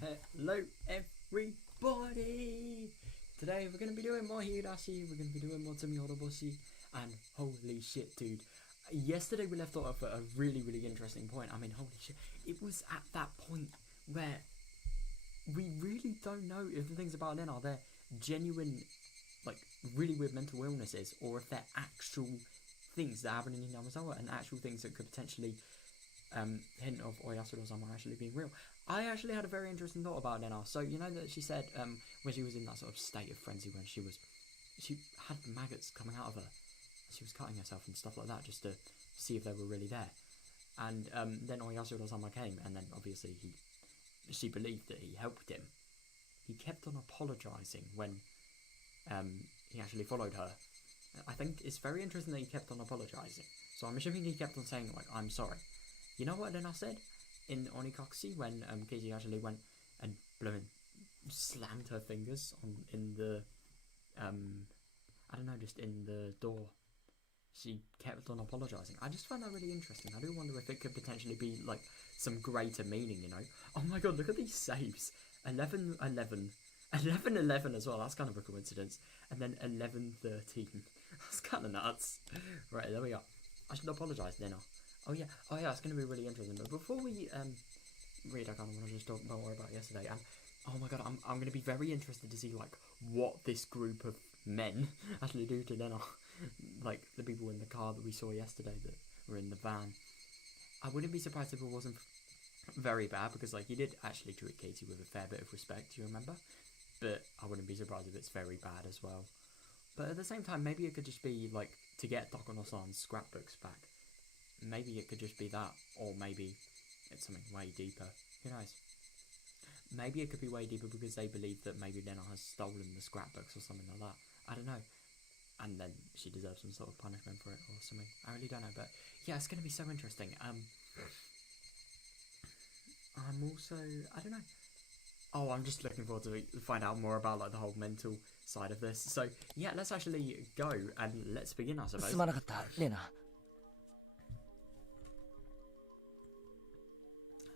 Hello everybody! Today we're going to be doing more Higurashi, we're going to be doing more Tsumihoroboshi, and holy shit dude, yesterday we left off at a really interesting point. I mean, holy shit, it was at that point where we really don't know if the things about Lin are they're genuine, like, really weird mental illnesses, or if they're actual things that happen in Yamazawa, and actual things that could potentially hint of Oyasuro-sama actually being real. I actually had a very interesting thought about Lena. So you know that she said when she was in that sort of state of frenzy when she had maggots coming out of her, she was cutting herself and stuff like that just to see if they were really there. And then Oyasuro-sama came, and then obviously she believed that he helped him. He kept on apologising when he actually followed her. I think it's very interesting that he kept on apologising. So I'm assuming he kept on saying, like, I'm sorry. You know what Lena said in Onikakushi when Keiji actually went and slammed her fingers in the I don't know, just in the door. She kept on apologising. I just found that really interesting. I do wonder if it could potentially be like some greater meaning, you know. Oh my god, look at these saves. 11-11. 11-11 as well, that's kind of a coincidence. And then 11-13. That's kind of nuts. Right, there we go. I should apologise, Lena. Oh yeah, it's going to be really interesting. But before we read, I kind of want to just talk more about yesterday. And oh my god, I'm going to be very interested to see like what this group of men actually do to Lena. Like the people in the car that we saw yesterday that were in the van. I wouldn't be surprised if it wasn't very bad, because like he did actually treat Katie with a fair bit of respect, you remember? But I wouldn't be surprised if it's very bad as well. But at the same time, maybe it could just be like to get Takono-san's scrapbooks back. Maybe it could just be that, or maybe it's something way deeper. Who knows? Maybe it could be way deeper because they believe that maybe Lena has stolen the scrapbooks or something like that. I don't know. And then she deserves some sort of punishment for it or something. I really don't know, but yeah, it's going to be so interesting. I'm also, I don't know. Oh, I'm just looking forward to find out more about like the whole mental side of this. So yeah, let's actually go and let's begin, I suppose.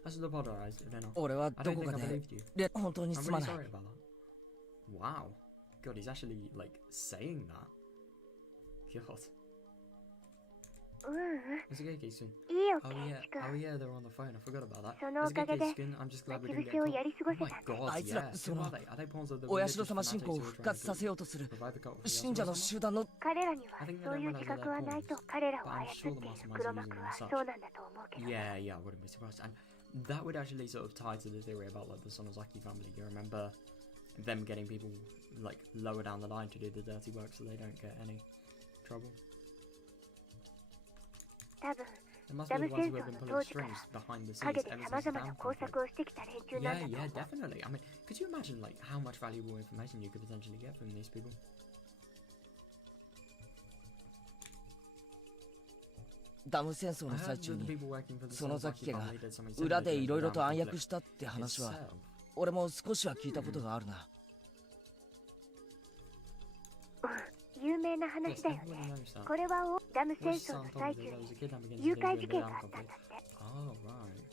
I should apologize, Lena. I don't think I believed you. I'm really sorry about that. Wow. God, he's actually, like, saying that. God. It's okay, Keisuke. Oh yeah, they're on the phone. I forgot about that. It's okay, Keisuke. I'm just glad we didn't get caught. Oh my god, yeah. Who are they? Are they pawns of the religious fanatics who are trying to revive the cult for Oyasuro-sama? I think they don't realize that they're pawns, but I'm sure the masterminds are using them as such. Yeah, I wouldn't be surprised. And that would actually sort of tie to the theory about like the Sonozaki family. You remember them getting people like lower down the line to do the dirty work so they don't get any trouble? There must be the ones who have been pulling strings behind the scenes ever since the dam conflict. Yeah, definitely. I mean, could you imagine like how much valuable information you could potentially get from these people? I heard that the people working for the Sonozaki family did something similar to the dam conflict itself. Yes, everybody knows that. Was San told me that there was a kidnapping incident during the dam conflict. Oh, right.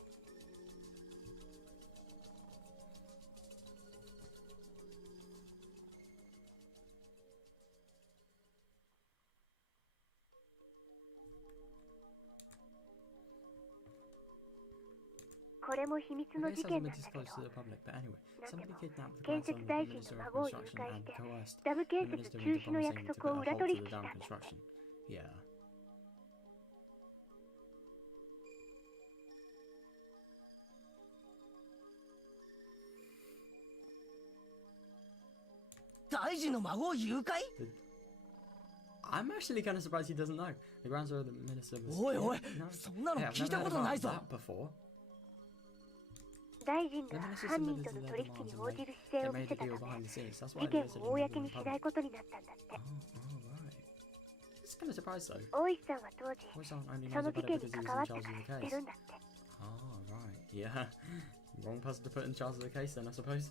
This hasn't been disclosed to the public, but anyway, somebody kidnapped the grandson of the Minister of Construction and coerced the Minister into promising to put a halt to the dam construction. Yeah. I'm actually kind of surprised he doesn't know. The grandson of the Minister was... No. Hey, I've never heard about that before. The minister submitted to their demands and they made the deal behind the scenes. That's why they said it never went public. Oh, right. It's kind of surprised though. Oisan only knows about it because he was in charge of the case. Oh, right. Yeah. Wrong person to put in charge of the case then, I suppose.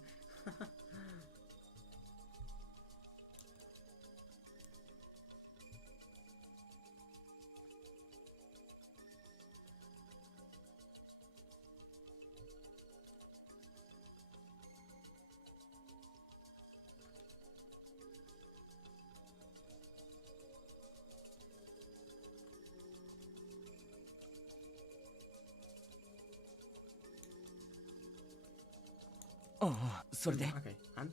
ああ、それで Okay, and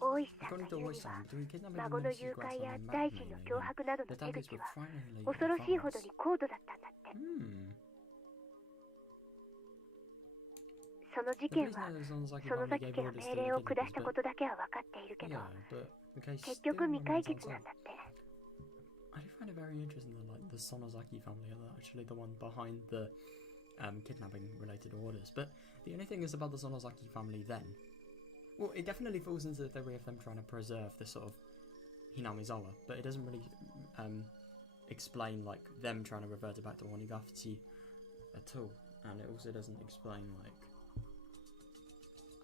大石さん according が to 言う Voice に Sound, は between kidnapping 孫 and の Mrs. 誘 Grass 拐や and 大臣の blackmailing 脅 him, 迫など the の手 targets 口 were は frighteningly 恐ろしいほど advanced. に高度だったんだって。 その事 The 件 reason は that the Sonozaki 園 family 崎 gave 家が orders 命 to 令 the を下 kidnappers, したことだけは分かっているけど、 yeah, but the case 結 still 局未解 remains 決な unsolved. んだって。 I do find it very interesting that like the Sonozaki family are actually the one behind the kidnapping related orders. But the only thing is about the Sonozaki family then, well, it definitely falls into the theory of them trying to preserve the sort of Hinamizawa, but it doesn't really explain like them trying to revert it back to Onigafuchi at all. And it also doesn't explain like,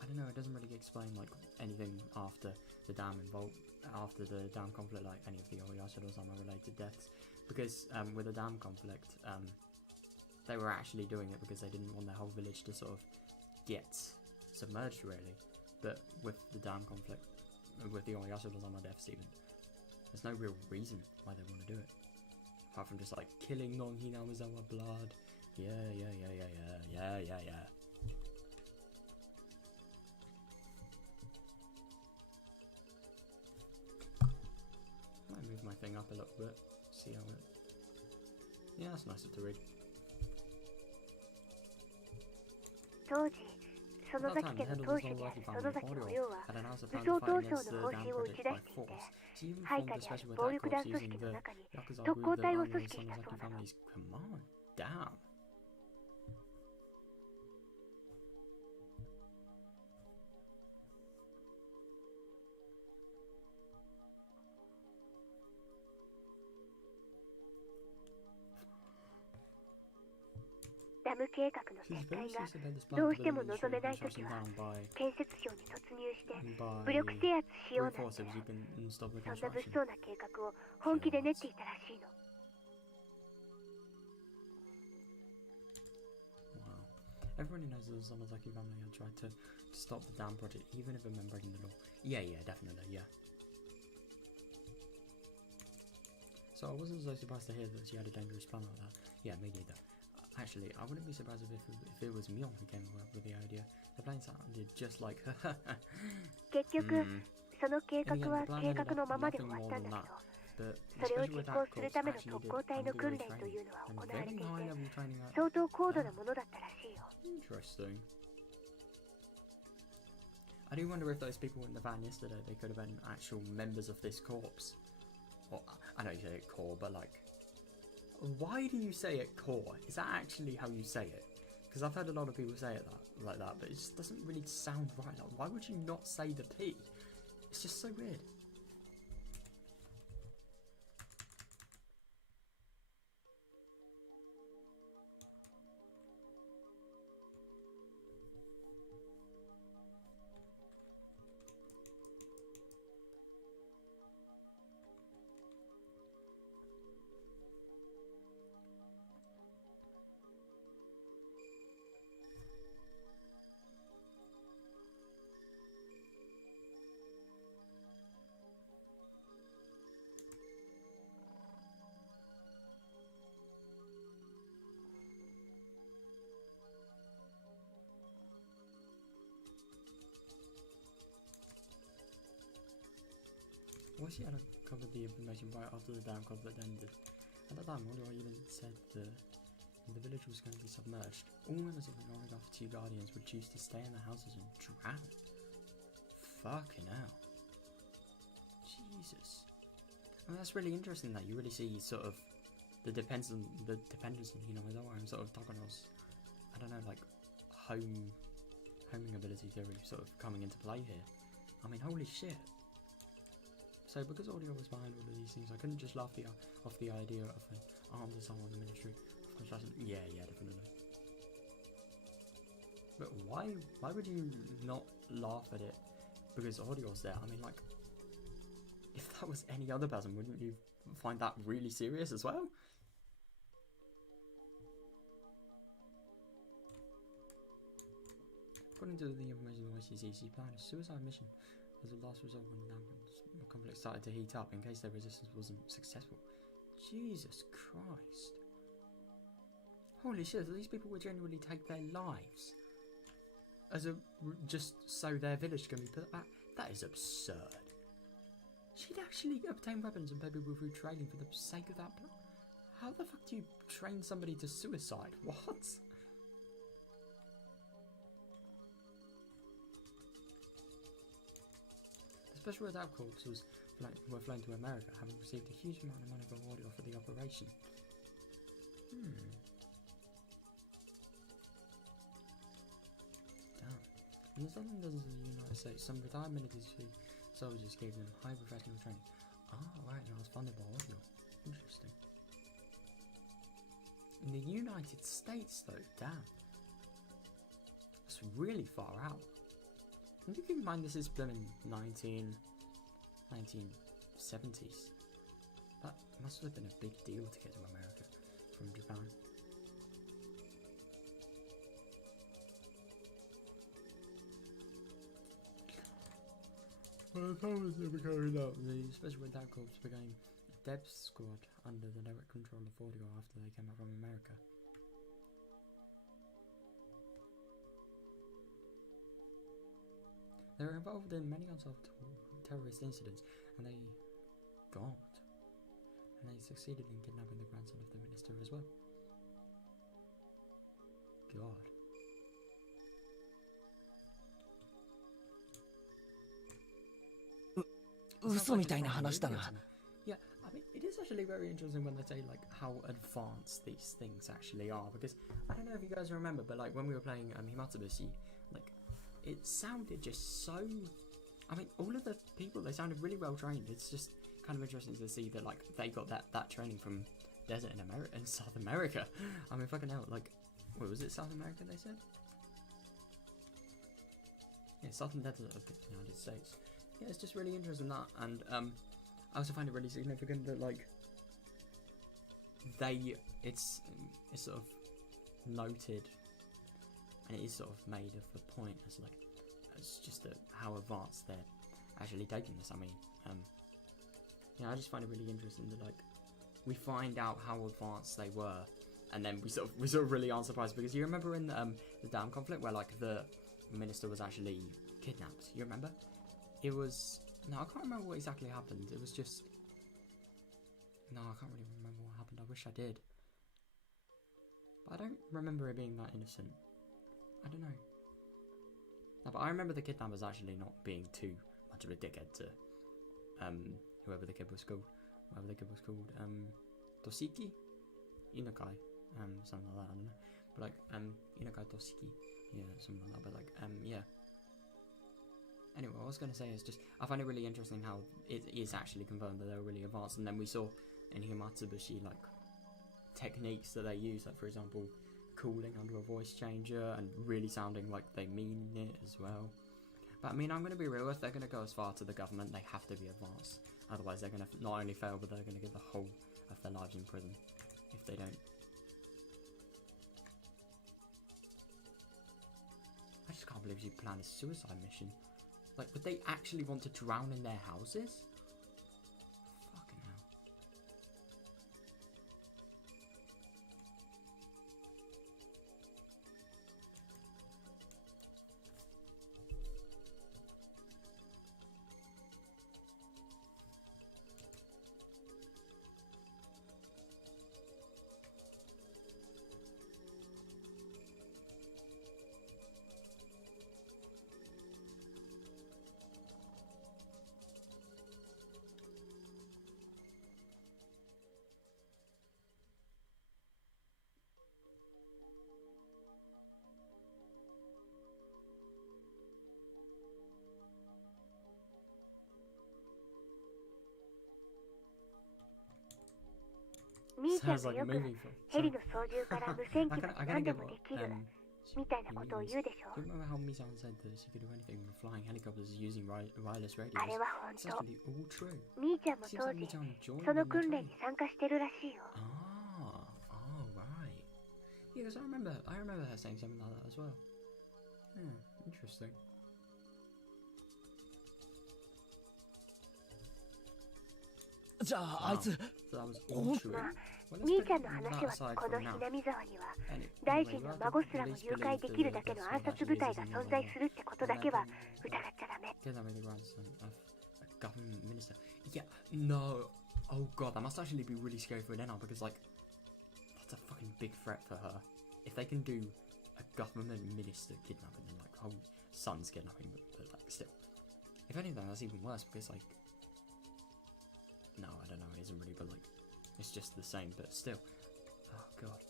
I don't know, it doesn't really explain like anything after the dam after the dam conflict, like any of the Oyashiro-sama related deaths, because with the dam conflict, they were actually doing it because they didn't want their whole village to sort of get submerged, really. But with the dam conflict, with the Oyashiro-sama deaths even, there's no real reason why they want to do it, apart from just like killing non-Hinamizawa blood. Yeah. Might move my thing up a little bit, see how it... Yeah, that's nicer to read. 当時、園崎家の当主である園崎お陽は武装闘争の方針を打ち出していて、配下である暴力団組織の中に特攻隊を組織したそうなの。 Damn.ダム計画の撤回がどうしても望めないときは建設省に突入して武力制圧しようなんて、そんな物騒な計画を本気で練っていたらしいの。 Everybody knows that the Sonozaki family had tried to stop the dam project, even if a member breaking the law. Yeah, definitely, yeah. So I wasn't so surprised to hear that she had a dangerous plan like that. Yeah, me neither. Actually, I wouldn't be surprised if it was Mion who came up with the idea. The plan sounded just like 結局、その計画は計画のままで終わったんだけど、それを実行するための特攻隊の訓練というのは行われていて、相当高度なものだったらしいよ。 Interesting. I do wonder if those people in the van yesterday, they could have been actual members of this corps. Or, I know you say it corps, but like, why do you say it corps? Is that actually how you say it? Because I've heard a lot of people say it like that, but it just doesn't really sound right. Like, why would you not say the P? It's just so weird. Why she had covered the information right after the dam conflict ended? At the time, Audio even said that the village was going to be submerged. All members of the Norigafati Guardians would choose to stay in their houses and drown. Fucking hell. Jesus. I mean, that's really interesting that you really see sort of the dependence on Hinamizawa and sort of Takano's, I don't know, like homing ability theory sort of coming into play here. I mean, holy shit. So because Audio was behind all of these things, I couldn't just laugh off the idea of an armed assault on the Ministry of Construction. Yeah, definitely. But why would you not laugh at it because Audio's there? I mean, like, if that was any other person, wouldn't you find that really serious as well? According to the information on YCC, she planned a suicide mission as a last resort when the conflict started to heat up in case their resistance wasn't successful. Jesus Christ. Holy shit, these people would genuinely take their lives. as a just so their village can be put back. That is absurd. She'd actually obtain weapons and pay people through training for the sake of that. How the fuck do you train somebody to suicide? What? The special attack corps were flown to America, having received a huge amount of money from Audio for the operation. Damn. In the southern deserts of the United States, some retired military soldiers gave them high professional training. Right, and I was funded by Audio. Interesting. In the United States, though, damn. That's really far out. And you keep in mind this is in 1970s. That must have been a big deal to get to America from Japan. By the time it was carried out, the Special Attack Corps became a death squad under the direct control of Audio after they came out from America. They were involved in many unsolved terrorist incidents, and they succeeded in kidnapping the grandson of the minister as well. God. Yeah, I mean, it is actually very interesting when they say like how advanced these things actually are, because I don't know if you guys remember, but like when we were playing Higurashi, like it sounded just so. I mean, all of the people, they sounded really well trained. It's just kind of interesting to see that like they got that training from desert in America and South America. I mean, fucking hell, like, what was it, South America? They said. Yeah, southern desert of the United States. Yeah, it's just really interesting that, and I also find it really significant that like it's sort of noted, and it is sort of made of the point as like it's just how advanced they're actually taking this. I mean, I just find it really interesting that like we find out how advanced they were, and then we sort of really aren't surprised, because you remember in the dam conflict where like the minister was actually kidnapped. You remember? It was I can't remember what exactly happened. It was just I can't really remember what happened. I wish I did, but I don't remember it being that innocent. I don't know. No, but I remember the kidnappers actually not being too much of a dickhead to whoever the kid was called. Toshiki? Inakai. Something like that, I don't know. But like, Inakai Toshiki. Yeah, something like that. But like, yeah. Anyway, what I was going to say is just, I find it really interesting how it is actually confirmed that they were really advanced. And then we saw in Higurashi, like, techniques that they use, like, for example, cooling under a voice changer and really sounding like they mean it as well. But I mean, I'm going to be real, if they're going to go as far to the government, they have to be advanced. Otherwise, they're going to not only fail, but they're going to get the whole of their lives in prison if they don't. I just can't believe you planned a suicide mission. Like, would they actually want to drown in their houses? Fucking hell. Sounds like a movie film. ヘリの操縦から無線機が何でもできるみたいなことを言うでしょ。 Do you remember how Misan said that she could do anything with flying helicopters using wireless radios? あれは本 It's 当。 actually all true. みーちゃんも Seems 当 like 時 Misan joined その in the 訓練 training. に参加してるらしいよ。 Oh, right. Yeah, because I remember her saying something like that as well. Yeah, interesting. じゃああいつ So that was all true. まあ Well, let's 兄 put ちゃんの that 話は aside この for now. 南沢には Anyway, 大臣 you の have to 孫すら at も least 誘拐 believe で that きるだけ that's の what 暗殺 actually 部 is 隊 in が your 存在 law. するってことだけは疑っちゃダメ。 Get that with the grandson of a government minister. Yeah, no. Oh god, that must actually be really scary for Elena because, like, that's a fucking big threat for her. If they can do a government minister kidnapping, then, like, whole son's kidnapping, but like, still. If anything, that's even worse because, like, no, I don't know, it isn't really, but, like, it's just the same, but still. Oh god.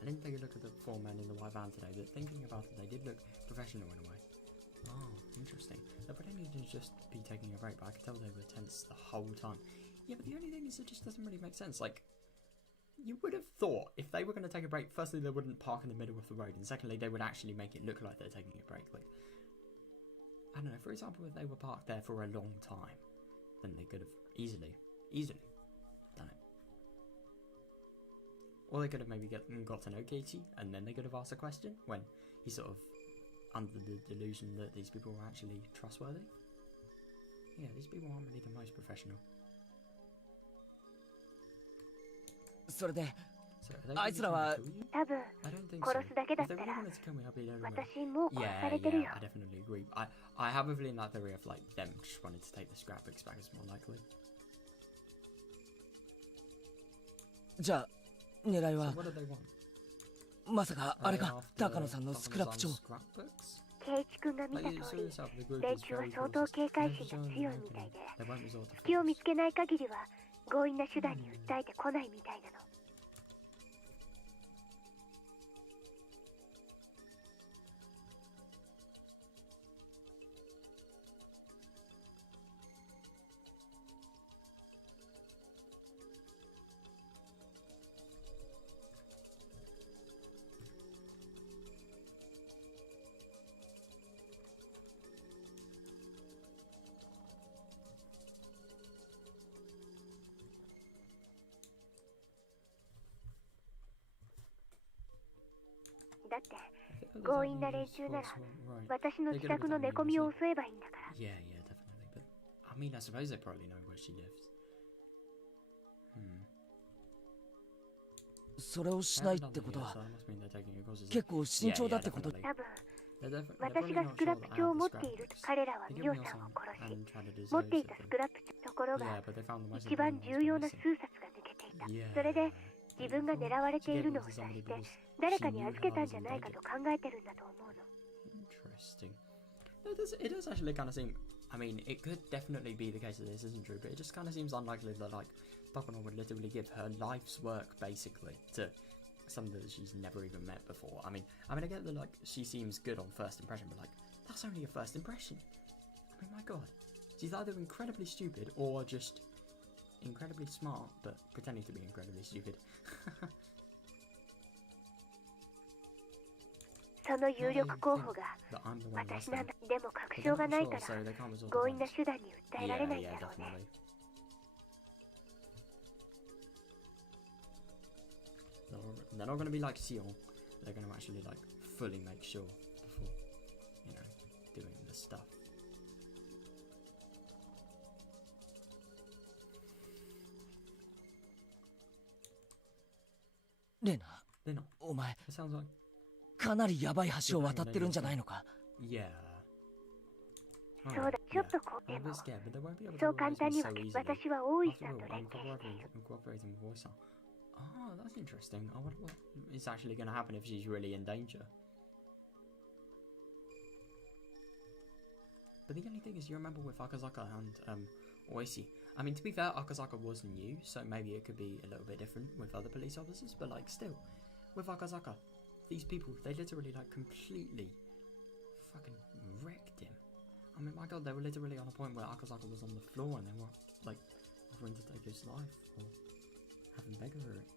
I didn't take a look at the four men in the white van today, but thinking about it, they did look professional in a way. Oh, interesting. They're pretending to just be taking a break, but I could tell they were tense the whole time. Yeah, but the only thing is it just doesn't really make sense. Like, you would have thought if they were going to take a break, firstly, they wouldn't park in the middle of the road, and secondly, they would actually make it look like they're taking a break. Like, I don't know, for example, if they were parked there for a long time, then they could have easily done it. Or they could have maybe got to know Katie, and then they could have asked a question when he's sort of under the delusion that these people were actually trustworthy. Yeah, these people aren't really the most professional. それで So, are they あいつらは really trying to kill you? 多分 I don't think 殺すだけ so. だ If っ they た really ら wanted to kill me, I'd be there. 私もう殺さ Yeah, れてるよ I definitely agree. I have a feeling that theory of like them just wanting to take the scrapbooks back is more likely. じゃあ狙い So は what do they want? まさか Are あれ they か after 高野さんのスクラップ帳 Takano-san's scrapbooks? 圭一君が見た Like, 通 you saw り yourself, the group 連 is 中は very 相当 cautious. 警戒 They're 心 showing が強い no みたい opening. で They won't resort to 隙を force. 見つけない限りは強引な手段に訴えてこないみたいなの。だって強引な連中なら Right. 私の自宅の寝込みを襲えばいいんだから。 Yeah, definitely. But I mean, I suppose they probably know where she lives. それをしないってことは So that must mean they're taking it causes. 結構慎重だってこと definitely. 多分 They're 私がスクラップ帳を持っていると彼らはミオさんを殺し持っていたスクラップ帳ところが Yeah, but they found the most 一番 important 重 ones 要 were な missing. 数冊が抜けていた。 Yeah. それで自分が狙われているのを She 察 gave し it to て somebody because 誰か she に knew 預け her た I んじゃ was in ないか danger. と考えてるんだと思うの。 Interesting. It does actually kind of seem. I mean, it could definitely be the case that this isn't true, but it just kind of seems unlikely that like Takano would literally give her life's work basically to somebody that she's never even met before. I mean, I get that like she seems good on first impression, but like that's only a first impression. I mean, my god, she's either incredibly stupid or just incredibly smart, but pretending to be incredibly stupid. その有力候補が That I'm the one 私 arresting. なんだ。でも But 確 they're 証が not ないか sure, ら so they can't resort to 強引な violence. 手段に訴えられないん Yeah, だろうね。 definitely. They're not going to be like Sion. They're going to actually like fully make sure before, you know, doing the stuff. レナ They're not. お前 It sounds like かなりヤバい橋を渡ってるんじゃないのか yeah. そうだ、ちょっとこうで I'm a も bit scared, but they won't be able そ to う簡 release 単 me に so は easily. 私は大井 After さん all, と I'm 連携している。 cooperating with Voice. Oh, that's interesting. I wonder what is actually going to happen if she's really in danger. But the only thing is, you remember with Akazaka and Oishi. I mean, to be fair, Akazaka was new, so maybe it could be a little bit different with other police officers. But like, still, with Akazaka, these people, they literally like completely fucking wrecked him. I mean, my god, they were literally on a point where Akazaka was on the floor and they were like offering to take his life or have him beg for it.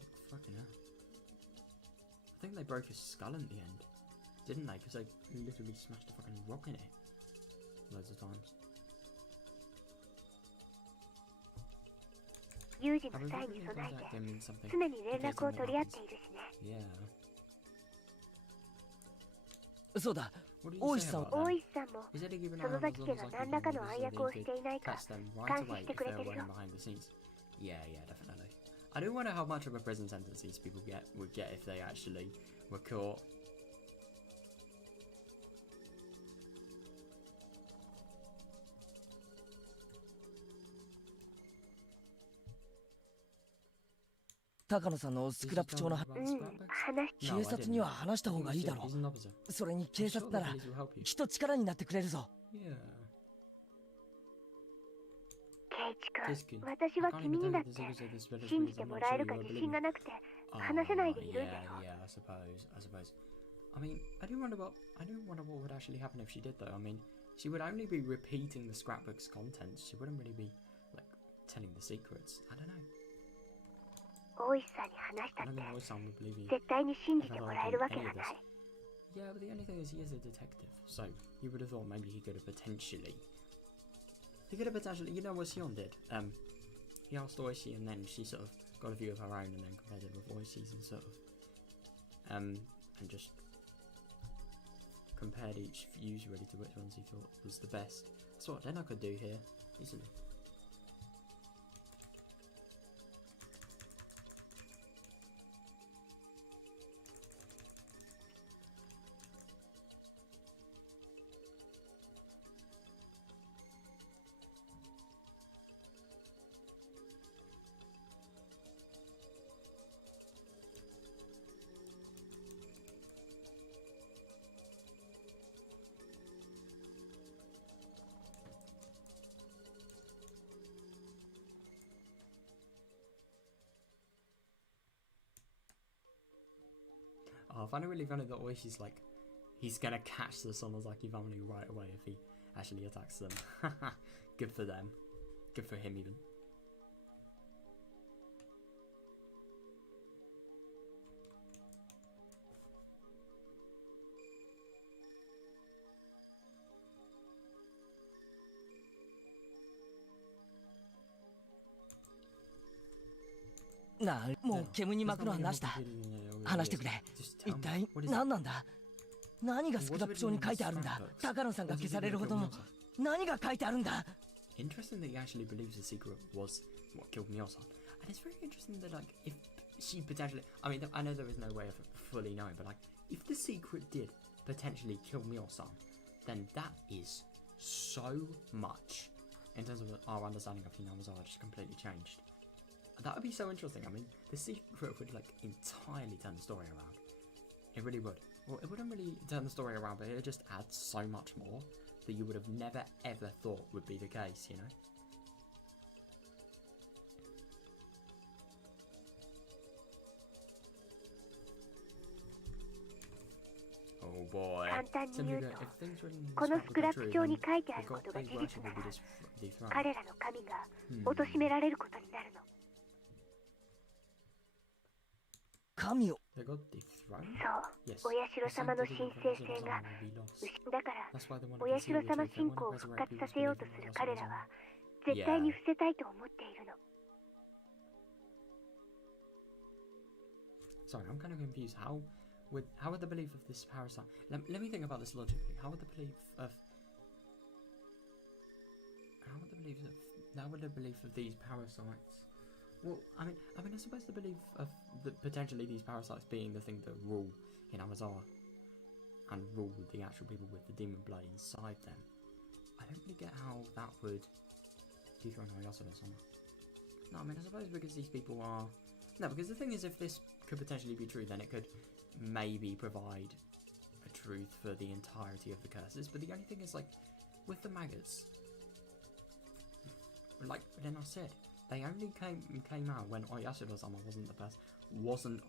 Like, fucking hell. I think they broke his skull in the end, didn't they? Because they literally smashed a fucking rock in it loads of times. 有事 I の was 際 really に in 備え contact て him in something. 常に連絡を取り合っているしね。 Yeah. そうだ What did 大 you 石 say さん about 大 them? 石さんも He said he'd keep an そ eye の on ザ as キ long 家 as が like 何 he らか found の them 暗 so 躍を he し could ていないか catch them right 監視 away して if くれ they て were るよ working behind the scenes. Yeah, definitely. I do wonder how much of a prison sentence these people would get if they actually were caught. 高野さんのスクラップ帳の Did you tell them about the うん scrapbooks? 話し 警 No, I 察 didn't. には話した方がいいだろ He's an officer. う。それに警 I'm 察 sure な the ら police will help you. きっと力になってくれるぞ。 Yeah. 圭一 Kiss 君 King. 私 I は can't 君 even に tell だっ you て the secrets of this village 信じ because て I'm も not らえ sure る you か will 自 believe 信 me. がなくて話せないでいるんだよ Yeah, I suppose. I mean, I do wonder what would actually happen if she did though. I mean, she would only be repeating the scrapbook's contents. She wouldn't really be like telling the secrets. I don't know. 大石さんに話した I っ don't て think Oisan would believe you. 絶対に信じ If て I も told らえ him るわけ any が of な this. い Yeah, but the only thing is he is a detective, so you would have thought maybe he could have potentially, you know what Sion did? He asked Oishi and then she sort of got a view of her own and then compared it with Oishi's and sort of, and just compared each views really to which ones he thought was the best. That's what then I could do here, easily. Oh, I find it really funny that Oishi's like, he's gonna catch the Sonozaki family right away if he actually attacks them. Good for them. Good for him even. Yeah. なあ、もう煙に巻くのはなしだ。話してくれ。一体何なんだ？何がスクラップ帳に書いてあるんだ？高野さんが消されるほどの何が書いてあるんだ？ Interesting that he actually believes the secret was what killed Miosan. And it's very interesting that, like, if she potentially... I mean, I know there is no way of fully knowing, but, like, if the secret did potentially kill Miosan, then that is so much in terms of our understanding of Hinamizawa just completely changed. That would be so interesting. I mean, the secret would, like, entirely turn the story around. It really would. Well, it wouldn't really turn the story around, but it would just add so much more that you would have never ever thought would be the case, you know? Oh boy. 簡単に言うと if things were in この this スクラップ true, 帳に then 書いてあ the るこ god とが事 Higurashi 実 would な be ら dethroned. 彼らの神が貶められることになるの。神を The god dethroned? そう、お社様の神聖性がだからお社様信仰を復活させようとする彼らは絶対に伏せたいと思っているの。 Sorry, I'm kind of confused. How would the belief of this parasite... Let me think about this logically. How would the belief of these parasites... Well, I mean, I suppose the belief of potentially these parasites being the thing that rule in Amazawa and rule the actual people with the demon blood inside them. I don't really get how that would dethrone Oyasura-sama. No, I mean, I suppose because these people are... No, because the thing is, if this could potentially be true, then it could maybe provide a truth for the entirety of the curses. But the only thing is, like, with the maggots, like then I said, they only came out when Oyasura-sama wasn't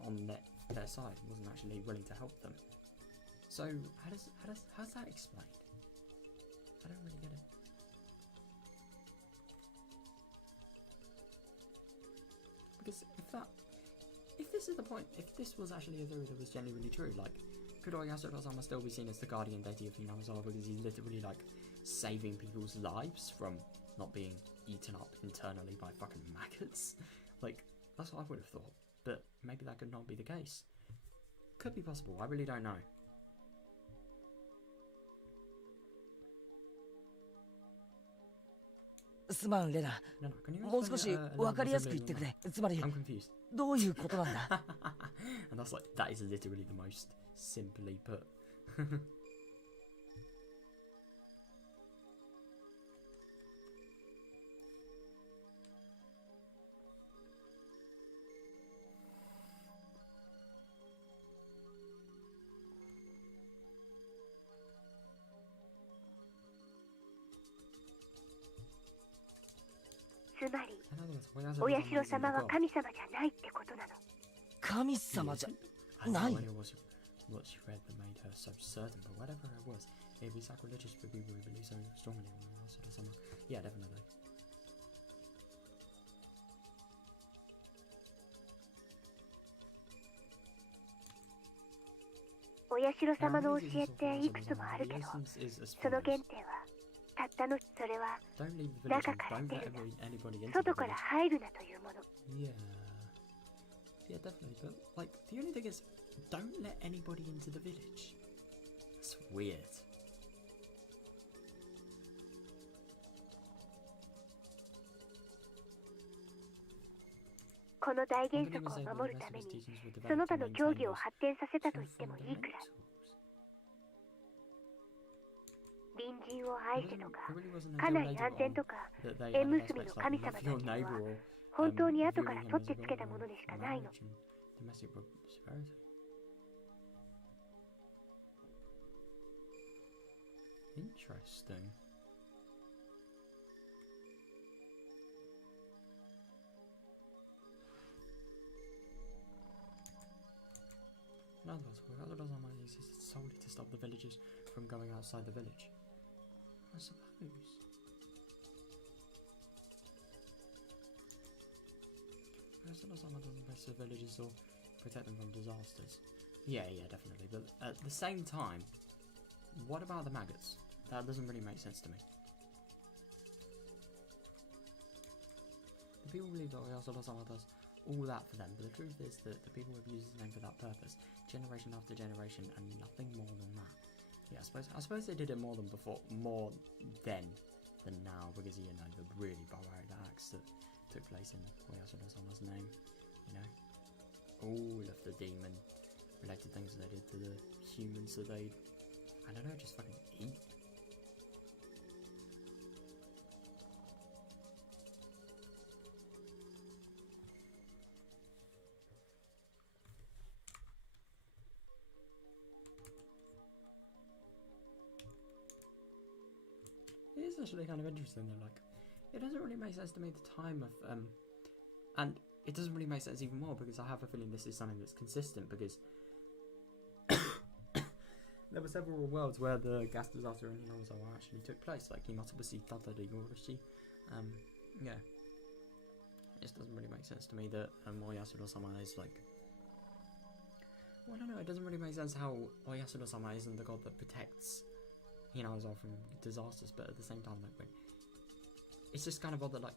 on their side, wasn't actually willing to help them. So how's that explained? I don't really get it. Because if this is the point, if this was actually a theory that was genuinely true, like, could Oyasura-sama still be seen as the guardian deity of Hinamizawa because he's literally, like, saving people's lives from not being eaten up internally by fucking maggots? Like, that's what I would have thought. But maybe that could not be the case. Could be possible, I really don't know. すまんレナ、 No, can you もう少し explain it, 分かりやすく言ってくれ。つまり I'm confused. どういうことなんだ？ And that's like, that is literally the most simply put. つまりお社様は神様じゃないってことなの。神様じゃ I ない know it was what she read that made her so certain, but whatever it was, it'd be sacrilegious for people who believe so strongly in Oyasura-sama. Yeah, definitely. お社様の教えっていくつもあるけど、その原点はたったのそれは Don't leave the village 中 and から don't 出 let るな、 anybody into the 外から village. 入るなというもの。 Yeah. Yeah, definitely. But, like, the only thing is, don't let anybody into the village. That's weird. この大原則を守るためにその他の競技を発展させたと言ってもいいくらい。隣人を愛してとか家内安全とか縁結びの神様たちは本当に後から取ってつけたものでしかないの。 Interesting. In other words, Higurashi existed solely to stop the villagers from going outside the village. I suppose. Higurashi doesn't best the villagers or protect them from disasters. Yeah, definitely. But at the same time, what about the maggots? That doesn't really make sense to me. The people believe that Oyasura-sama does all that for them, but the truth is that the people have used his name for that purpose, generation after generation, and nothing more than that. Yeah, I suppose they did it more than before, more then than now, because you know the really barbaric acts that took place in Oyasura-sama's name. You know, all of the demon-related things that they did to the humans that they, I don't know, just fucking eat. It is actually kind of interesting though, like, it doesn't really make sense to me the time of, and it doesn't really make sense even more because I have a feeling this is something that's consistent because there were several worlds where the gas disaster in Higurashi actually took place, like Higurashi, Higurashi. Yeah. It just doesn't really make sense to me that Oyasura-sama is like, well, I don't know, it doesn't really make sense how Oyasura-sama isn't the god that protects Higurashi from disasters, but at the same time, like, when it's just kind of odd that, like,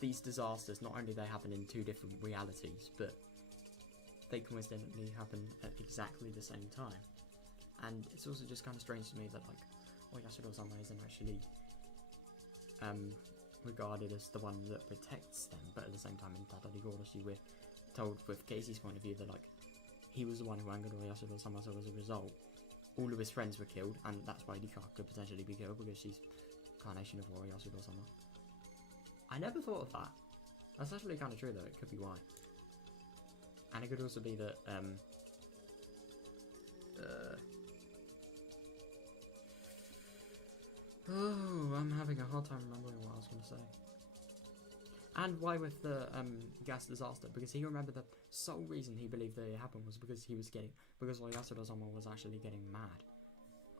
these disasters, not only they happen in two different realities, but they coincidentally happen at exactly the same time. And it's also just kind of strange to me that, like, Oyasura-sama isn't actually regarded as the one that protects them, but at the same time in Higurashi we're told with Casey's point of view that, like, he was the one who angered Oyasura-sama, so as a result all of his friends were killed, and that's why Rika could potentially be killed, because she's incarnation of Oyasura-sama. I never thought of that. That's actually kind of true though, it could be why. And it could also be that, oh, I'm having a hard time remembering what I was going to say. And why with the gas disaster? Because he remembered the sole reason he believed that it happened was because because Oyasura-sama was actually getting mad.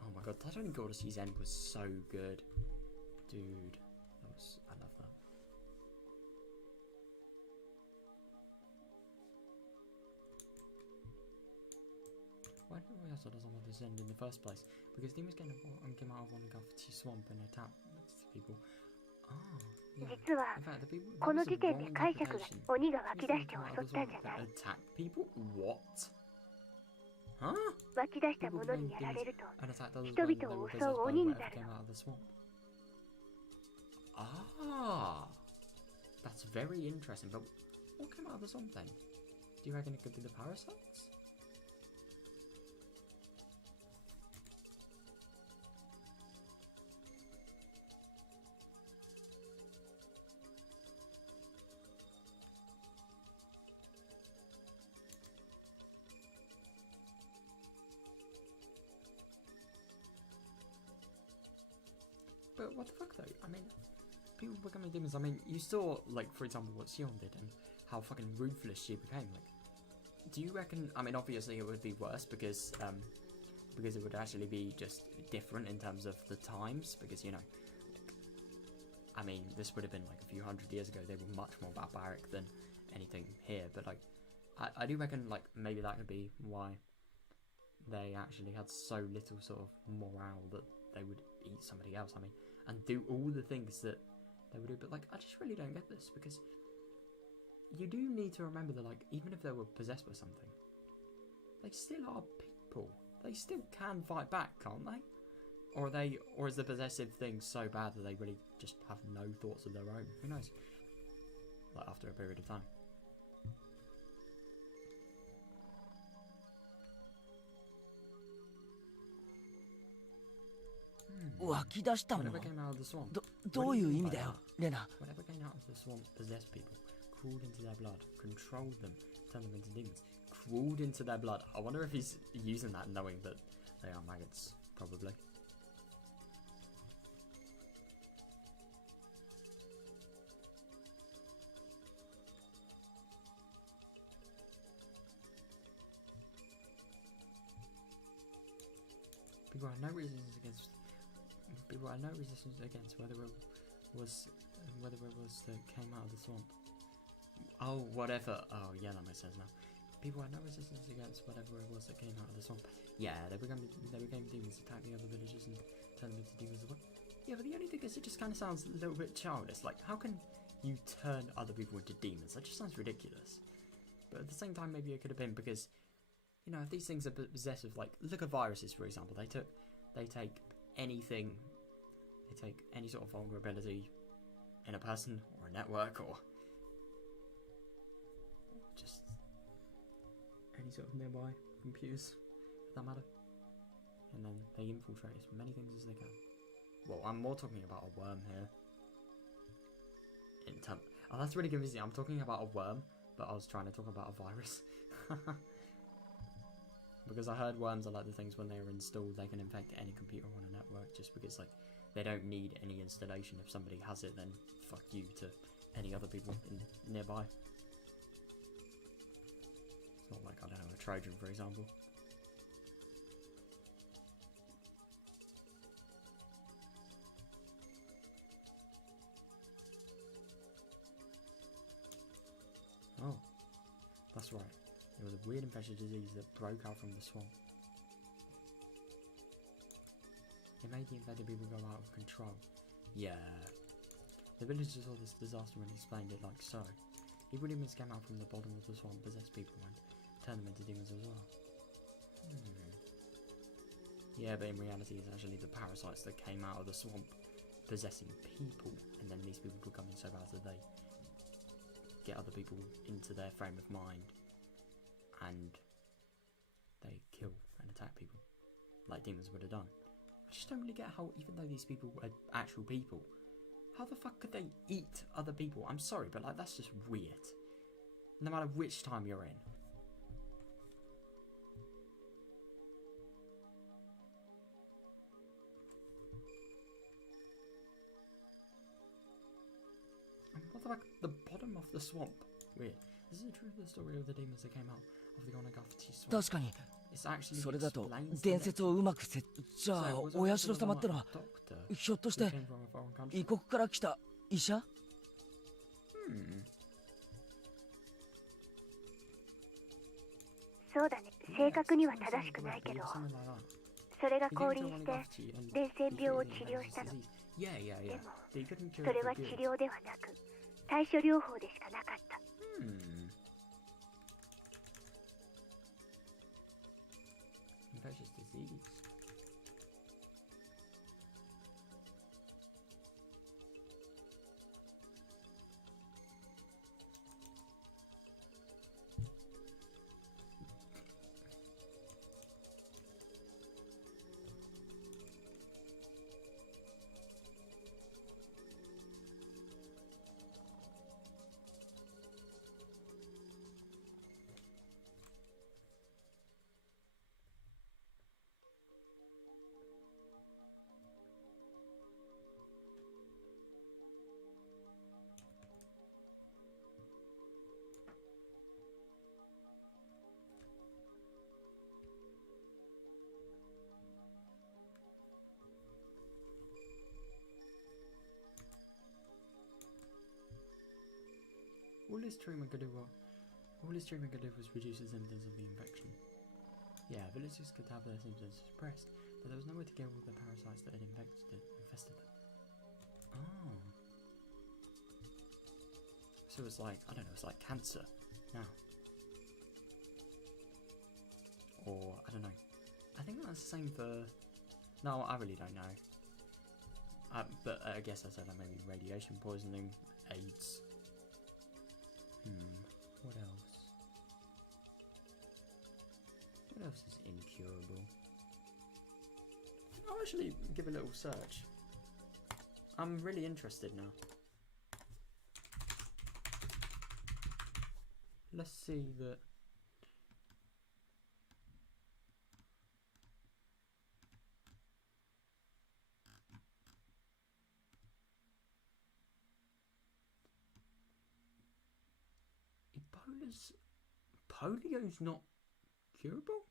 Oh my god, Higurashi's end was so good. Dude, I love that. Why did Oyasura-sama descend in the first place? Because demons came out of one Gafuchi swamp and attacked people. Yeah. 実はこの時点で解釈が鬼が湧き出して襲ったんじゃない。 People? What? Huh? 湧き出したものにやられると人々を襲う鬼になるの。Ah, that's very interesting. But what came out of the swamp then? Do you reckon it could be the parasites? But what the fuck though? I mean, people becoming demons. I mean, you saw, like, for example, what Sion did and how fucking ruthless she became. Like, do you reckon? I mean, obviously it would be worse because it would actually be just different in terms of the times. Because, you know, like, I mean, this would have been like a few hundred years ago. They were much more barbaric than anything here. But like, I do reckon like maybe that could be why they actually had so little sort of morale that they would eat somebody else. I mean, and do all the things that they would do. But like, I just really don't get this, because you do need to remember that, like, even if they were possessed by something, they still are people. They still can fight back, can't they? Or is the possessive thing so bad that they really just have no thoughts of their own? Who knows? Like, after a period of time. 湧き出したもの。どういう意味だよ、レナ。Whatever came out of the swamp possessed people, crawled into their blood, controlled them, turned them into demons. Crawled into their blood. I wonder if he's using that knowing that they are maggots, probably. People had no resistance against. People had no resistance against whether it was that came out of the swamp. Oh, whatever. Oh, yeah, that makes sense now. People had no resistance against whatever it was that came out of the swamp. Yeah, they became demons, attacked the other villagers and turned them into demons as well. Yeah, but the only thing is, it just kind of sounds a little bit childish. Like, how can you turn other people into demons? That just sounds ridiculous. But at the same time, maybe it could have been because, you know, if these things are possessive, like, look at viruses, for example. They take anything, they take any sort of vulnerability in a person or a network or just any sort of nearby computers, for that matter, and then they infiltrate as many things as they can. Well, I'm more talking about a worm here. Oh, that's really confusing. I'm talking about a worm, but I was trying to talk about a virus. Because I heard worms are like the things when they are installed, they can infect any computer on a network, just because, like, they don't need any installation. If somebody has it, then fuck you to any other people nearby. It's not like, I don't know, a Trojan, for example. Oh, that's right. There was a weird infectious disease that broke out from the swamp. It made the infected people go out of control. Yeah. The villagers saw this disaster and explained it like so. Evil demons came out from the bottom of the swamp, possessed people, and turned them into demons as well. Yeah, but in reality it's actually the parasites that came out of the swamp possessing people, and then these people becoming so bad that they get other people into their frame of mind and they kill and attack people like demons would have done. I just don't really get how, even though these people are actual people, how the fuck could they eat other people? I'm sorry, but like, that's just weird. No matter which time you're in. And what the fuck? The bottom of the swamp. Weird. This is the truth of the story of the demons that came out of the Onagafuchi swamp. 確かに。 It's actually それだと explains the 伝説をうまくせじゃあ So, お社様ってのは doctor ひょっとし who て came from a foreign country. 異国から来た医者？そうだね、正確には正しくないけど、それが降臨して伝染病を治療したの。でも、それは治療ではなく対処療法でしかなかった。Infectious disease. Oh, his treatment could do was reduce the symptoms of the infection. Yeah, villagers could have their symptoms suppressed, but there was no way to kill the parasites that had infested them. Oh. So it's like, I don't know, it's like cancer now. Or, I don't know. I think that's the same for... No, I really don't know. But I guess I said that maybe radiation poisoning, AIDS. What else? What else is incurable? I'll actually give a little search. I'm really interested now. Let's see that. Polio's not curable?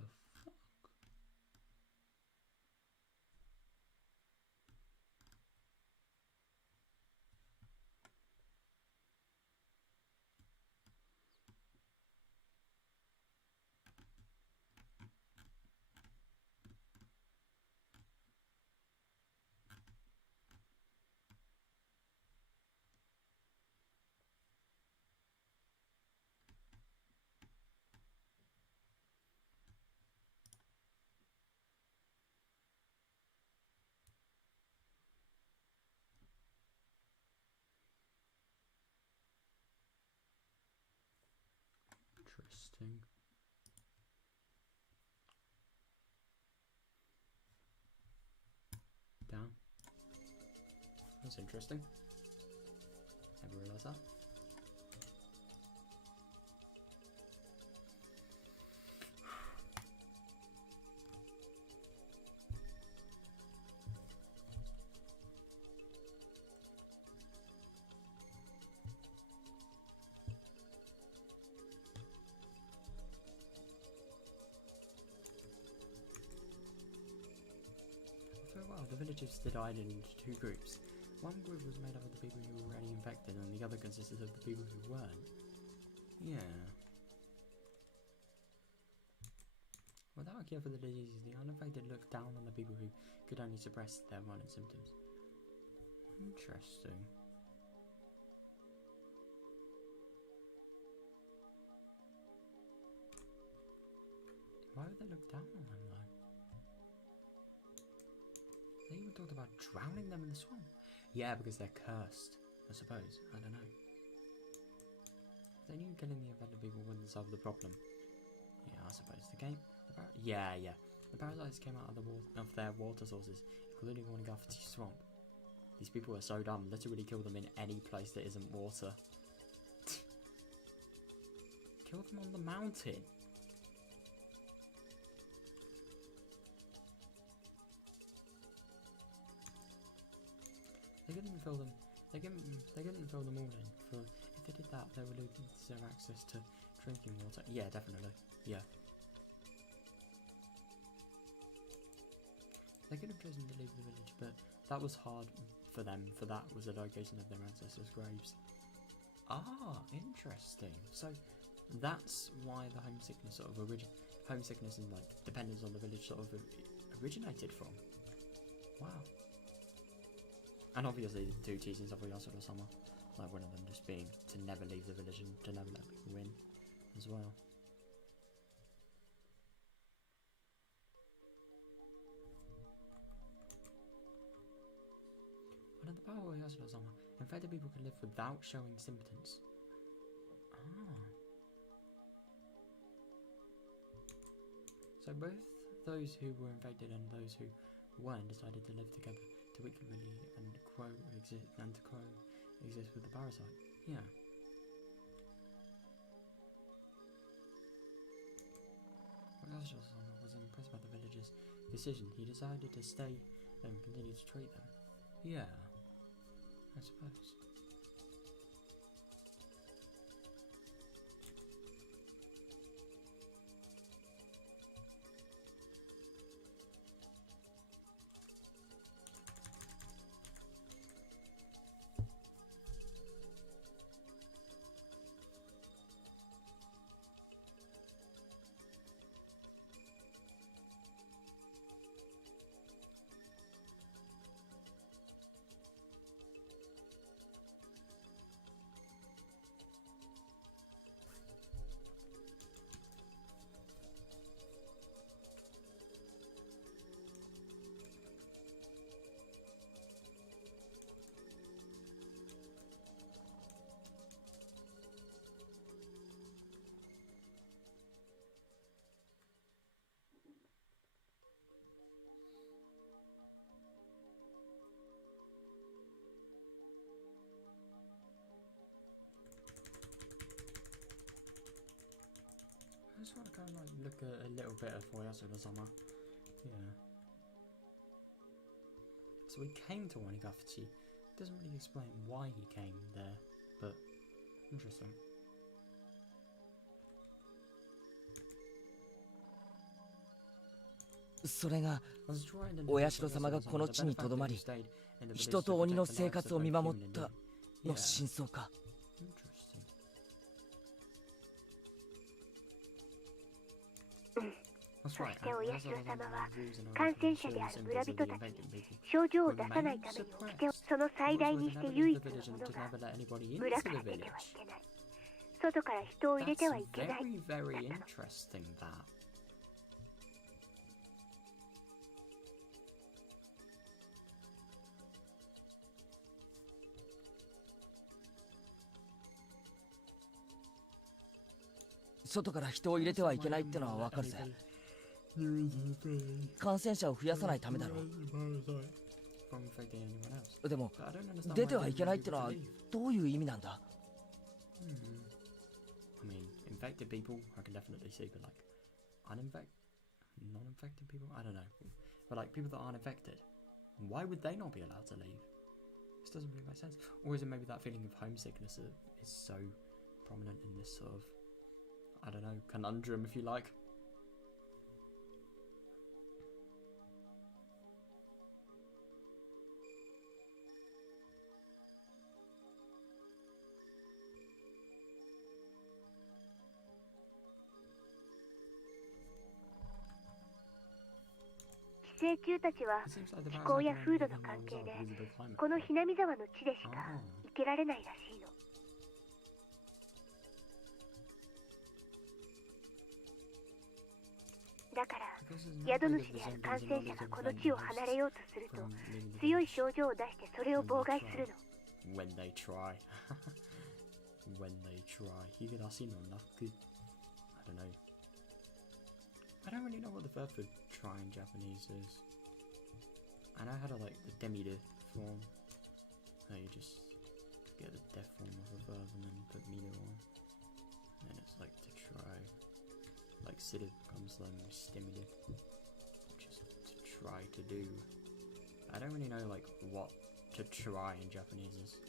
The fuck? Interesting. Damn. That's interesting. Never realised that. The villagers divided into two groups. One group was made up of the people who were already infected, and the other consisted of the people who weren't. Yeah. Without a cure for the disease, the unaffected looked down on the people who could only suppress their violent symptoms. Interesting. Why would they look down on them, though? They even talked about drowning them in the swamp. Yeah, because they're cursed, I suppose. I don't know. They knew killing the infected people wouldn't solve the problem. Yeah, I suppose. Yeah. The parasites came out of their water sources, including Higurashi swamp. These people are so dumb. Literally kill them in any place that isn't water. Kill them on the mountain. They couldn't fill them. They couldn't fill them all in. For if they did that, they would lose their access to drinking water. Yeah, definitely. Yeah. They could have chosen to leave the village, but that was hard for them. For that was the location of their ancestors' graves. Ah, interesting. So that's why the homesickness sort of homesickness and like dependence on the village sort of originated from. Wow. And obviously the two teachings of Higurashi Sama, like one of them just being to never leave the village and to never let people in as well. Under the power of Higurashi Sama, infected people can live without showing symptoms. Ah. So both those who were infected and those who weren't decided to live together to equally and coexist with the parasite. Yeah. Higurashi was impressed by the villagers' decision. He decided to stay and continue to treat them. Yeah, I suppose. just want to kind of like look at a little bit of Oyasura-sama. Yeah. So he came to Onigafuchi. Doesn't really explain why he came there, but interesting. それがお社様がこの地にとどまり、人と鬼の生活を見守ったの真相か。そしてお社様は感染者である村人たちに症状を出さないために掟を、その最大にして唯一のものが村から出てはいけない、外から人を入れてはいけないだったの。外から人を入れてはいけないってのはわかるぜ。感染者を増やさないためだろう。でも出てはいけないってのはどういう意味なんだ？ I mean, infected people I can definitely see, but like non-infected people, I don't know. But like people that aren't infected, why would they not be allowed to leave? This doesn't really make sense. Or is it maybe that feeling of homesickness that is so prominent in this sort of, I don't know, conundrum, if you like?寄生虫たちは気候や風土の関係でこのひなみ沢の地でしか生けられないらしいの。だから宿主である感染者がこの地を離れようとすると強い症状を出してそれを妨害するの。When they try. When they try. Higurashi no naku. I don't know. I don't really know what the verb for try in Japanese is. I know how to like the demi-death form. No, you just get the death form of a verb and then put mido on. And then it's like to try. Like sidu becomes then stimulative. Just to try to do. I don't really know like what to try in Japanese is.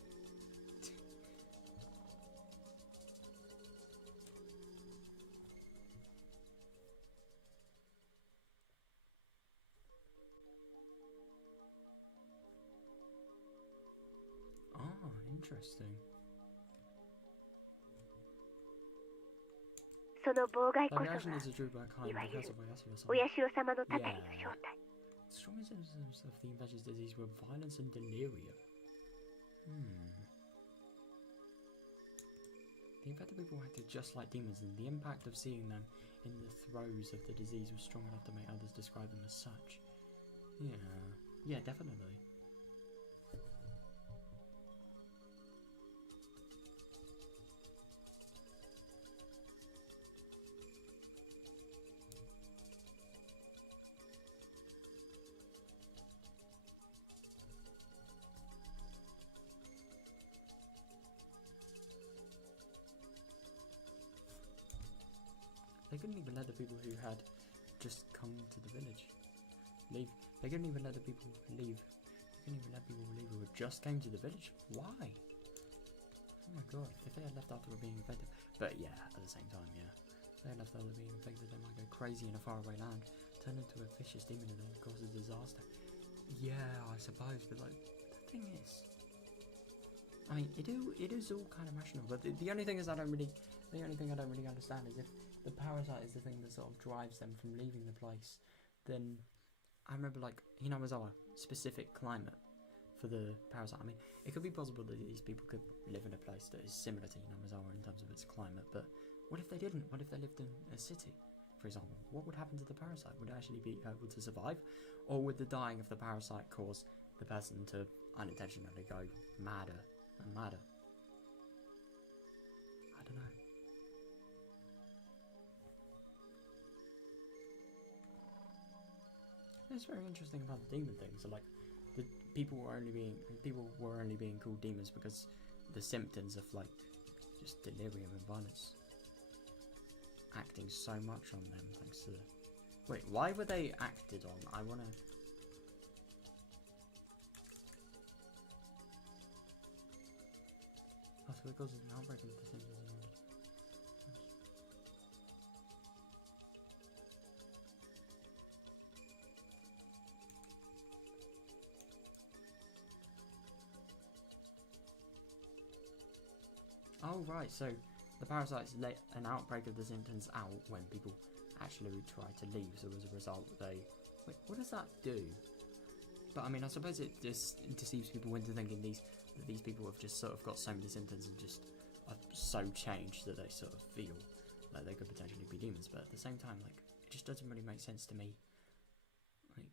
Interesting. その妨害こそがいわゆるお社様のたたりの正体。Strong symptoms of the infectious disease were violence and delirium. The infected people acted just like demons, and the impact of seeing them in the throes of the disease was strong enough to make others describe them as such. Yeah, definitely. They couldn't even let the people who had just come to the village leave. They couldn't even let the people leave. They couldn't even let people leave who had just came to the village. Why? Oh my god, if they had left after being infected. But yeah, at the same time, yeah. If they had left after being infected, they might go crazy in a faraway land, turn into a vicious demon and then cause a disaster. Yeah, I suppose, but like, the thing is, I mean, it is all kind of rational, but the only thing is the only thing I don't really understand is if the parasite is the thing that sort of drives them from leaving the place, then I remember like Hinamizawa, specific climate for the parasite. I mean, it could be possible that these people could live in a place that is similar to Hinamizawa in terms of its climate, but what if they didn't? What if they lived in a city, for example? What would happen to the parasite? Would it actually be able to survive? Or would the dying of the parasite cause the person to unintentionally go madder and madder? I don't know. It's very interesting about the demon thing. So like, the people were only being called demons because the symptoms of like just delirium and violence. acting so much on them thanks to the... Wait, why were they acted on? I wanna... Oh, so it causes an outbreak of the symptoms in order. Oh right, so the parasites let an outbreak of the symptoms out when people actually try to leave, so as a result they... Wait, what does that do? But I mean, I suppose it just deceives people into thinking that these people have just sort of got so many symptoms and just are so changed that they sort of feel like they could potentially be demons, but at the same time, like, it just doesn't really make sense to me. Like...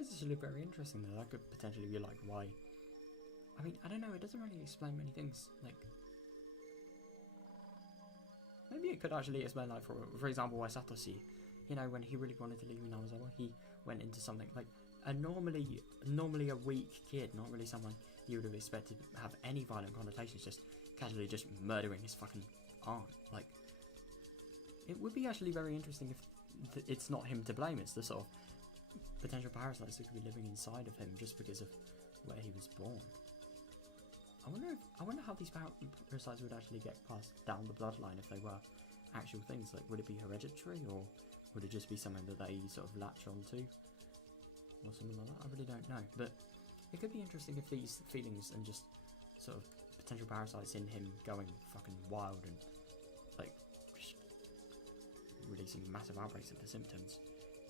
This is really very interesting though. That could potentially be like why... I mean, I don't know, it doesn't really explain many things. Like, maybe it could actually explain, like, for example, why Satoshi, you know, when he really wanted to leave Minazawa, he went into something like a normally a weak kid, not really someone you would have expected to have any violent connotations, just casually just murdering his fucking aunt. Like, it would be actually very interesting if it's not him to blame, it's the sort of potential parasites that could be living inside of him just because of where he was born. I wonder how these parasites would actually get passed down the bloodline if they were actual things. Like, would it be hereditary, or would it just be something that they sort of latch onto, or something like that? I really don't know, but it could be interesting if these feelings and just sort of potential parasites in him going fucking wild and like just releasing massive outbreaks of the symptoms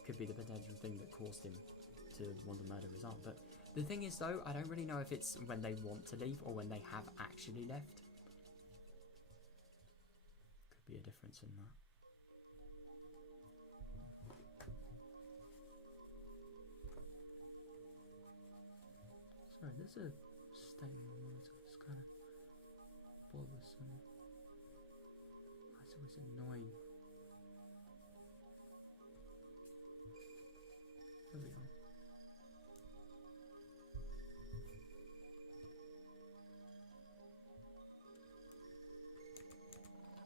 could be the potential thing that caused him to want to murder his aunt. But the thing is though, I don't really know if it's when they want to leave or when they have actually left. Could be a difference in that. Sorry, there's a stain on the monitor. It's kind of bothersome. It's always annoying. There we go.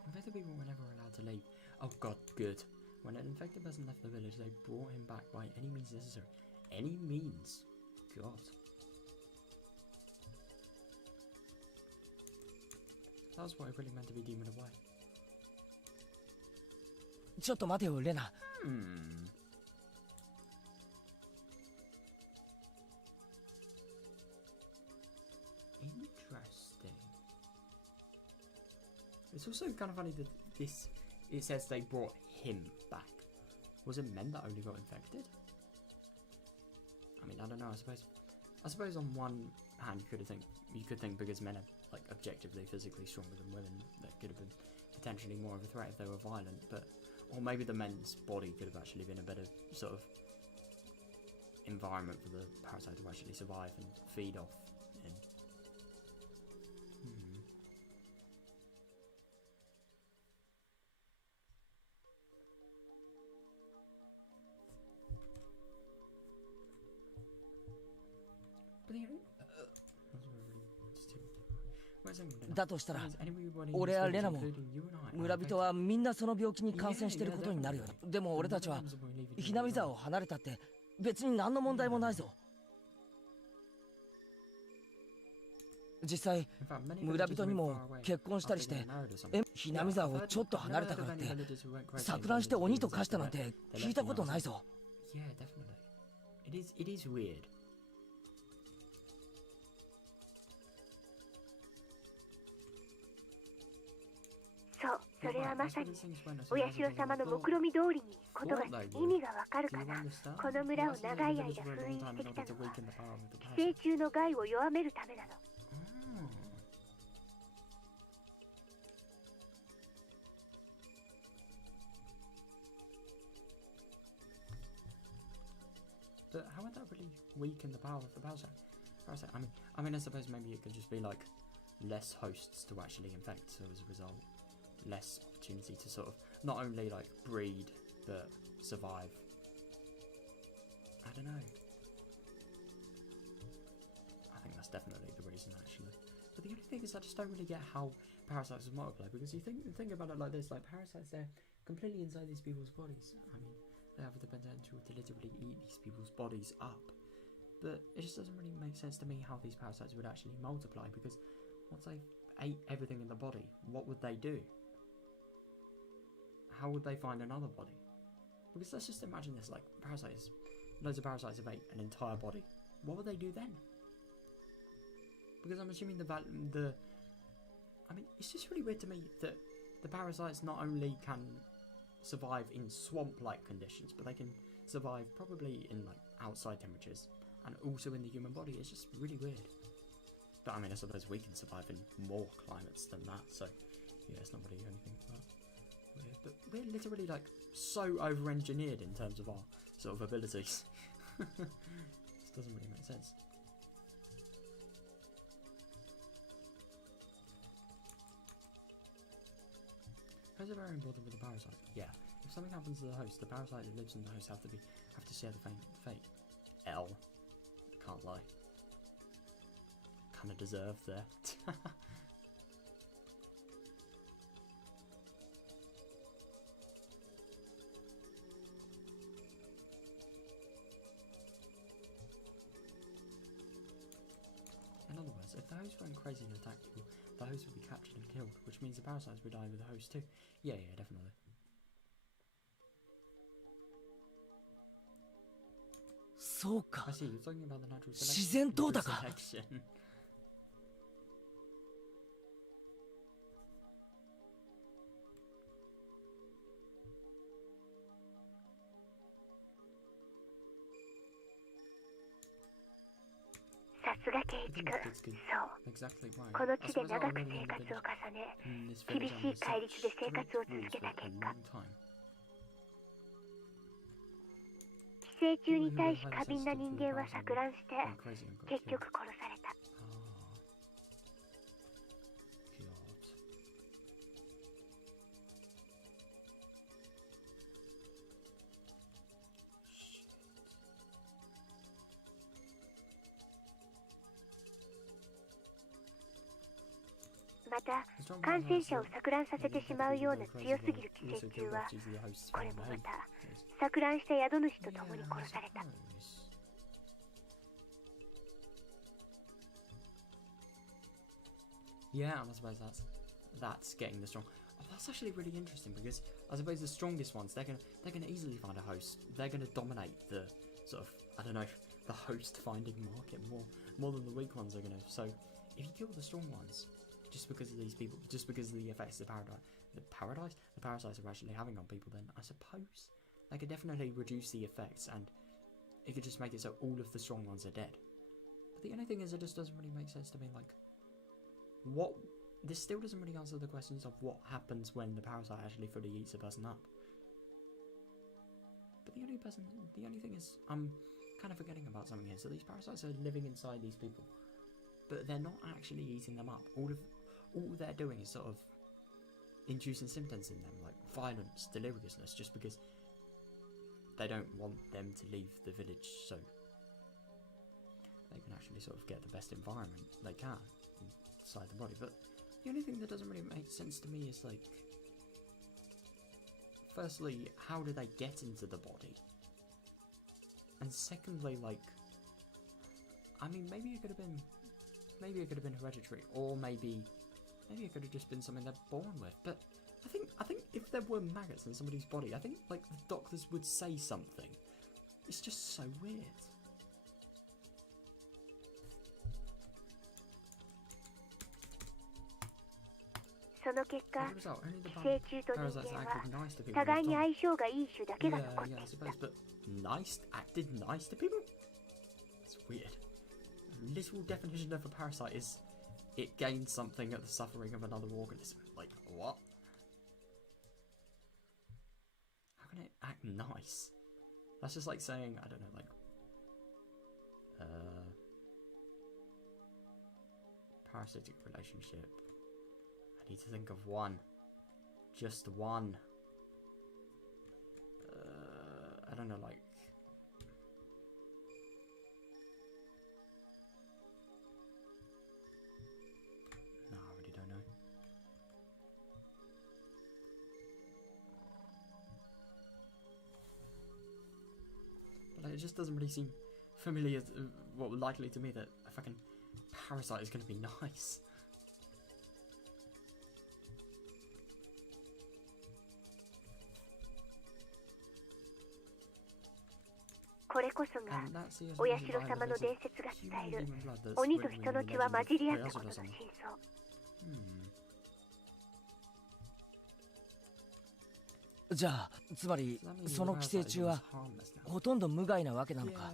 Infected people were never allowed to leave. Oh god, good. When an infected person left the village, they brought him back by any means necessary. Any means? God. That's what it really meant to be demon away. ちょっと待てよ、レナ。Interesting. It's also kind of funny that it says they brought him back. Was it men that only got infected? I mean, I don't know. I suppose on one hand you could think because men are like objectively physically stronger than women, that could have been potentially more of a threat if they were violent. But or maybe the men's body could have actually been a better sort of environment for the parasite to actually survive and feed off in. But だとしたら、俺やレナも村人はみんなその病気に感染してることになるよ。でも俺たちはひなみ沢を離れたって別に何の問題もないぞ。実際村人にも結婚したりしてひなみ沢をちょっと離れたからって錯乱して鬼と化したなんて聞いたことないぞ。It is weird. そう、それはまさにお社様の目論見通りにことが意味がわかるかな。この村を長い間封印してきたのは寄生虫の害を弱めるためなの。But how would that really weaken the power of the parasite? parasite. I mean, I suppose maybe it could just be like less hosts to actually infect, so as a result, less opportunity to sort of not only like breed but survive. I don't know. I think that's definitely the reason, actually. But the only thing is, I just don't really get how parasites multiply, because you think about it like this: like parasites, they're completely inside these people's bodies. I mean, they have the potential to literally eat these people's bodies up. But it just doesn't really make sense to me how these parasites would actually multiply, because once they ate everything in the body, what would they do? How would they find another body? Because let's just imagine this, like parasites, loads of parasites have ate an entire body. What would they do then? Because I'm assuming I mean, it's just really weird to me that the parasites not only can survive in swamp-like conditions, but they can survive probably in like outside temperatures and also in the human body. It's just really weird. But I mean, I suppose we can survive in more climates than that, so yeah, it's not really anything that weird. But we're literally like so over-engineered in terms of our sort of abilities. This doesn't really make sense. Hosts are very important with the parasite. Yeah. If something happens to the host, the parasite that lives in the host have to share the fate. L. Can't lie. Kinda deserved there. In other words, if the host went crazy and attacked you, the host would be captured and killed, which means the parasites would die with the host too. Yeah, definitely. I see, you're talking about the natural selection. Exactly right. この地で長く生活を重ね、厳しい戒律で生活を続けた結果、寄生虫に対し過敏な人間は錯乱して結局殺された。また、感染者を錯乱させてしまうような強すぎる寄生虫は、これもまた錯乱した宿主と共に殺された。Yeah, I suppose that's getting the strong. Oh, that's actually really interesting, because I suppose the strongest ones, they're gonna easily find a host. They're gonna dominate the sort of, I don't know, the host finding market more than the weak ones are gonna. So if you kill the strong ones, just because of these people, just because of the effects the parasites are actually having on people, then I suppose they could definitely reduce the effects, and it could just make it so all of the strong ones are dead. But the only thing is, it just doesn't really make sense to me, like, this still doesn't really answer the questions of what happens when the parasite actually fully eats a person up. But the only thing is, I'm kind of forgetting about something here. So these parasites are living inside these people, but they're not actually eating them up. All they're doing is sort of inducing symptoms in them, like violence, deliriousness, just because they don't want them to leave the village, so they can actually sort of get the best environment they can inside the body. But the only thing that doesn't really make sense to me is, like, firstly, how do they get into the body? And secondly, like, I mean, maybe it could have been hereditary, or maybe it could have just been something they're born with. But I think if there were maggots in somebody's body, I think, like, the doctors would say something. It's just so weird. So の結果、寄生虫と人間は互いに相性がいい種だけが残っていた。But acted nice to people? That's weird. Literal definition of a parasite is it gains something at the suffering of another organism. Like, what? How can it act nice? That's just like saying, I don't know, like, Parasitic relationship. I need to think of one. Just one. I don't know, like... No, I really don't know. But it just doesn't really seem familiar, well, likely to me that a fucking parasite is going to be nice.これこそがお社様の伝説が伝える鬼と人の血は混じり合ったことの真相。じゃあつまりその寄生虫はほとんど無害なわけなのか。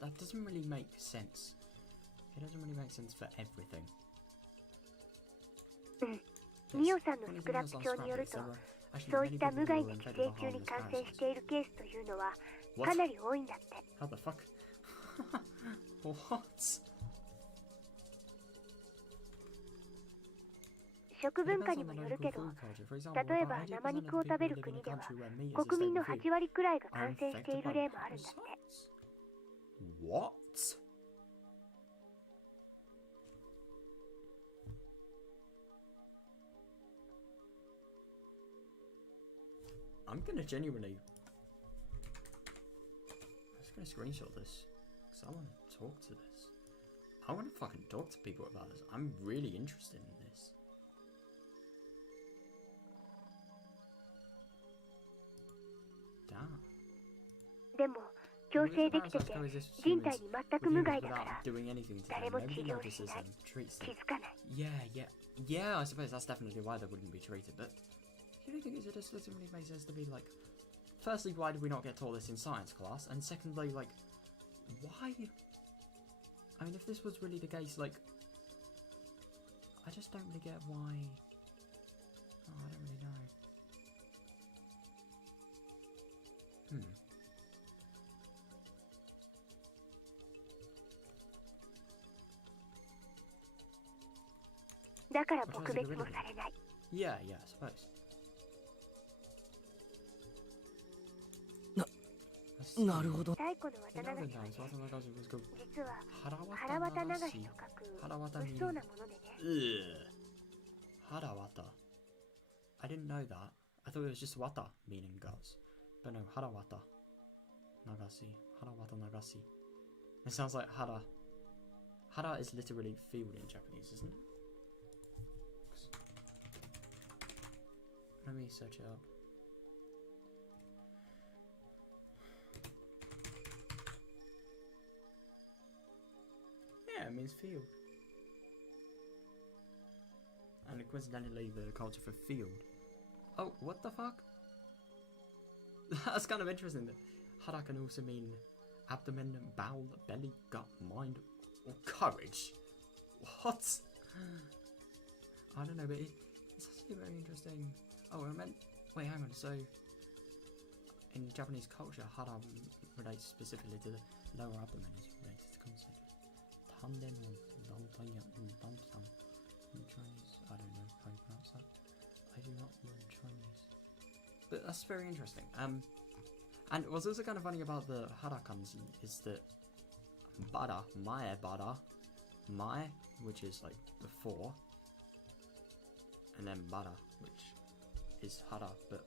That doesn't really make sense. It doesn't really make sense for everything. ミオさんのスクラップ帳によると、そういった無害な寄生虫に感染しているケースというのはかなり多いんだって。How the fuck? What? 食文化にもよるけど、例えば生肉を食べる国では国民の8割くらいが感染している例もあるんだって。What? I'm gonna genuinely... I'm just gonna screenshot this, because I want to talk to this. I want to fucking talk to people about this. I'm really interested in this. Damn. でも強制できてて人体に全く無害だから誰も治療しない、気づかない。 Yeah, I suppose that's definitely why they wouldn't be treated, but the only thing is it just doesn't really make sense to be like, firstly, why did we not get taught this in science class, and secondly, like, why? I mean, if this was really the case, like, I just don't really get why. Oh, I don't really know.だから撲滅もされない。 Yeah, I suppose. なるほど。太古の綿流しはね、実は腹綿流しと書く物騒なものでね。Harawata. I didn't know that. I thought it was just wata, meaning guts. But no, harawata. Nagasi. Harawata nagasi. It sounds like hara. Hara is literally field in Japanese, isn't it? Let me search it up. Yeah, it means field. And coincidentally, the culture for field. Oh, what the fuck? That's kind of interesting. That hara can also mean abdomen, bowel, belly, gut, mind, or courage. What? I don't know, but it's actually very interesting. Oh, I meant... Wait, hang on. So, in Japanese culture, hara relates specifically to the lower abdomen. Is related to concept of tanden or dantanya and dantan. In Chinese, I don't know how you pronounce that. I do not learn Chinese. But that's very interesting. And what's also kind of funny about the hara kanji is that bara, mae, which is like before, and then bara, which is hara, but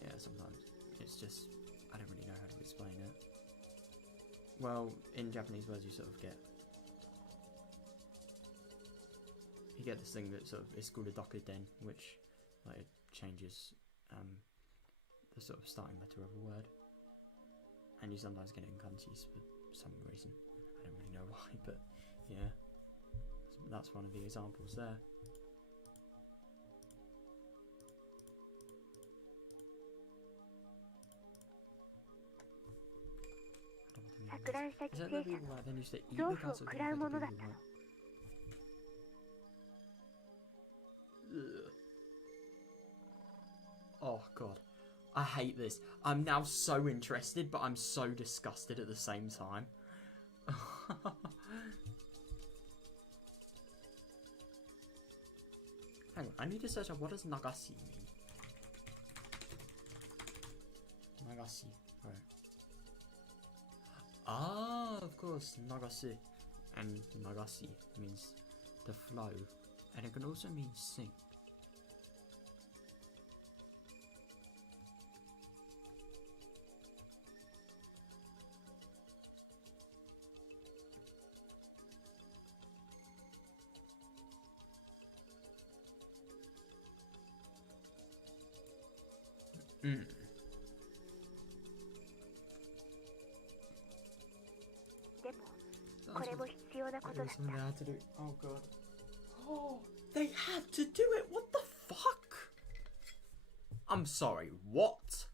yeah, sometimes it's just, I don't really know how to explain it. Well, in Japanese words you sort of get, you get this thing that sort of is called a dokuden, which like changes the sort of starting letter of a word, and you sometimes get it in kanjis for some reason. I don't really know why, but yeah, that's one of the examples there. 錯乱した犠牲者の臓腑を食らうものだったの。Oh god, I hate this. I'm now so interested, but I'm so disgusted at the same time. hang on, I need to search up what does Nagasi mean. Nagasi, right. Ah, of course, Nagasi. And Nagasi means the flow. And it can also mean sink. Mm. でもこれも必要なことだった。 Oh god. Oh, they had to do it. What the fuck? I'm sorry. What?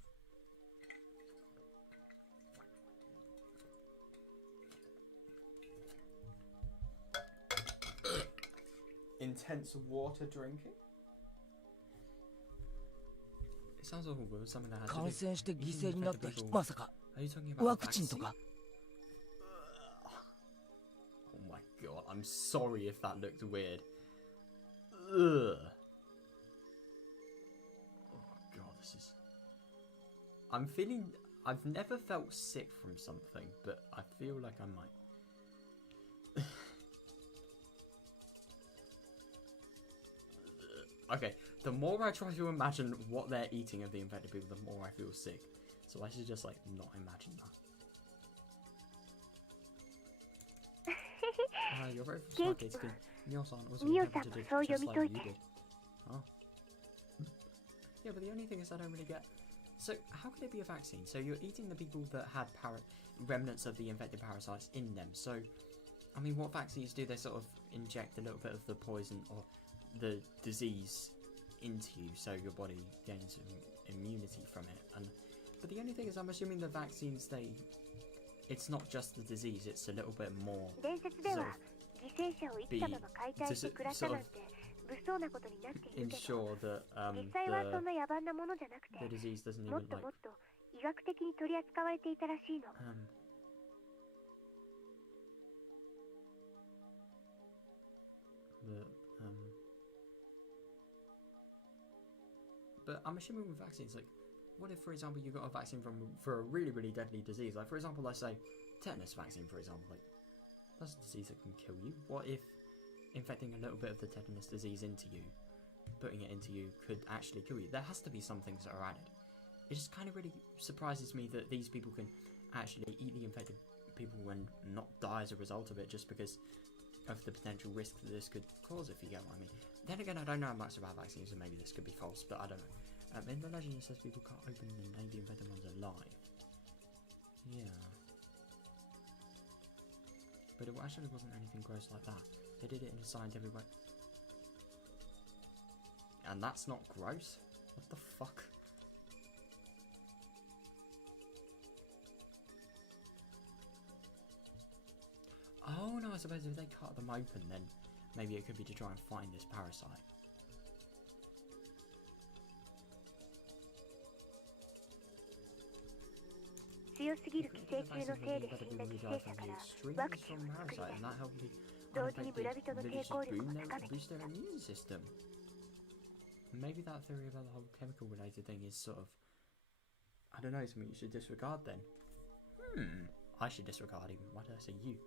Intense water drinking? It sounds awful, but it was something that had to do. 感染して犠牲になった人、まさか Are you talking about ワクチンとか Oh my god, I'm sorry if that looked weird. Ugh. Oh god, this is... I'm feeling... I've never felt sick from something, but I feel like I might. Okay, the more I try to imagine what they're eating of the infected people, the more I feel sick. So I should just, like, not imagine that. You're very smart, Gatsby. Mio-san was interpreted it just like you did. Oh. Yeah, but the only thing is I don't really get... So, how could it be a vaccine? So you're eating the people that had remnants of the infected parasites in them. So, I mean, what vaccines do? They sort of inject a little bit of the poison or the disease into you, so your body gains immunity from it. But the only thing is, I'm assuming the vaccines, it's not just the disease, it's a little bit more sort of ensure that the disease doesn't even but I'm assuming with vaccines, like, what if, for example, you got a vaccine for a really, really deadly disease? Like, for example, let's say tetanus vaccine, for example. Like, that's a disease that can kill you. What if infecting a little bit of the tetanus disease into you, putting it into you, could actually kill you? There has to be some things that are added. It just kind of really surprises me that these people can actually eat the infected people and not die as a result of it, just because of the potential risk that this could cause, if you get what I mean. Then again, I don't know much about vaccines, so maybe this could be false, but I don't know. In the legend it says people can't open the maybe infected ones alive. Yeah. But it actually wasn't anything gross like that. They did it in a scientific way. And that's not gross? What the fuck? Oh no, I suppose if they cut them open, then maybe it could be to try and find this parasite. Parasite, and that helped boost their immune system. Maybe that theory about the whole chemical related thing is sort of, I don't know, something you should disregard then. I should disregard even. Why did I say you?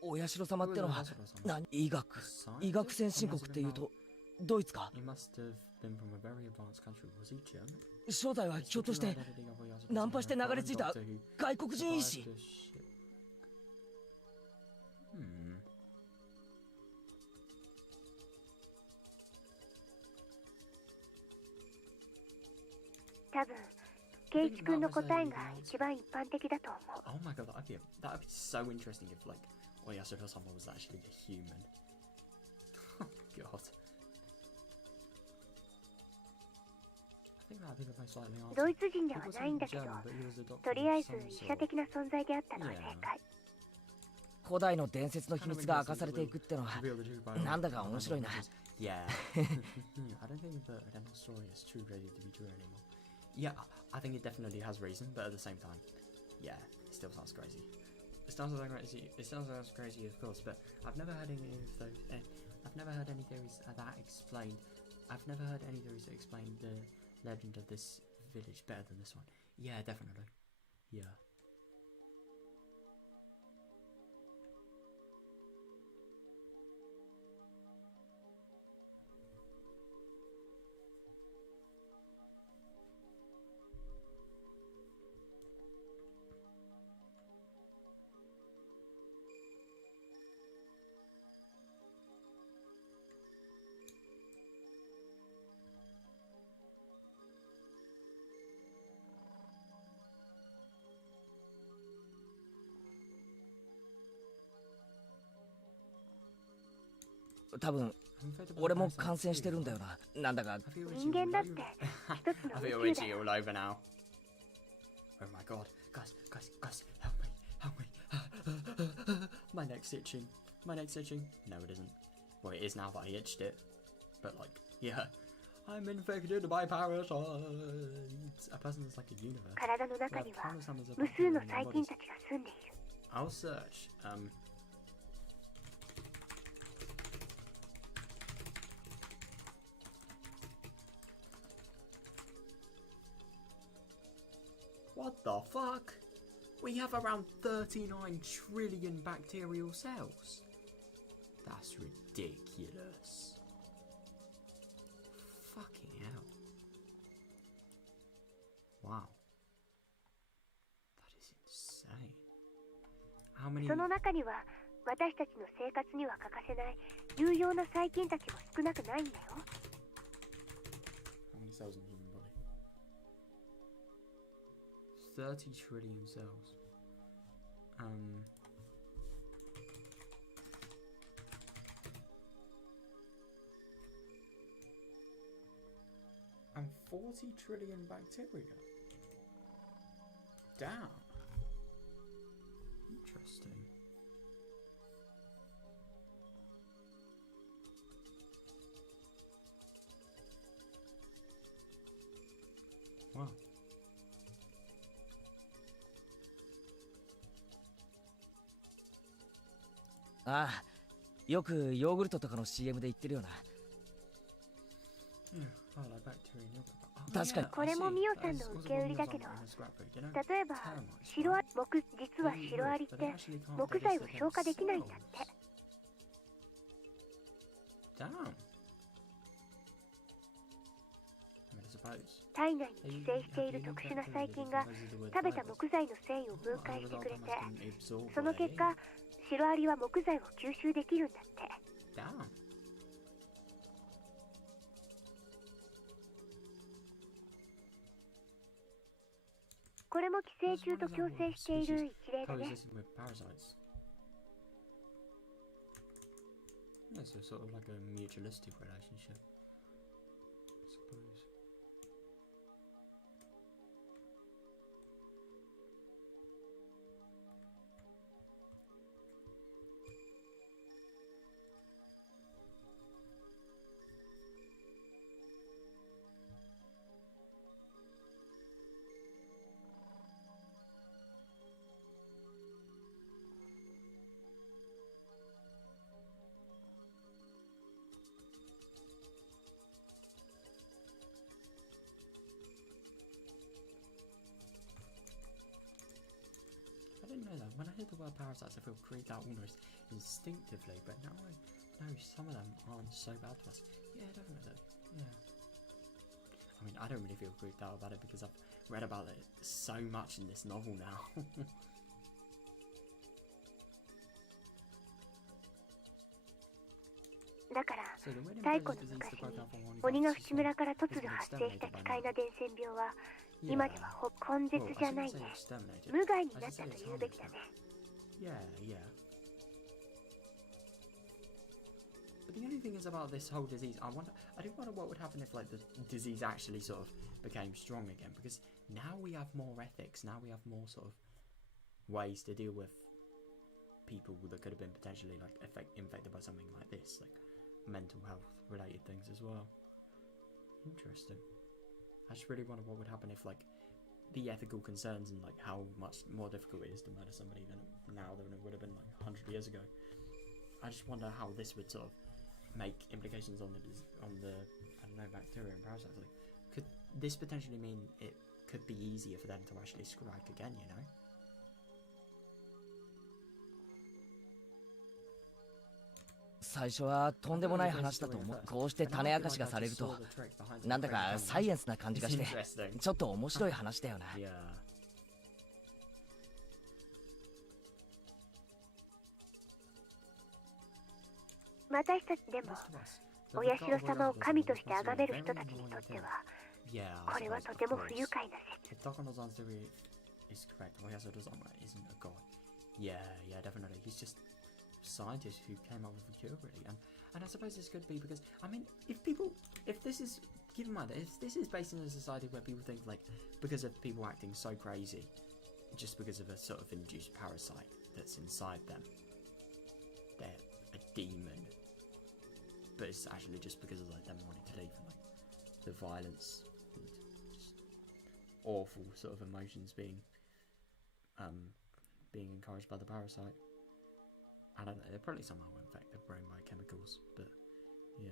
お社様ってのは何？医学先進国っていうとドイツか？正体はひょっとしてナンパして流れ着いた外国人医師？多分ケイチ君の答えが一番一般的だと思う。 Oh my god, that'd be so interesting if, like, Oyasura-sama was actually a human. Oh god. I think that'd be the most likely answer. ドイツ人ではないんだけど、とりあえず医者的な存在であったのは正解。古代の伝説の秘密が明かされていくってのはなんだか面白いな。Yeah. I don't think that Rena's story is too ready to be true anymore. Yeah, I think it definitely has reason, but at the same time, yeah, it still sounds crazy. It sounds crazy. It sounds crazy, of course, but I've never heard any of those. I've never heard any theories that explain. I've never heard any theories that explain the legend of this village better than this one. Yeah, definitely. Yeah.多分俺も感染してるんだよな。なんだか人間だって一つの I feel 宇宙だ itchy よ。 all over now. Oh my god. Guys, help me. My neck's itching. My neck's itching. No, it isn't. Well, it is now that I itched it. But like, yeah. I'm infected by parasites. A person is like a universe. 体の中には無数の細菌たちが住んでいる。I'll search. What the fuck? We have around 39 trillion bacterial cells. That's ridiculous. Fucking hell. Wow. That is insane. How many... その中には私たちの生活には欠かせない有用な細菌たちも少なくないんだよ。How many cells in the human body? 30 trillion cells. And 40 trillion bacteria. Damn. Interesting. Wow. ああ、よくヨーグルトとかの CM で言ってるよな。確かに。これもミオさんの受け売りだけど、例えば実はシロアリって木材を消化できないんだって。体内に寄生している特殊な細菌が食べた木材の繊維を分解してくれて、その結果シロアリは木材を吸収できるんだって。これも寄生虫と共生している一例だね。It's a sort of like a mutualistic relationship, I suppose. I didn't know that. When I hear the word parasites, I feel creeped out almost instinctively, but now I know some of them aren't so bad to us. Yeah, definitely. Yeah. I mean, I don't really feel creeped out about it because I've read about it so much in this novel now. だから太古の昔に鬼ヶ淵村から突如発生した奇怪な伝染病は今では根絶じゃないね。無害になったと言うべきだね。But the only thing is about this whole disease, I do wonder what would happen if like the disease actually sort of became strong again, because now we have more ethics, now we have more sort of ways to deal with people that could have been potentially like infected by something like this, like mental health related things as well. Interesting. I just really wonder what would happen if like the ethical concerns and like how much more difficult it is to murder somebody than now than it would have been like 100 years ago. I just wonder how this would sort of make implications on the I don't know, bacteria and parasites. Like, could this potentially mean it could be easier for them to actually strike again, you know? 最初はとんでもない話だと思う。こうして種明かしがされるとなんだかサイエンスな感じがしてちょっと面白い話だよな。私たちでもお社様を神として崇める人たちにとってはこれはとても不愉快な説。Scientists who came up with a cure, really, and I suppose this could be because I mean, if this is, keep in mind, if this is based in a society where people think like because of people acting so crazy, just because of a sort of induced parasite that's inside them, they're a demon, but it's actually just because of like them wanting to leave, like the violence, and just awful sort of emotions being encouraged by the parasite. I don't know, they're probably somehow infected brain by chemicals, but yeah.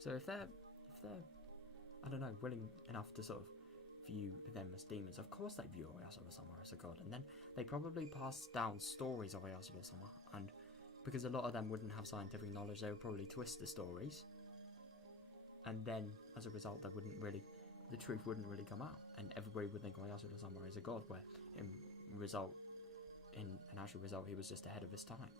So if they're I don't know, willing enough to sort of view them as demons, of course they view Oyasura-sama as a god, and then they probably pass down stories of Oyasura-sama, and because a lot of them wouldn't have scientific knowledge, they would probably twist the stories, and then as a result the truth wouldn't really come out, and everybody would think Oyasura-sama is a god, where in an actual result he was just ahead of his time.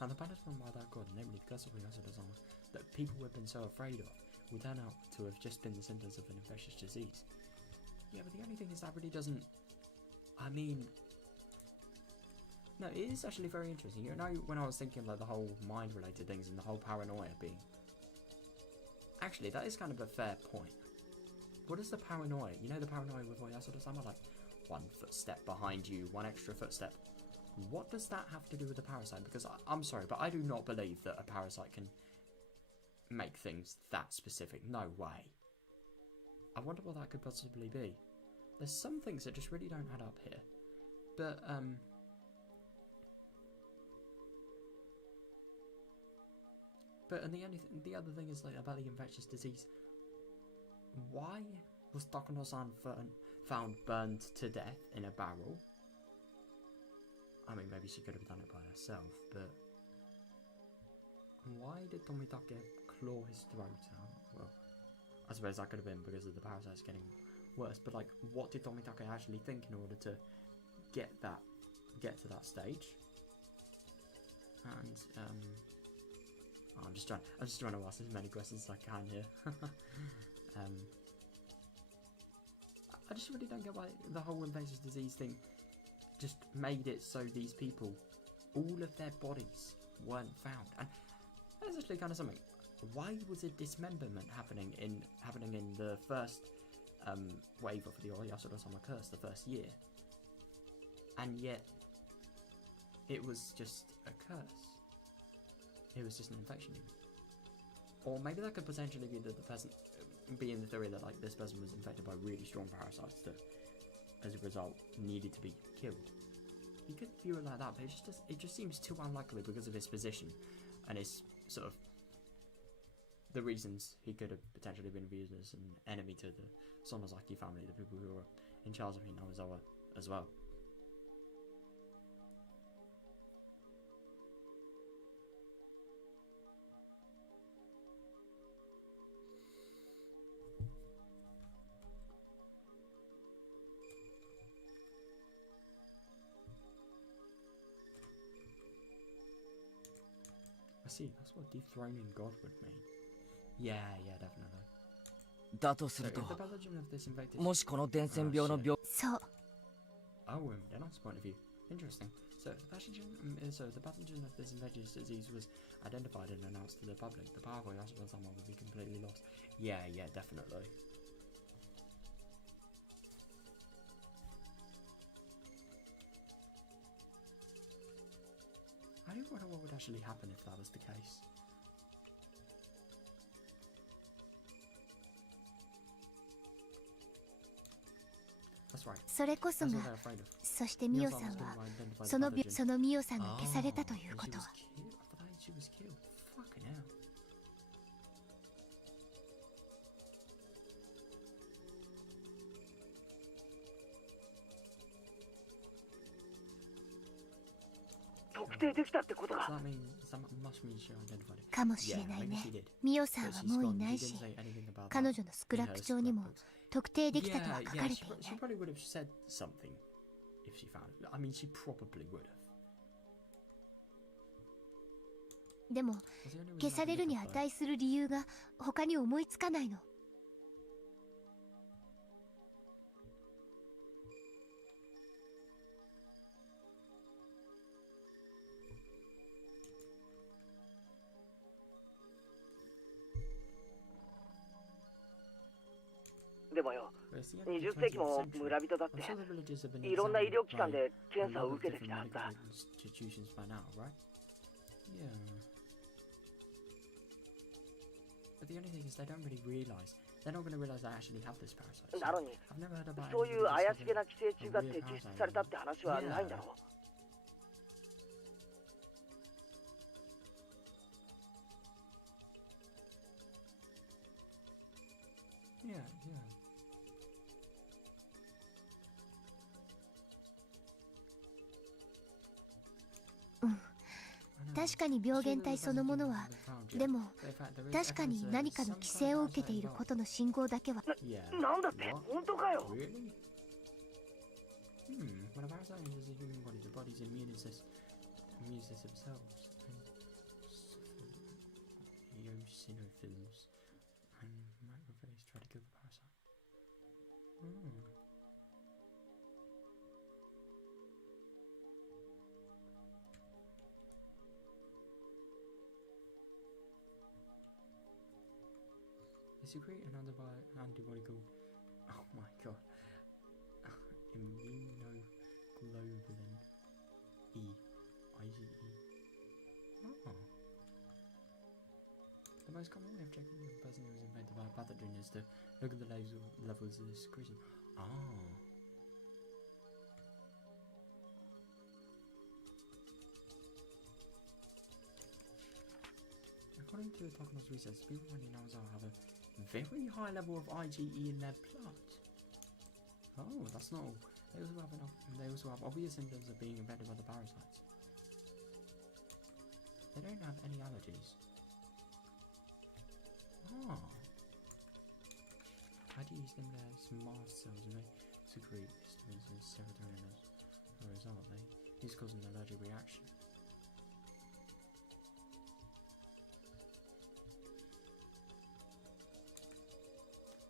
And the punishment by that god, namely because of Oyasura-sama, that people have been so afraid of, will turn out to have just been the symptoms of an infectious disease. Yeah, but the only thing is that really doesn't... I mean... No, it is actually very interesting. You know, when I was thinking like the whole mind-related things and the whole paranoia being... Actually, that is kind of a fair point. What is the paranoia? You know the paranoia with Oyasura-sama? Like, one footstep behind you, one extra footstep. What does that have to do with the parasite? Because I'm sorry, but I do not believe that a parasite can make things that specific. No way. I wonder what that could possibly be. There's some things that just really don't add up here. But, and the other thing is like about the infectious disease. Why was Takano-san found burned to death in a barrel? I mean, maybe she could have done it by herself, but why did Tomitake claw his throat out? Well, I suppose that could have been because of the parasites getting worse, but like, what did Tomitake actually think in order to get to that stage? And I'm just trying to ask as many questions as I can here. I just really don't get why the whole infectious disease thing just made it so these people, all of their bodies weren't found. And that's actually kind of something. Why was a dismemberment happening in the first wave of the Oyasura-sama curse, the first year, and yet it was just a curse? It was just an infection. Or maybe that could potentially be that the person, be in the theory that like this person was infected by really strong parasites that, as a result, needed to be killed. You could view it like that, but it just seems too unlikely because of his position and his sort of the reasons he could have potentially been viewed as an enemy to the Sonozaki family, the people who were in charge of Hinazawa as well. I see, that's what dethroning God would mean. Yeah, definitely. だとす So ると if the pathogen of this infected... もしこの伝染病の病そう Oh, Denon's point of view. Interesting. So the pathogen of this infectious disease was identified and announced to the public. The pathway of someone would be completely lost. Yeah, definitely. I do wonder what would actually happen if that was the case. That's right. それこそ That's が what they're afraid of. そしてミオさんはそのミオさんが消されたということは She was killed. Fucking hell. 特定できたってこと Does だ。 that must mean she identified it? かもしれ Yeah, ない maybe ね she did. ミオさん But は she's もうい gone. ない She し didn't say anything about 彼 that 女のスク in ラッ her プ帳にも scrapbooks. 特定できたとは Yeah, 書かれて she いない probably would have said something if she found it. I mean, she probably would have. でも Was the only reason 消さ I れ could るに think of, though. 値する理由が他に思いつかないのでもよ、 But it's the end of the 20世紀も 20th century. 村人だっ I'm て sure the villagers have been いろんな医療機関 examined で by 検 a 査を lot 受 of けてき different たはず medical だ。 institutions by now, right? Yeah. But the only thing is they don't really realise. They're not going to realise they actually have this parasite. So なのに I've never heard about そういう anybody 怪しげな寄生虫だって discovering 実施されたって話はないんだろう。 Yeah. 確かに病原体そのものはでも確かに何かの規制を受けていることの信号だけはなんだって本当かよ。 Really? When a parasite enters the human body, the body's immune system cells and eosinophils and macrophages try to kill the parasite. They secrete an antibody called, oh my god, immunoglobulin E, IgE. Oh. The most common way of checking if a person who is infected by a pathogen is to look at the levels of the secretion. Oh. According to Takuno's research, people finding Naozao have a very high level of IgE in their blood. Oh, that's not all. They also have obvious symptoms of being infected by the parasites. They don't have any allergies. Oh. IgE stimulates mast cells and they secrete histamine and serotonin as a result. These cause an allergic reaction.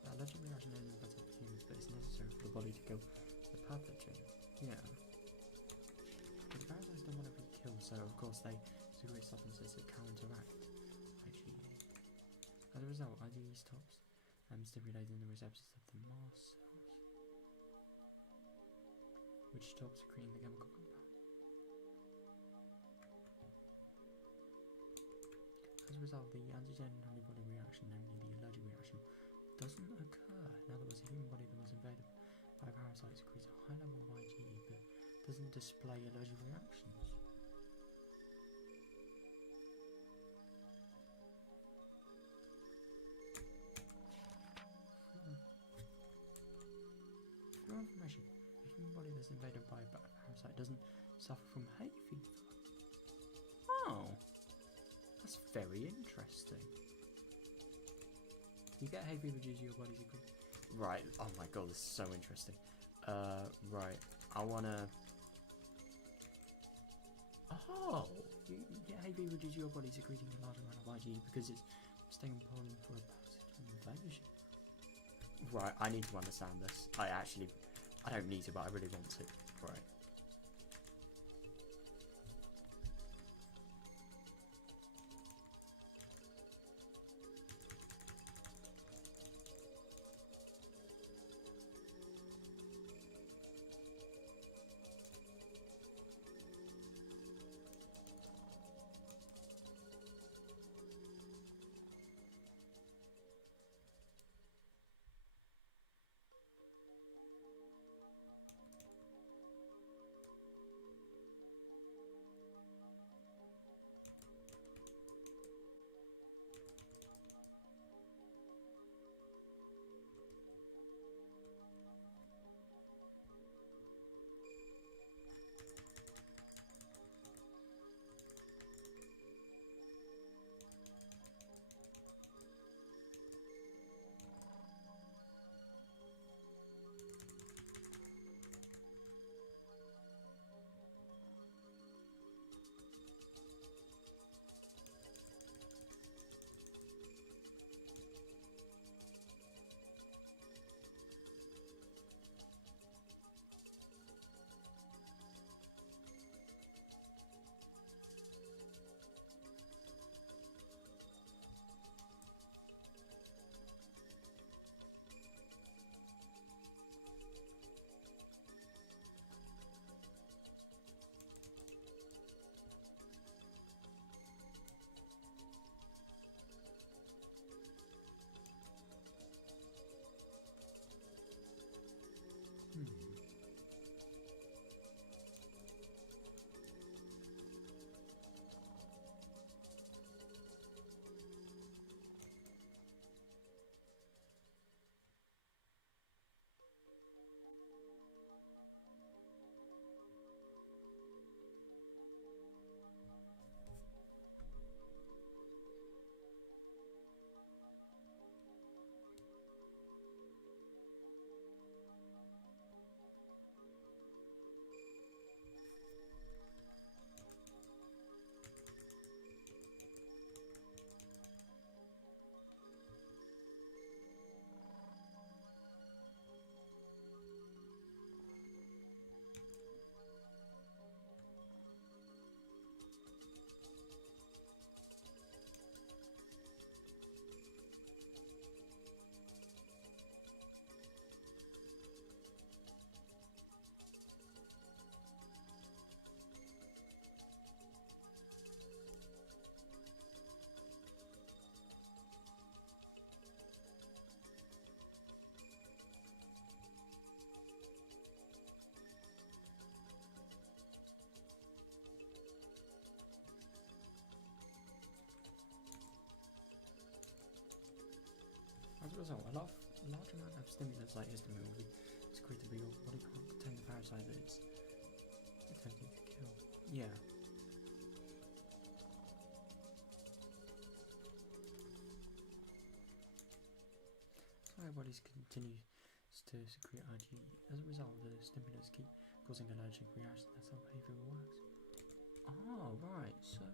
The allergic reaction only affects humans, but it's necessary for the body to kill the pathogen. Yeah. But the parasites don't want to be killed, so of course they secrete substances that counteract IgE. As a result, IgE stops stimulating the receptors of the mast cells, which stops secreting the chemical compound. As a result, the antigen-antibody reaction, namely the allergic reaction, doesn't occur. In other words, a human body that was invaded by a parasite secretes a high level of IgE but doesn't display allergic reactions. For your information, a human body that's invaded by a parasite doesn't suffer from hay fever. Oh, that's very interesting. You get hay fever due to your body's secret. Right. Oh my god, this is so interesting. Right. I wanna. Oh, you get hay fever due to your body secreting a large amount of IgE because it's staying pollen for a pathogen invasion. Right, I need to understand this. I don't need to, but I really want to. Right. As a result, a large amount of stimulants like histamine will be secreted, but your body can't contain the parasite that it's attempting to kill. Yeah. That's why our bodies continue to secrete IgE. As a result, the stimulants keep causing allergic reactions. That's how behavior works. Oh, right, so...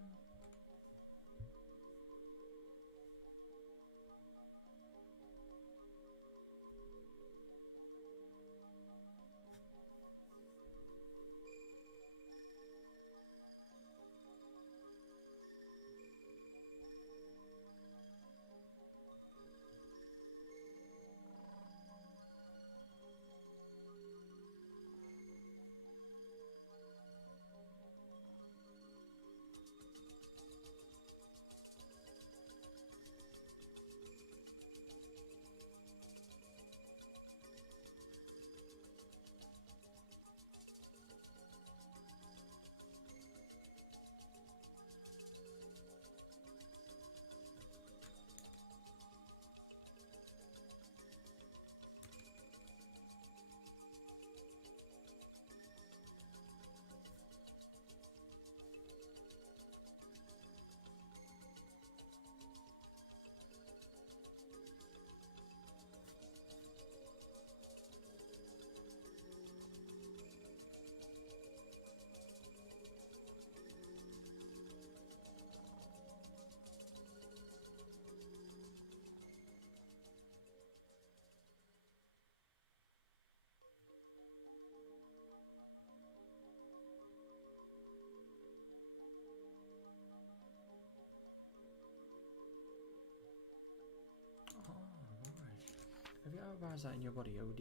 a parasite in your body, it will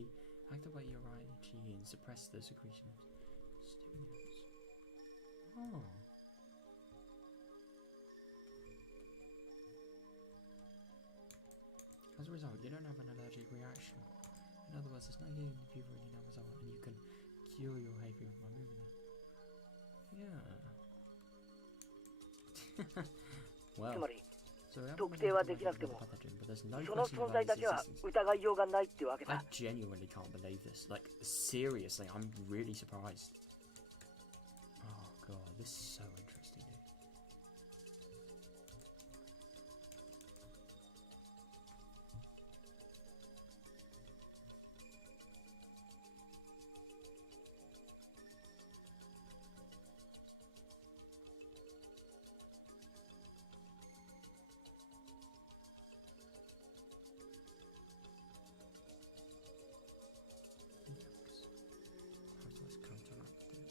activate your Higurashi and suppress the secretion of stimulants. Oh. As a result, you don't have an allergic reaction. In other words, there's no healing if you really know result, and you can cure your hay fever by moving it. Yeah. Well, つまり so we haven't 特 been 定 able は to できなくて identify も the pathogen, but there's no その question 存 about 在だ its けは existence. 疑いようがないってわけ I だ。 genuinely can't believe this. Like, seriously, I'm really surprised. Oh god, this is so interesting, dude. Let's counteract it.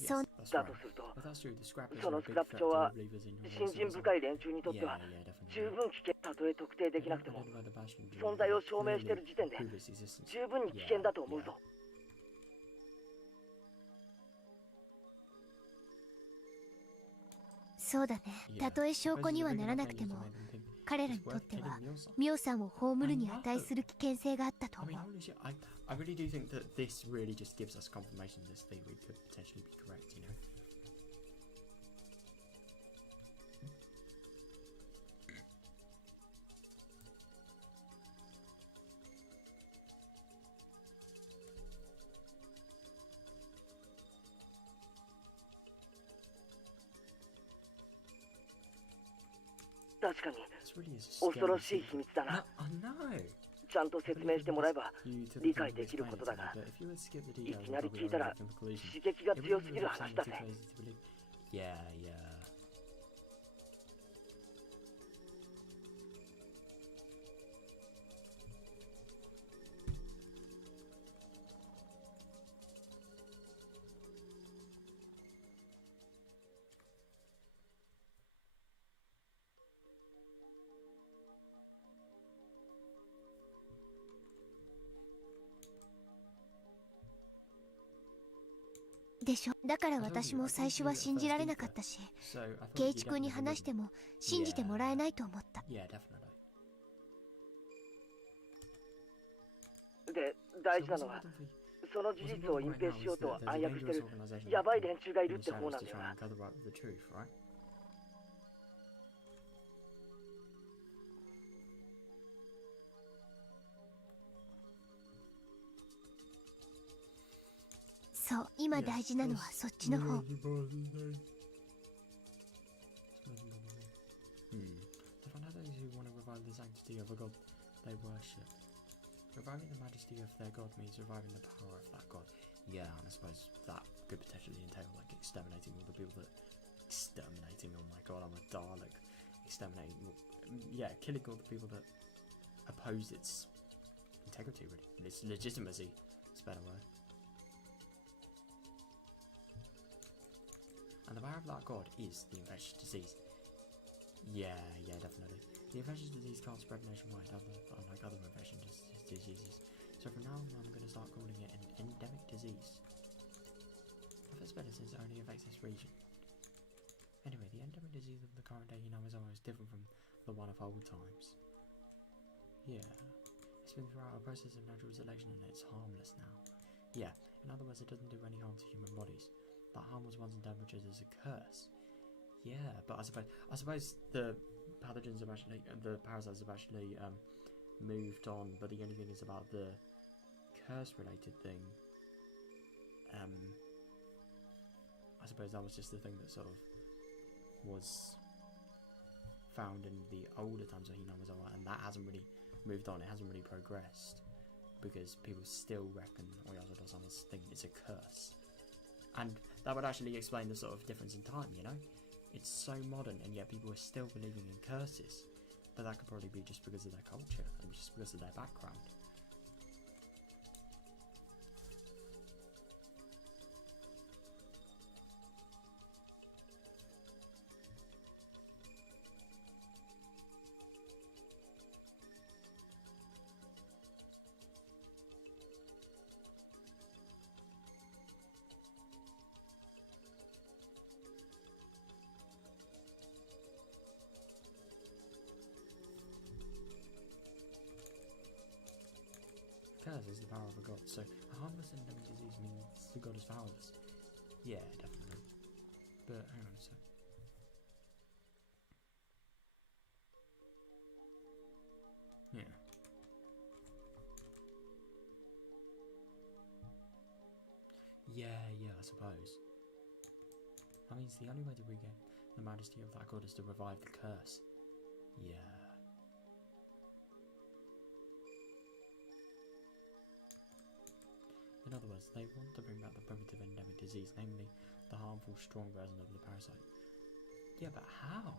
Yes, そう that's だ right. とすると If that's true, the scrappers そ are の a ス big クラッ threat プ to 帳は the believers in 信 Higurashi 心 as 深 well. い連中にとって Yeah, は yeah, definitely. 十分危険、たとえ特定できなくても Identify the bastion 存在を証明してい clearly る時点で prove its existence. 十分に危険だと思うぞ。そうだね。たとえ証拠にはならなくても、彼らにとってはミオさんを葬るに値する危険性があったと I 思 mean, う。 holy shit, I really do think that this really just gives us confirmation this theory could potentially be correct, you know? This 確かに This really is a 恐ろ scary しい秘 secret. 密だな。 I know. ちゃんと説明してもらえば You to 理 the 解 point で of きる explaining こと it だ to me, が、 but if you were to skip the い details き and なり probably 聞いた arrive ら at the conclusion, 刺激が it 強 really す would ぎる have 話 sounded だ too ぜ。 crazy to believe. Yeah, yeah. でしょ。だから私も最初は信じられなかったし、 So I thought 圭 you 一君に definitely 話して wouldn't. も信じてもらえないと思った。 Yeah, definitely. で、大 So 事な what's のは important for you? その事 What's 実を important 隠 right 蔽 now しよう is と that there's 暗 a 躍して dangerous る organization やばい in 連中がいるっ the て方 shadows なん to だよ try な and。cover up the truth, right? そう、今大事なのはそっちの方。 Hmm. To find out those who want to revive the sanctity of a god they worship. Reviving the majesty of their god means reviving the power of that god. Yeah, and I suppose that could potentially entail like exterminating all the people that... Exterminating, oh my god, I'm a Dalek. Exterminating, yeah, killing all the people that oppose its integrity, really. Its legitimacy, is a better word. And the power of that god is the infectious disease. Yeah, definitely. The infectious disease can't spread nationwide, unlike other infectious diseases. So from now on, I'm going to start calling it an endemic disease. If it's better since it only affects this region. Anyway, the endemic disease of the current day Higurashi is different from the one of old times. Yeah. It's been throughout a process of natural selection and it's harmless now. Yeah, in other words, it doesn't do any harm to human bodies. That harm was once interpreted as a curse. Yeah, but I suppose the pathogens have actually, the parasites have actually moved on. But the only thing is about the curse-related thing. I suppose that was just the thing that sort of was found in the older times of Higurashi, and that hasn't really moved on. It hasn't really progressed because people still reckon Oyasu-sama think it's a curse. And that would actually explain the sort of difference in time, you know? It's so modern, and yet people are still believing in curses. But that could probably be just because of their culture, and just because of their background. Curse is the power of a god, so a harmless endemic disease means the god is powerless. Yeah, definitely. But hang on a sec. Yeah. Yeah, I suppose. That means the only way to regain the majesty of that god is to revive the curse. Yeah. In other words, they want to bring back the primitive endemic disease, namely the harmful, strong version of the parasite. Yeah, but how?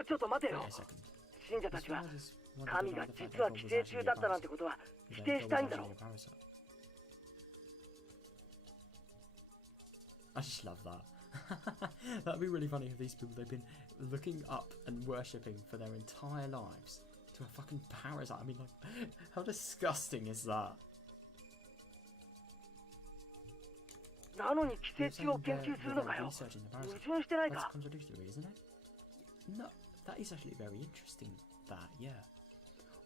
Wait a second. 信者たちは This wanted to 神 deny が the fact 実は that God 寄 was 生虫 actually だ a ったなんて parasite. ことは That 否 God 定したいん was だろ actually う a parasite. I just love that. That'd be really funny if these people, they've been looking up and worshipping for their entire lives to a fucking parasite. I mean, like, how disgusting is that? なのに寄生 You're 虫を saying 研 they're, 究する they're のかよ researching the 矛 parasite. 盾してない That's か contradictory, isn't it? No, that is actually very interesting, that, yeah.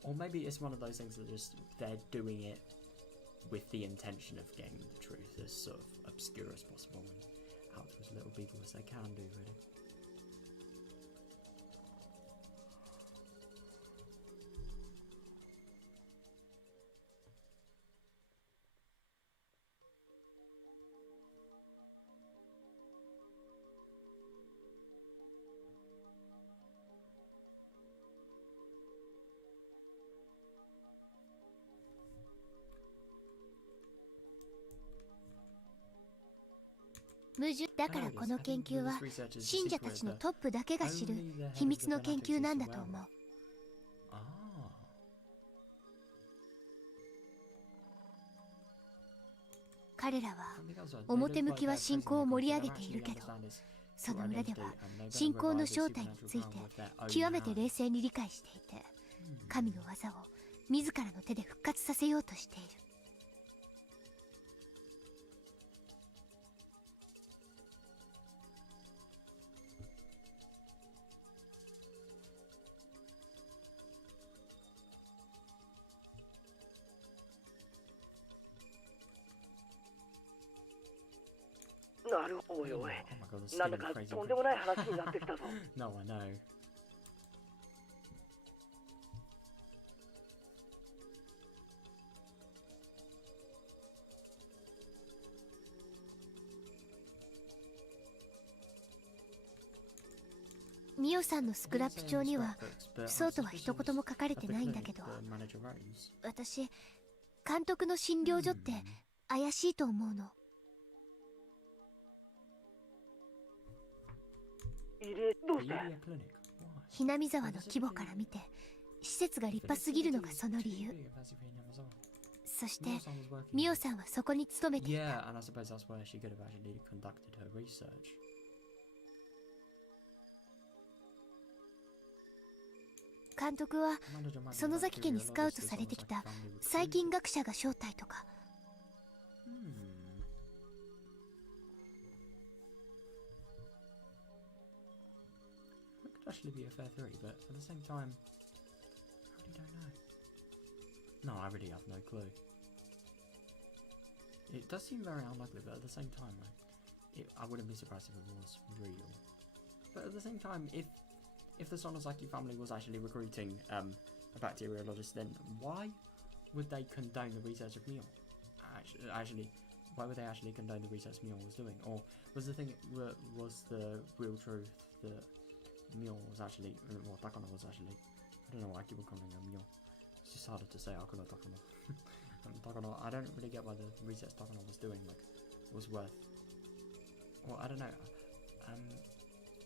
Or maybe it's one of those things that just, they're doing it with the intention of getting the truth as sort of obscure as possible and out to as little people as they can do, really.矛盾だからこの研究は信者たちのトップだけが知る秘密の研究なんだと思う。彼らは表向きは信仰を盛り上げているけど、その裏では信仰の正体について極めて冷静に理解していて、神の技を自らの手で復活させようとしている。なるおいおい、なんだかとんでもない話になってきたぞ。No, I know. ミオさんのスクラップ帳にはそうとは一言も書かれてないんだけど、私監督の診療所って怪しいと思うの。どうして？ひなみ沢の規模から見て施設が立派すぎるのがその理由。そしてミオさんはそこに勤めていた。Yeah, and I suppose that's where she could have actually conducted her research. 監督は園崎家にスカウトされてきた細菌学者が正体とか。That could actually be a fair theory, but at the same time, I really don't know. No, I really have no clue. It does seem very unlikely, but at the same time, I wouldn't be surprised if it was real. But at the same time, if the Sonosaki family was actually recruiting a bacteriologist, then why would they condone the research of Mio? Actually, why would they actually condone the research Mio was doing? Or was the real truth that Mio was actually, well, Takano was actually I don't know why I keep on calling her Mio. It's just harder to say Akula Takano. Takano, I don't really get why the resets Takano was doing, like, was worth. Well, I don't know.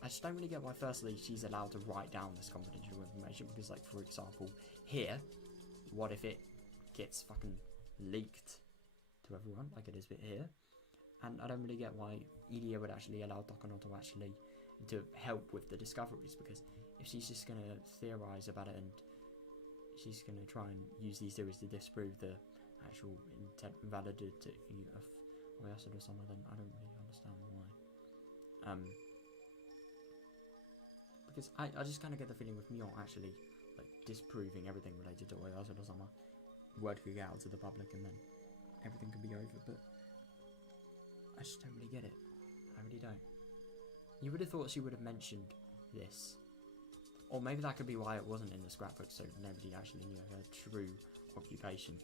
I just don't really get why, firstly, she's allowed to write down this confidential information, because, like, for example, here, what if it gets fucking leaked to everyone, like it is bit here? And I don't really get why Iria would actually allow Takano to help with the discoveries, because if she's just going to theorize about it and she's going to try and use these theories to disprove the actual validity of Oyasuda Sama, then I don't really understand why. Because I just kind of get the feeling with Mion actually like disproving everything related to Oyasuda Sama, word could get out to the public and then everything could be over, but I just don't really get it. I really don't. You would have thought she would have mentioned this. Or maybe that could be why it wasn't in the scrapbook, so nobody actually knew her true occupation.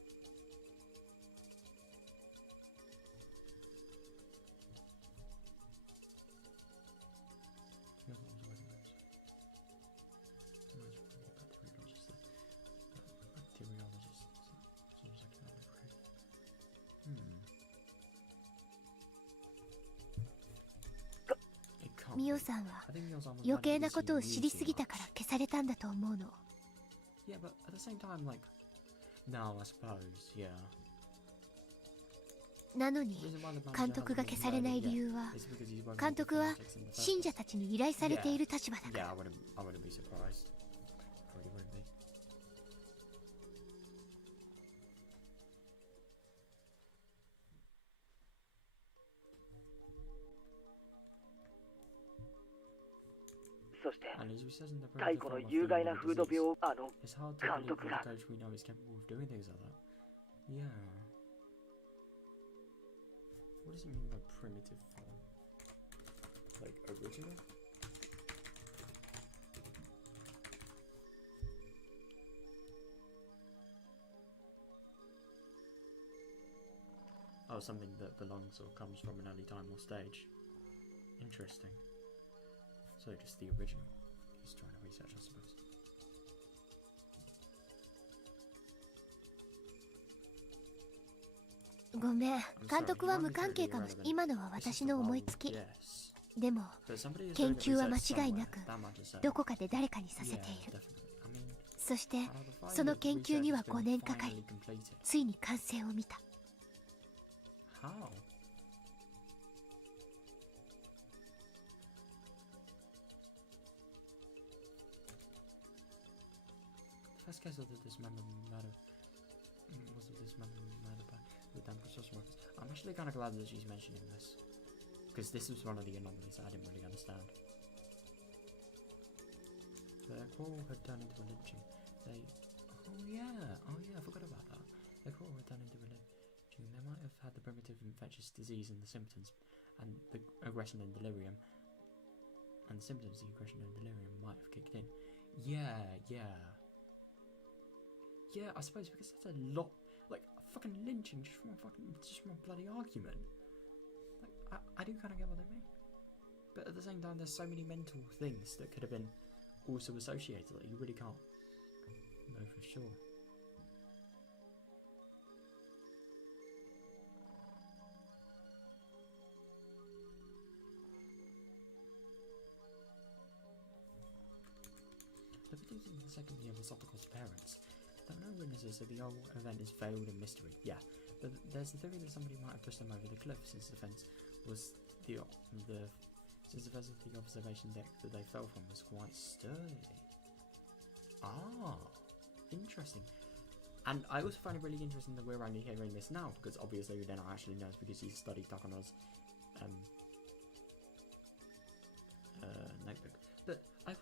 ミオさんは余計なことを知りすぎたから消されたんだと思うの。Yeah, but at the same time, like, no, I suppose, yeah. なのに監督が消されない理由は、監督は信者たちに依頼されている立場だから。Yeah, I wouldn't be surprised. I really wouldn't be. そして太古の有害な風土病を監督が。Yeah. What does he mean by primitive form? Like original? Oh, something that belongs or comes from an early time or stage. Interesting. So just the original. He's trying to research, I suppose. ごめん、監督は無関係かも。今のは私の思いつき。でも、研究は間違いなく、どこかで誰かにさせている。そして、その研究には5年かかり、ついに完成を見た。First case of the dismemberment matter was a dismemberment matter by the damn construction workers. I'm actually kind of glad that she's mentioning this, because this was one of the anomalies that I didn't really understand. Their quarrel had turned into a lynching. Oh yeah, I forgot about that. Their quarrel had turned into a lynching. They might have had the primitive infectious disease and the symptoms, and the aggression and delirium. And the symptoms, the aggression and delirium might have kicked in. Yeah. Yeah, I suppose, because that's a lot, like, fucking lynching just from a bloody argument. Like, I do kind of get what they mean. But at the same time, there's so many mental things that could have been also associated that you really can't know for sure. The videos in the second year was Optical's parents. There are no witnesses that the whole event is veiled in mystery. Yeah, but there's the theory that somebody might have pushed them over the cliff since the fence was since the fence of the observation deck that they fell from was quite sturdy. Ah, interesting. And I also find it really interesting that we're only hearing this now, because obviously we don't actually know, because he studied Takano's notebook. But I'm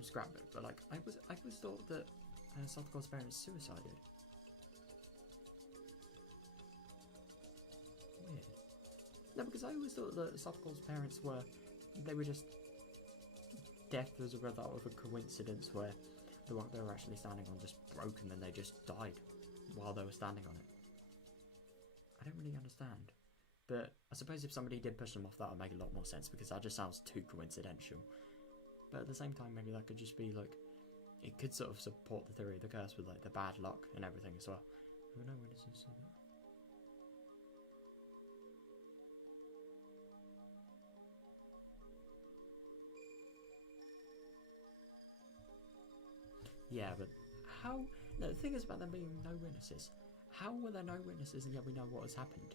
scrapbook, but like I was thought that Satsuko's parents suicided. Weird. No, because I always thought that Satsuko's parents were just death as a result of a coincidence where the rock they were actually standing on just broke and then they just died while they were standing on it. I don't really understand. But I suppose if somebody did push them off, that would make a lot more sense, because that just sounds too coincidental. But at the same time, maybe that could just be like it could sort of support the theory of the curse with like the bad luck and everything as well. There were no witnesses of it. Yeah, but how? No, the thing is about them being no witnesses. How were there no witnesses and yet we know what has happened?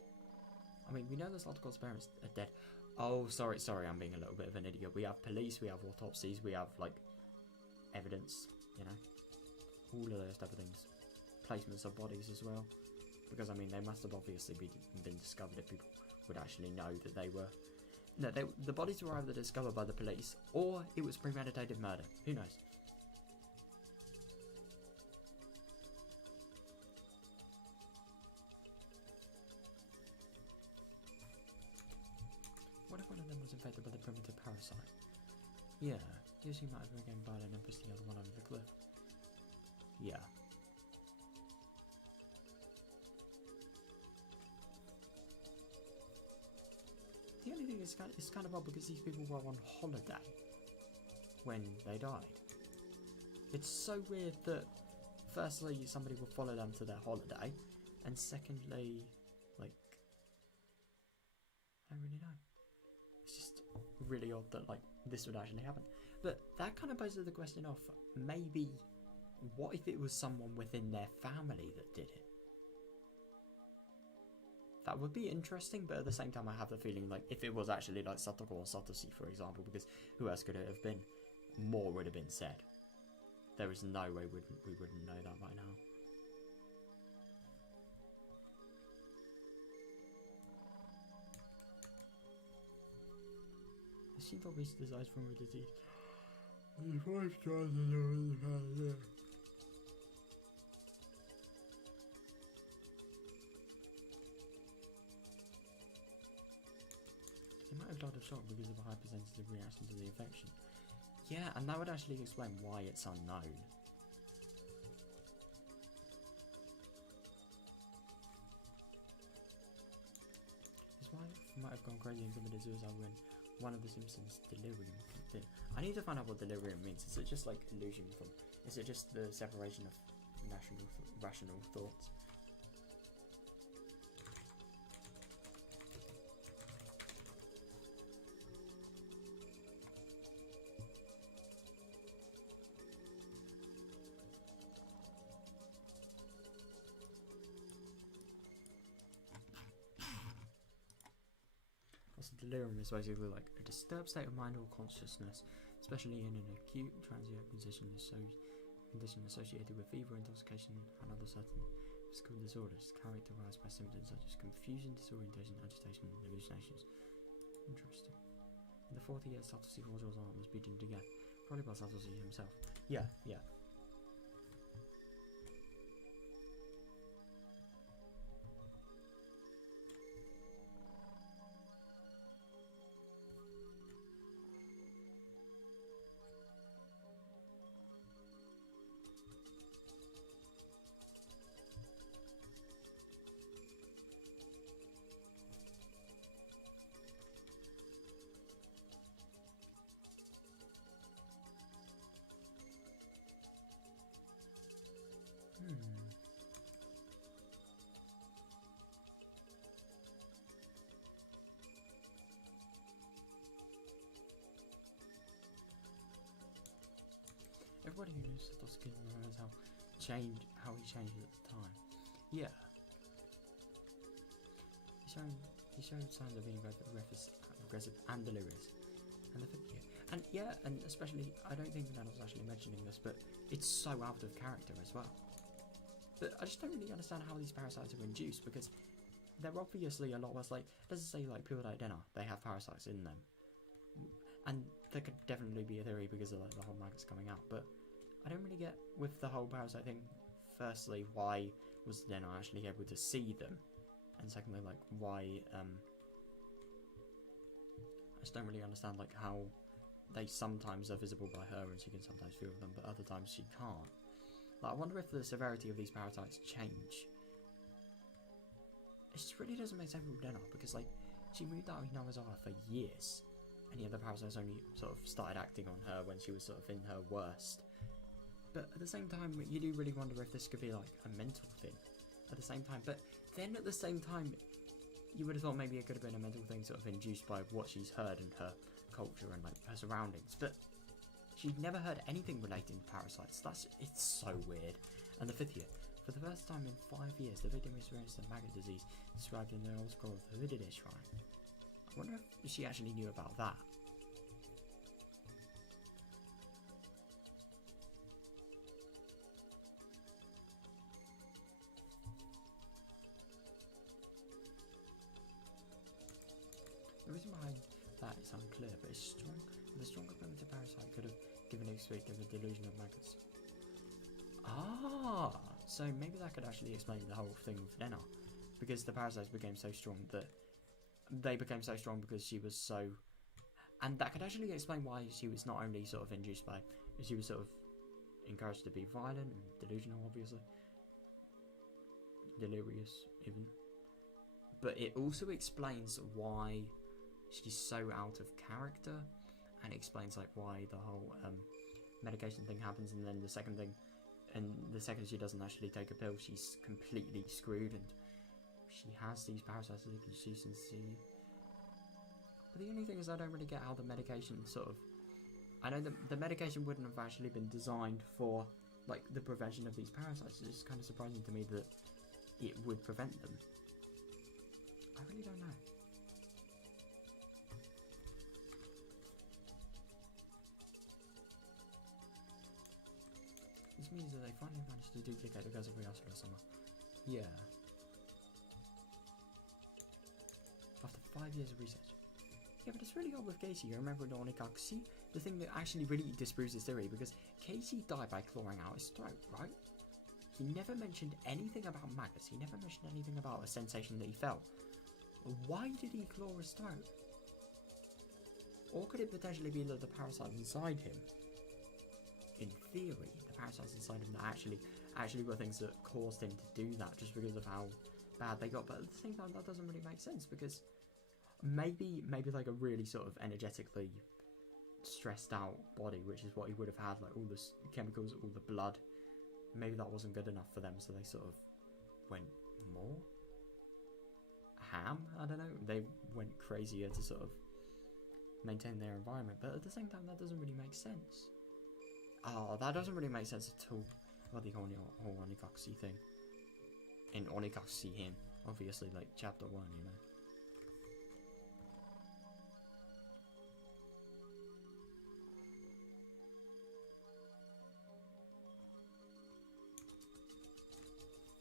I mean, we know the Slottogor's parents are dead. Oh, sorry, I'm being a little bit of an idiot. We have police, we have autopsies, we have, like, evidence, you know? All of those type of things. Placements of bodies as well. Because, I mean, they must have obviously been discovered if people would actually know that they were... No, the bodies were either discovered by the police, or it was premeditated murder. Who knows? What if one of them was infected by the primitive parasite? Yeah, usually might have again violent and pushed the other one over the cliff. Yeah. The only thing is it's kind of odd because these people were on holiday when they died. It's so weird that firstly somebody would follow them to their holiday, and secondly, like, I don't really know. It's just really odd that like this would actually happen. But that kind of poses the question of maybe what if it was someone within their family that did it? That would be interesting, but at the same time I have the feeling like if it was actually like Satoko or Satoshi, for example, because who else could it have been? More would have been said. There is no way we wouldn't know that by now. She probably decides from a disease. His wife tried to know he had it. He might have died of shock because of a hypersensitive reaction to the infection. Yeah, and that would actually explain why it's unknown. His wife might have gone crazy and committed suicide when one of the Simpsons delirium did. I need to find out what delirium means. Is it just like illusion from... Is it just the separation of rational thoughts? Delirium is basically like a disturbed state of mind or consciousness, especially in an acute transient condition associated with fever, intoxication, and other certain physical disorders, characterized by symptoms such as confusion, disorientation, agitation, and hallucinations. Interesting. In the 40 years, Satoshi Hojo's arm was beaten to death, probably by Satoshi himself. Yeah. Everybody who knows Satoshi knows how he changed at the time. Yeah. He showed signs of being both aggressive and delirious. And especially, I don't think that I was actually mentioning this, but it's so out of character as well. But I just don't really understand how these parasites are induced, because they're obviously a lot less like, let's say like people like dinner, they have parasites in them. And there could definitely be a theory because of like the whole maggots coming out, but I don't really get with the whole parasite thing. Firstly, why was Deno actually able to see them? And secondly, like why I just don't really understand like how they sometimes are visible by her and she can sometimes feel them, but other times she can't. Like, I wonder if the severity of these parasites change. It just really doesn't make sense with Deno, because like she moved out of Hinamizawa for years, and yet the parasites only sort of started acting on her when she was sort of in her worst. But at the same time, you do really wonder if this could be like a mental thing at the same time. But then at the same time, you would have thought maybe it could have been a mental thing sort of induced by what she's heard and her culture and like her surroundings. But she'd never heard anything relating to parasites. It's so weird. And the 5th year. For the first time in 5 years, the victim experienced a maggot disease described in the old scroll of the Higurashi shrine. I wonder if she actually knew about that. The reason behind that is unclear, but it's strong. The stronger primitive parasite could have given its weight to the delusion of maggots. Ah, so maybe that could actually explain the whole thing with Lena, because the parasites became so strong that they became so strong because she was so, and that could actually explain why she was not only sort of induced by, she was sort of encouraged to be violent and delusional, obviously, delirious even, but it also explains why she's so out of character, and explains like why the whole medication thing happens, and then the second thing. And the second she doesn't actually take a pill, she's completely screwed, and she has these parasites that she can see. But the only thing is, I don't really get how the medication sort of... I know the medication wouldn't have actually been designed for, like, the prevention of these parasites. It's kind of surprising to me that it would prevent them. I really don't know. This means that they finally managed to duplicate the Gaza Higurashi. Yeah. After 5 years of research. Yeah, but it's really odd with Casey. You remember the Onikakushi? The thing that actually really disproves his theory, because Casey died by clawing out his throat, right? He never mentioned anything about maggots. He never mentioned anything about a sensation that he felt. Why did he claw his throat? Or could it potentially be that the parasite inside him, in theory, the parasites inside him that actually were things that caused him to do that, just because of how bad they got? But at the same time, that doesn't really make sense, because maybe like a really sort of energetically stressed out body, which is what he would have had, like all the chemicals, all the blood, maybe that wasn't good enough for them, so they sort of went more ham. I don't know, they went crazier to sort of maintain their environment. But at the same time, that doesn't really make sense. Oh, that doesn't really make sense at all. About the whole Onikakushi thing. In Onikakushi him, obviously, like chapter 1, you know.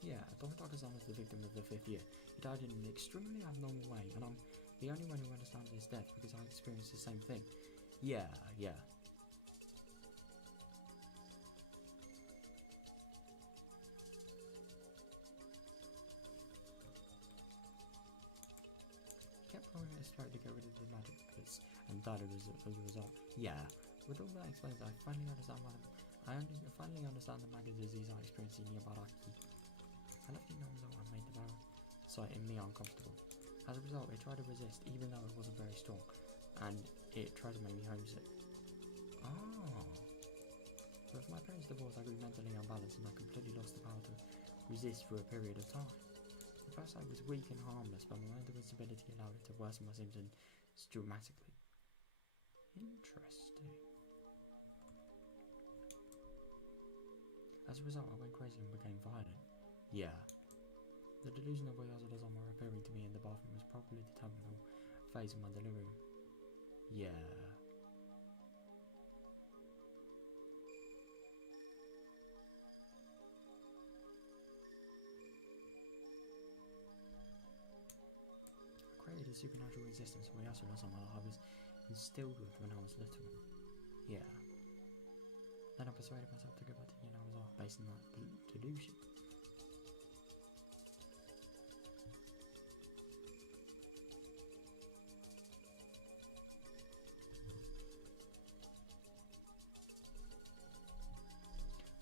Yeah, Tomitaka-san was the victim of the 5th year. He died in an extremely abnormal way, and I'm the only one who understands his death because I experienced the same thing. Yeah. Kept blowing at his throat to get rid of the magic bits, and died as a result. Yeah, with all that explained, I finally understand the maggot disease I experienced in Yabaraki. I left it no result and made the parasite in me uncomfortable. As a result, it tried to resist, even though it wasn't very strong, and it tried to make me homesick. Oh. But with my parents' divorce, I grew mentally unbalanced, and I completely lost the power to resist for a period of time. The parasite was weak and harmless, but my mental instability allowed it to worsen my symptoms dramatically. Interesting. As a result, I went crazy and became violent. Yeah. The delusion of Oyazura-sama appearing to me in the bathroom was probably the terminal phase of my delirium. Yeah. Created a supernatural existence of Oyazura-sama that I was instilled with when I was little. Yeah. Then I persuaded myself to go back to Yanawaza based on that delusion.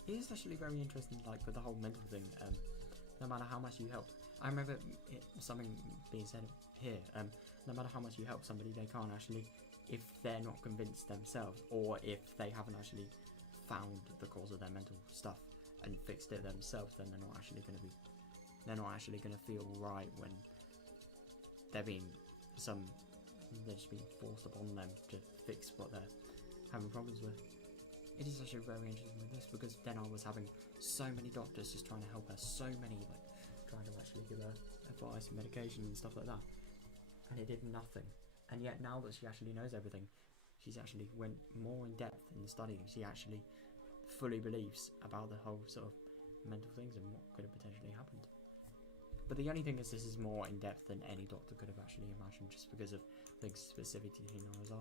It is actually very interesting, like with the whole mental thing. No matter how much you help, I remember something being said here. No matter how much you help somebody, they can't actually, if they're not convinced themselves, or if they haven't actually found the cause of their mental stuff and fixed it themselves, then they're not actually going to feel right when they're just being forced upon them to fix what they're having problems with. It is actually very interesting with this, because then I was having so many doctors just trying to help her, so many trying to actually give her advice and medication and stuff like that, and it did nothing. And yet now that she actually knows everything, she's actually went more in depth in the study. She actually fully believes about the whole sort of mental things and what could have potentially happened. But the only thing is, this is more in depth than any doctor could have actually imagined, just because of things specific to Hinawaza.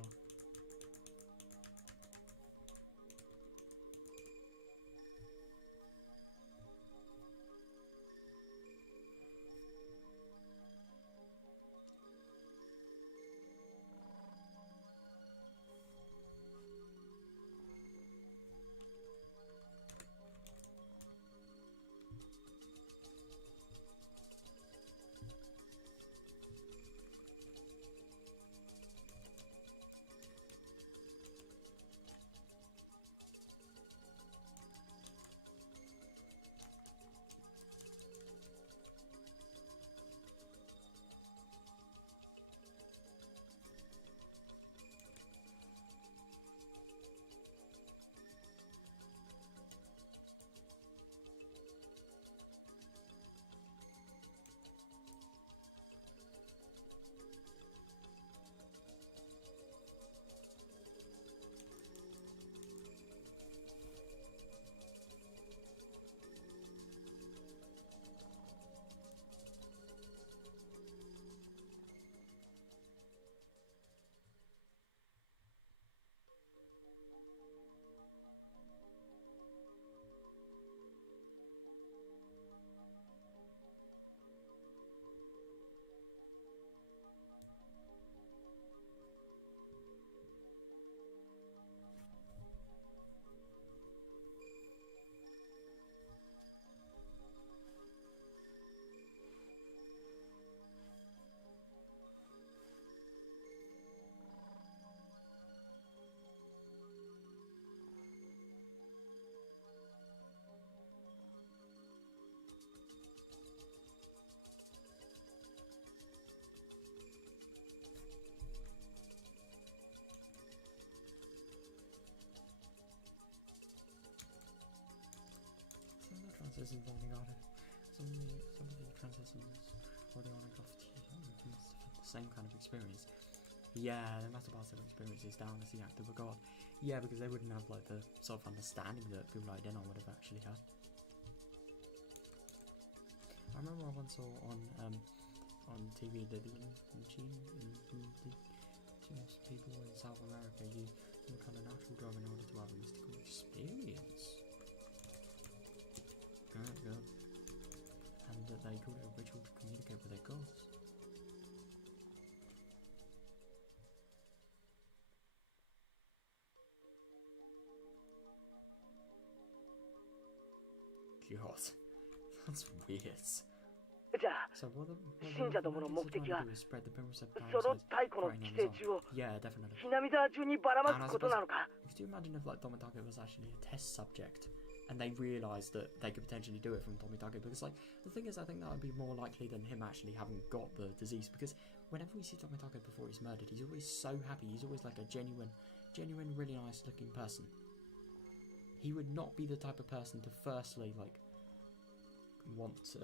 Transcendence Onigata. Some of the transcendence or the Onigata must have had the same kind of experience. Yeah, the Metabarsic experience is down as the act of a god. Yeah, because they wouldn't have like the sort of understanding that people like Denon would have actually had. I remember I once saw on TV that the indigenous people in South America use some kind of natural drug in order to have a mystical experience. Good. And that they called it a ritual to communicate with their gods. God, that's weird. じゃあ、信者どもの目的は、その太古の寄生虫をひなみ沢中にばらまくことなのか? Could you imagine if like Tomitake was actually a test subject and they realised that they could potentially do it from Tomitake? Because like the thing is, I think that would be more likely than him actually having got the disease, because whenever we see Tomitake before he's murdered, he's always so happy. He's always like a genuine, really nice looking person. He would not be the type of person to firstly like want to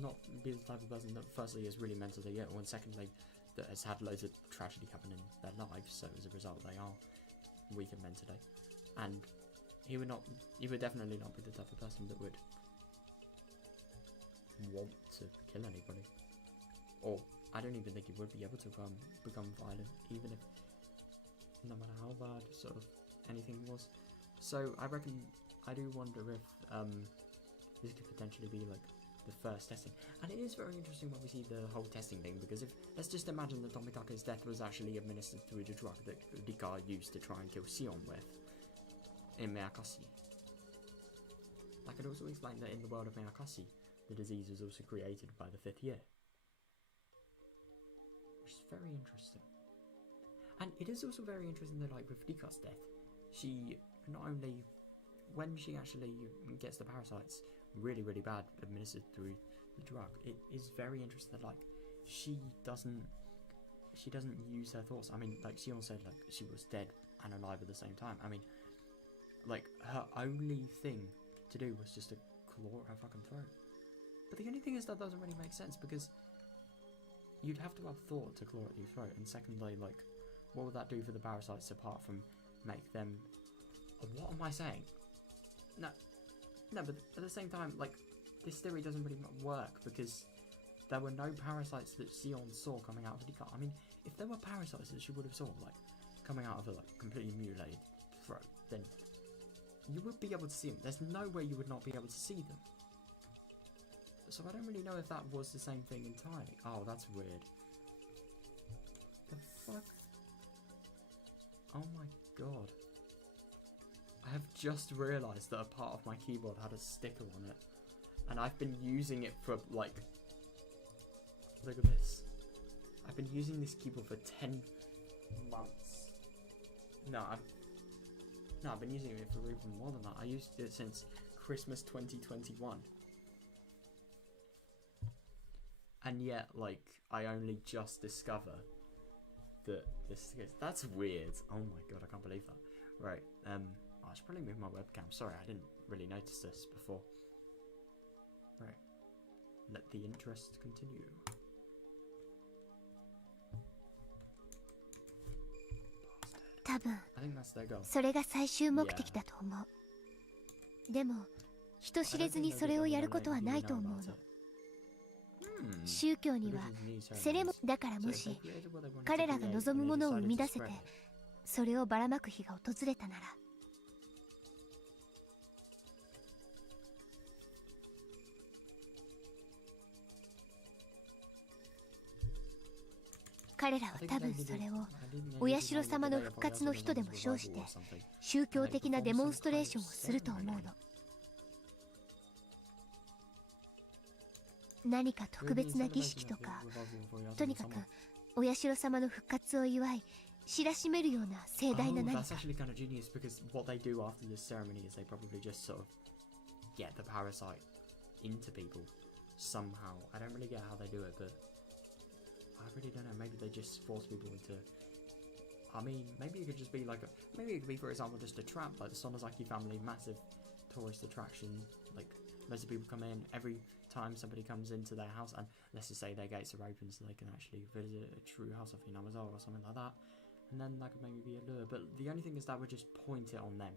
not be the type of person that firstly is really mentally ill, and secondly that has had loads of tragedy happen in their lives, so as a result they are weaker mentally. And he would definitely not be the type of person that would want to kill anybody, or I don't even think he would be able to become violent, even if no matter how bad sort of anything was. So I do wonder if this could potentially be like the first testing. And it is very interesting when we see the whole testing thing, because if let's just imagine that Tomitake's death was actually administered through the drug that Rika used to try and kill Sion with in Miyakashi. That could also explain that in the world of Miyakashi, the disease was also created by the 5th year. Which is very interesting. And it is also very interesting that, like, with Rika's death, she not only, when she actually gets the parasites really, really bad administered through the drug, it is very interesting that, like, she doesn't use her thoughts. I mean, like, she also said, like, she was dead and alive at the same time. I mean, like, her only thing to do was just to claw at her fucking throat. But the only thing is that doesn't really make sense, because you'd have to have thought to claw at your throat, and secondly, like, what would that do for the parasites apart from make them... What am I saying? No, but at the same time, like, this theory doesn't really work, because there were no parasites that Sion saw coming out of Rika. I mean, if there were parasites that she would have saw, like, coming out of her, like, completely mutilated throat, then you would be able to see them. There's no way you would not be able to see them. So I don't really know if that was the same thing entirely. Oh, that's weird. The fuck? Oh my god. I have just realised that a part of my keyboard had a sticker on it. And I've been using it for, like... Look at this. I've been using this keyboard for 10 months. I've been using it for even more than that. I used it since Christmas 2021. And yet, like, I only just discover that this is... That's weird. Oh my god, I can't believe that. Right, I should probably move my webcam. Sorry, I didn't really notice this before. Right. Let the interest continue.多分 I think that's their goal. それが最終目的だと思う。でも人知れずにそれをやることはないと思うの。宗教にはセレモだから、もし彼らが望むものを生み出せてそれをばらまく日が訪れたなら、彼らは多分それをお社様の復活の人でも称して宗教的なデモンストレーションをすると思うの。何か特別な儀式とか、とにかくお社様の復活を祝い知らしめるような盛大な何か。That's actually kind of genius, because what they do after this ceremony is they probably just sort of get the parasite into people somehow. I don't really get how they do it, but I really don't know. Maybe they just force people into... I mean, maybe it could just be like a... Maybe it could be, for example, just a trap, like the Sonozaki family, massive tourist attraction. Like, loads of people come in every time somebody comes into their house, and let's just say their gates are open so they can actually visit a true house of Hinamizawa or something like that. And then that could maybe be a lure. But the only thing is that would just point it on them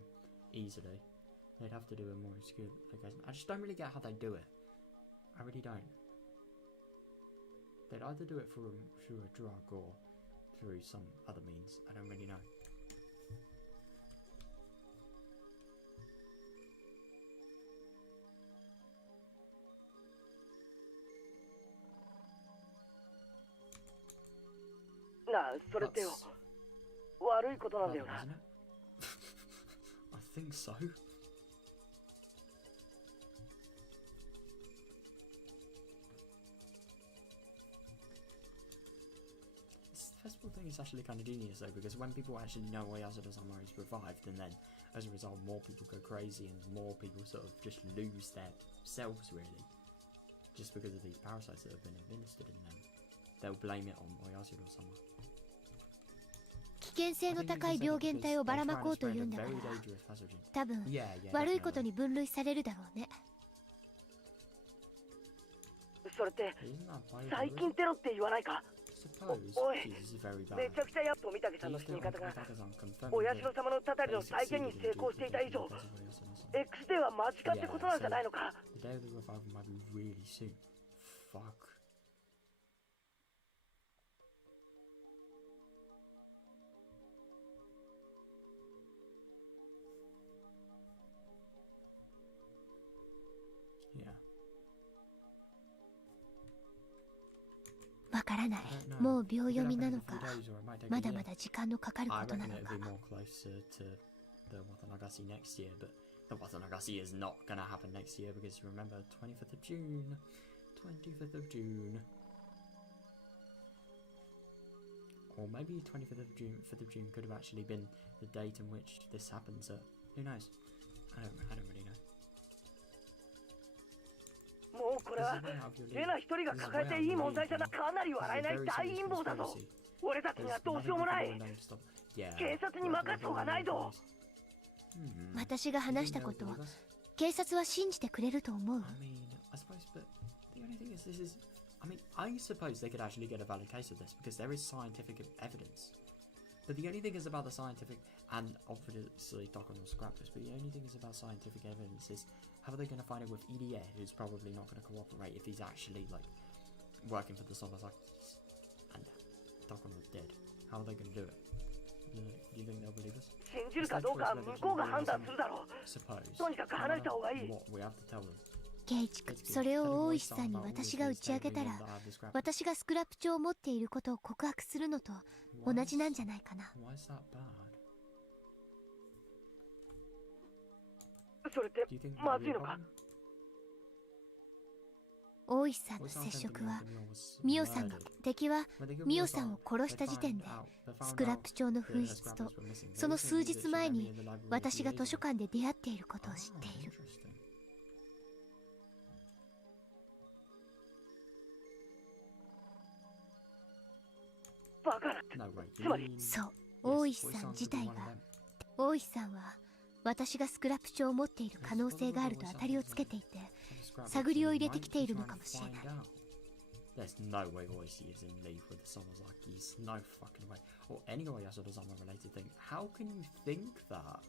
easily. They'd have to do a more obscure location. I just don't really get how they do it. I really don't. They'd either do it through a drug or through some other means. I don't really know. Isn't it? I think so. This festival thing is actually kind of genius though, because when people actually know Oyasura-sama is revived, and then as a result more people go crazy and more people sort of just lose their selves really, just because of these parasites that have been administered in them. They'll blame it on Oyasura-sama. 危険性の高い病原体をばらまこうというんだから、多分悪いことに分類されるだろうね。それって最近テロって言わないか。おい、めちゃくちゃやっと見たけさんの死に方がお社様のたたりの再現に成功していた以上、 X デーは間近ってことなんじゃないのか。わからない。もう秒読みなのか、まだまだ時間のかかることなのか。The Watanagasi next year, but the Watanagasi is not gonna happen next year because you remember 25th of June. 25th of June. or maybe 25th of June, 5th of June could have actually been the date in which this happened. So who knows? I don't really know. もうこれはレナ一人が抱えていい問題じゃな、かなり笑えない大陰謀だぞ。俺たちにはどうしようもない。警察に任すほうがないぞ。私が話したことを警察は信じてくれると思う。I suppose they could actually get a valid case of this because there is scientific evidence. But the only thing is about the scientific, and obviously Doc will scrap this, but the only thing is about scientific evidence is how are they going to find it with EDA, who's probably not going to cooperate if he's actually like working for the Tsumihoroboshi and Doc is dead. How are they going to do it? Do you think they'll believe us? 信じるかどうかは向こうが判断するだろう。 Suppose. とにかく離れた方がいい。 What we have to tell them. ケイチ君、それを大石さんに私が打ち明けたら、私がスクラップ帳を持っていることを告白するのと同じなんじゃないかな。それってまずいのか？大石さんの接触は、ミオさんが、敵はミオさんを殺した時点で、スクラップ帳の紛失と、その数日前に私が図書館で出会っていることを知っている。そう、大石さん自体が、大石さんは私がスクラップ帳を持っている可能性があると当たりをつけていて、探りを入れてきているのかもしれない。There's no way Oishi is in league with the Tsumihoroboshi. No fucking way. Or any Oyasura-sama related thing. How can you think that?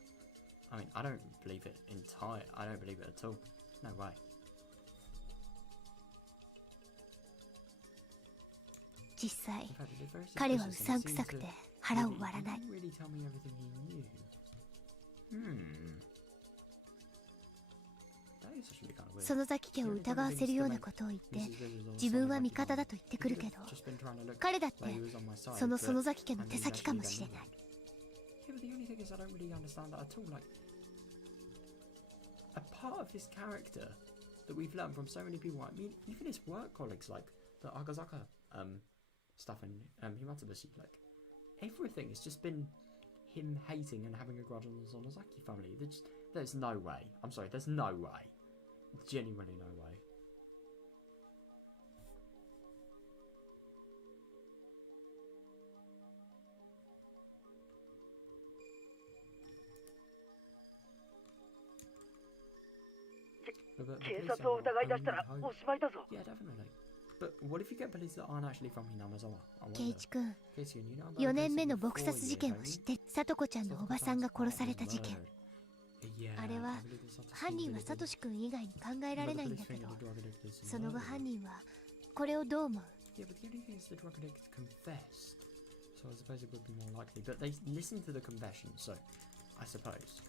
I mean, I don't believe it I don't believe it at all. No way. 実際、彼はうさんくさくて腹を割らない。園崎家を疑わせるようなことを言って、自分は味方だと言ってくるけど、彼だってその園崎家の手先かもしれない。A part of his character that we've learned from so many people, I mean, even his work colleagues like the Akazaka stuff and Himatsubashi, like everything has just been him hating and having a grudge on the Sonozaki family. There's no way. I'm sorry, there's no way. Genuinely no way. Yeah, definitely. But what if you get police that aren't actually from Hinamizawa? ケイチ君、4年目の撲殺事件を知って、さとこちゃんのおばさんが殺された事件。あれは犯人はサトシ君以外に考えられないんだけど、その後犯人はこれをどう思う？ Yeah, but the only thing is the drug addict confessed, so I suppose it would be more likely. But they listened to the confession, so I suppose.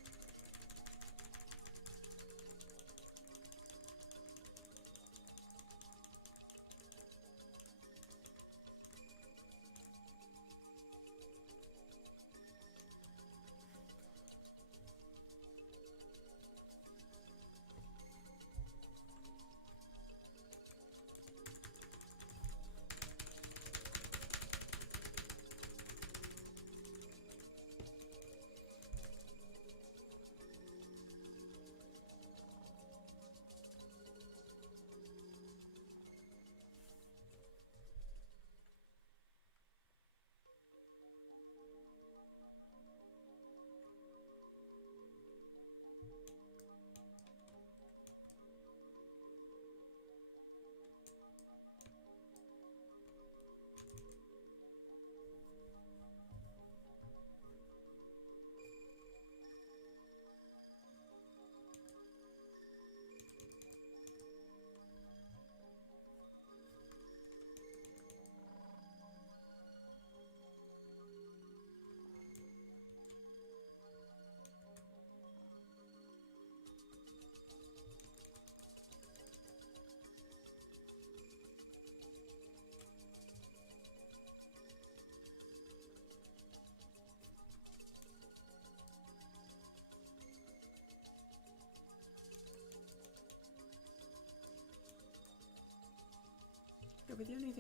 Yeah, but the only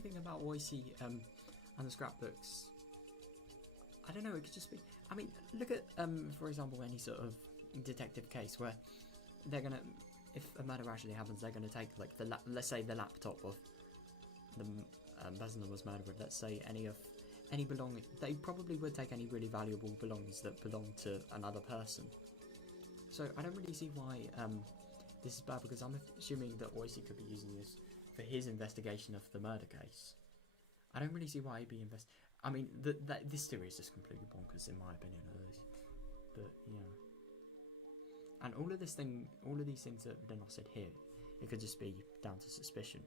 thing about Oishi, and the scrapbooks. I don't know. It could just be. I mean, look at for example, any sort of detective case where they're gonna, if a murder actually happens, they're gonna take like let's say the laptop of the person that was murdered. Let's say any belonging. They probably would take any really valuable belongings that belong to another person. So I don't really see why this is bad, because I'm assuming that Oishi could be using this for his investigation of the murder case. I don't really see why he'd be I mean, this theory is just completely bonkers in my opinion, at least. But yeah, and all of these things that they're not said here, it could just be down to suspicion,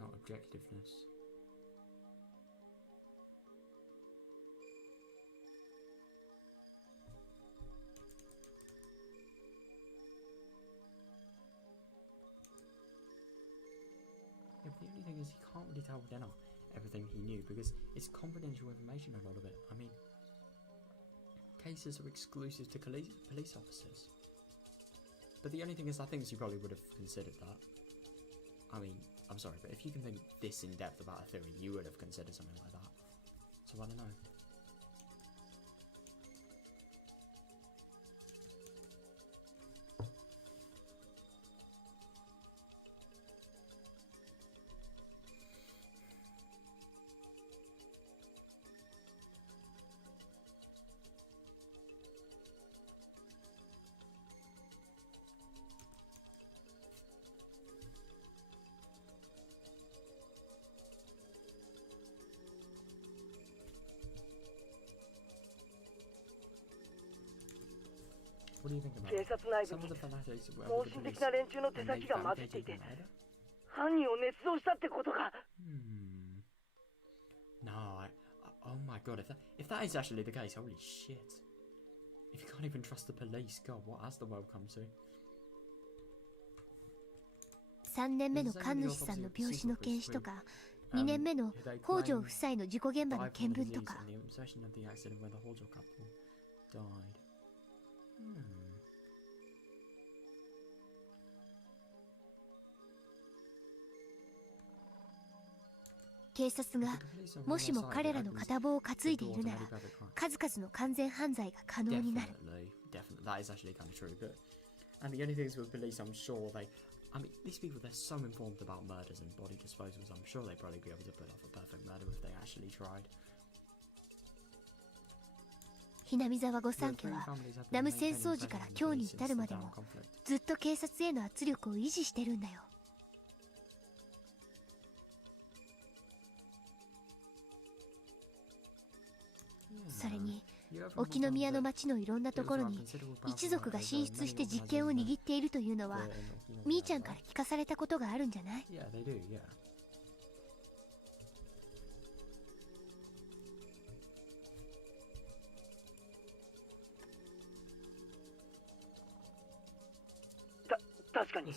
not objectiveness. Yeah, but the only thing is he can't really tell Denner everything he knew, because it's confidential information, a lot of it. I mean, cases are exclusive to police officers. But the only thing is, I think you probably would have considered that. I mean, I'm sorry, but if you can think this in depth about a theory, you would have considered something like that. So I don't know. What do you think about 警察内 some 部 of に the fanatics were 盲信的な連中の手先が混じっていて、犯人を捏造したってことか。No, oh my god, if that is actually the case, holy shit. If you can't even trust the police, god, what has the world come to? 3年目の神主さんの病死の検視とか、2年目の北条夫妻の事故現場の見聞とか。警察がもしも彼らの片棒を担いでいるなら、数々の完全犯罪が可能になる。Definitely, that is actually kind of true. But and the only thing is with police, I'm sure I mean, these people, they're so informed about murders and body disposals. I'm sure they'd probably be able to pull off a perfect murder if they actually tried. ひなみ沢御三家はダム戦争時から今日に至るまでもずっと警察への圧力を維持してるんだよ。それに沖宮の町のいろんなところに一族が進出して実権を握っているというのはみーちゃんから聞かされたことがあるんじゃない？ Yeah, they do, yeah. 確かに。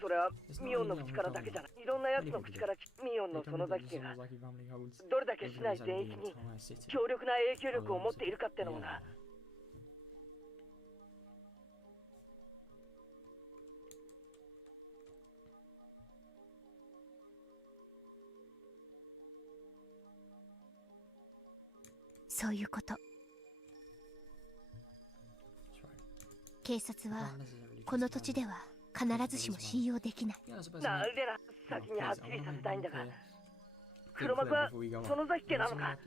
それはミオンの口からだけじゃない。いろんな奴の口からミオンの園崎家がどれだけ市内全域に強力な影響力を持っているかってのもな。そういうこと。警察はこの土地では必ずしも信用できない。なでな、先にはっきりさせたいんだが、黒幕は園崎家なのか？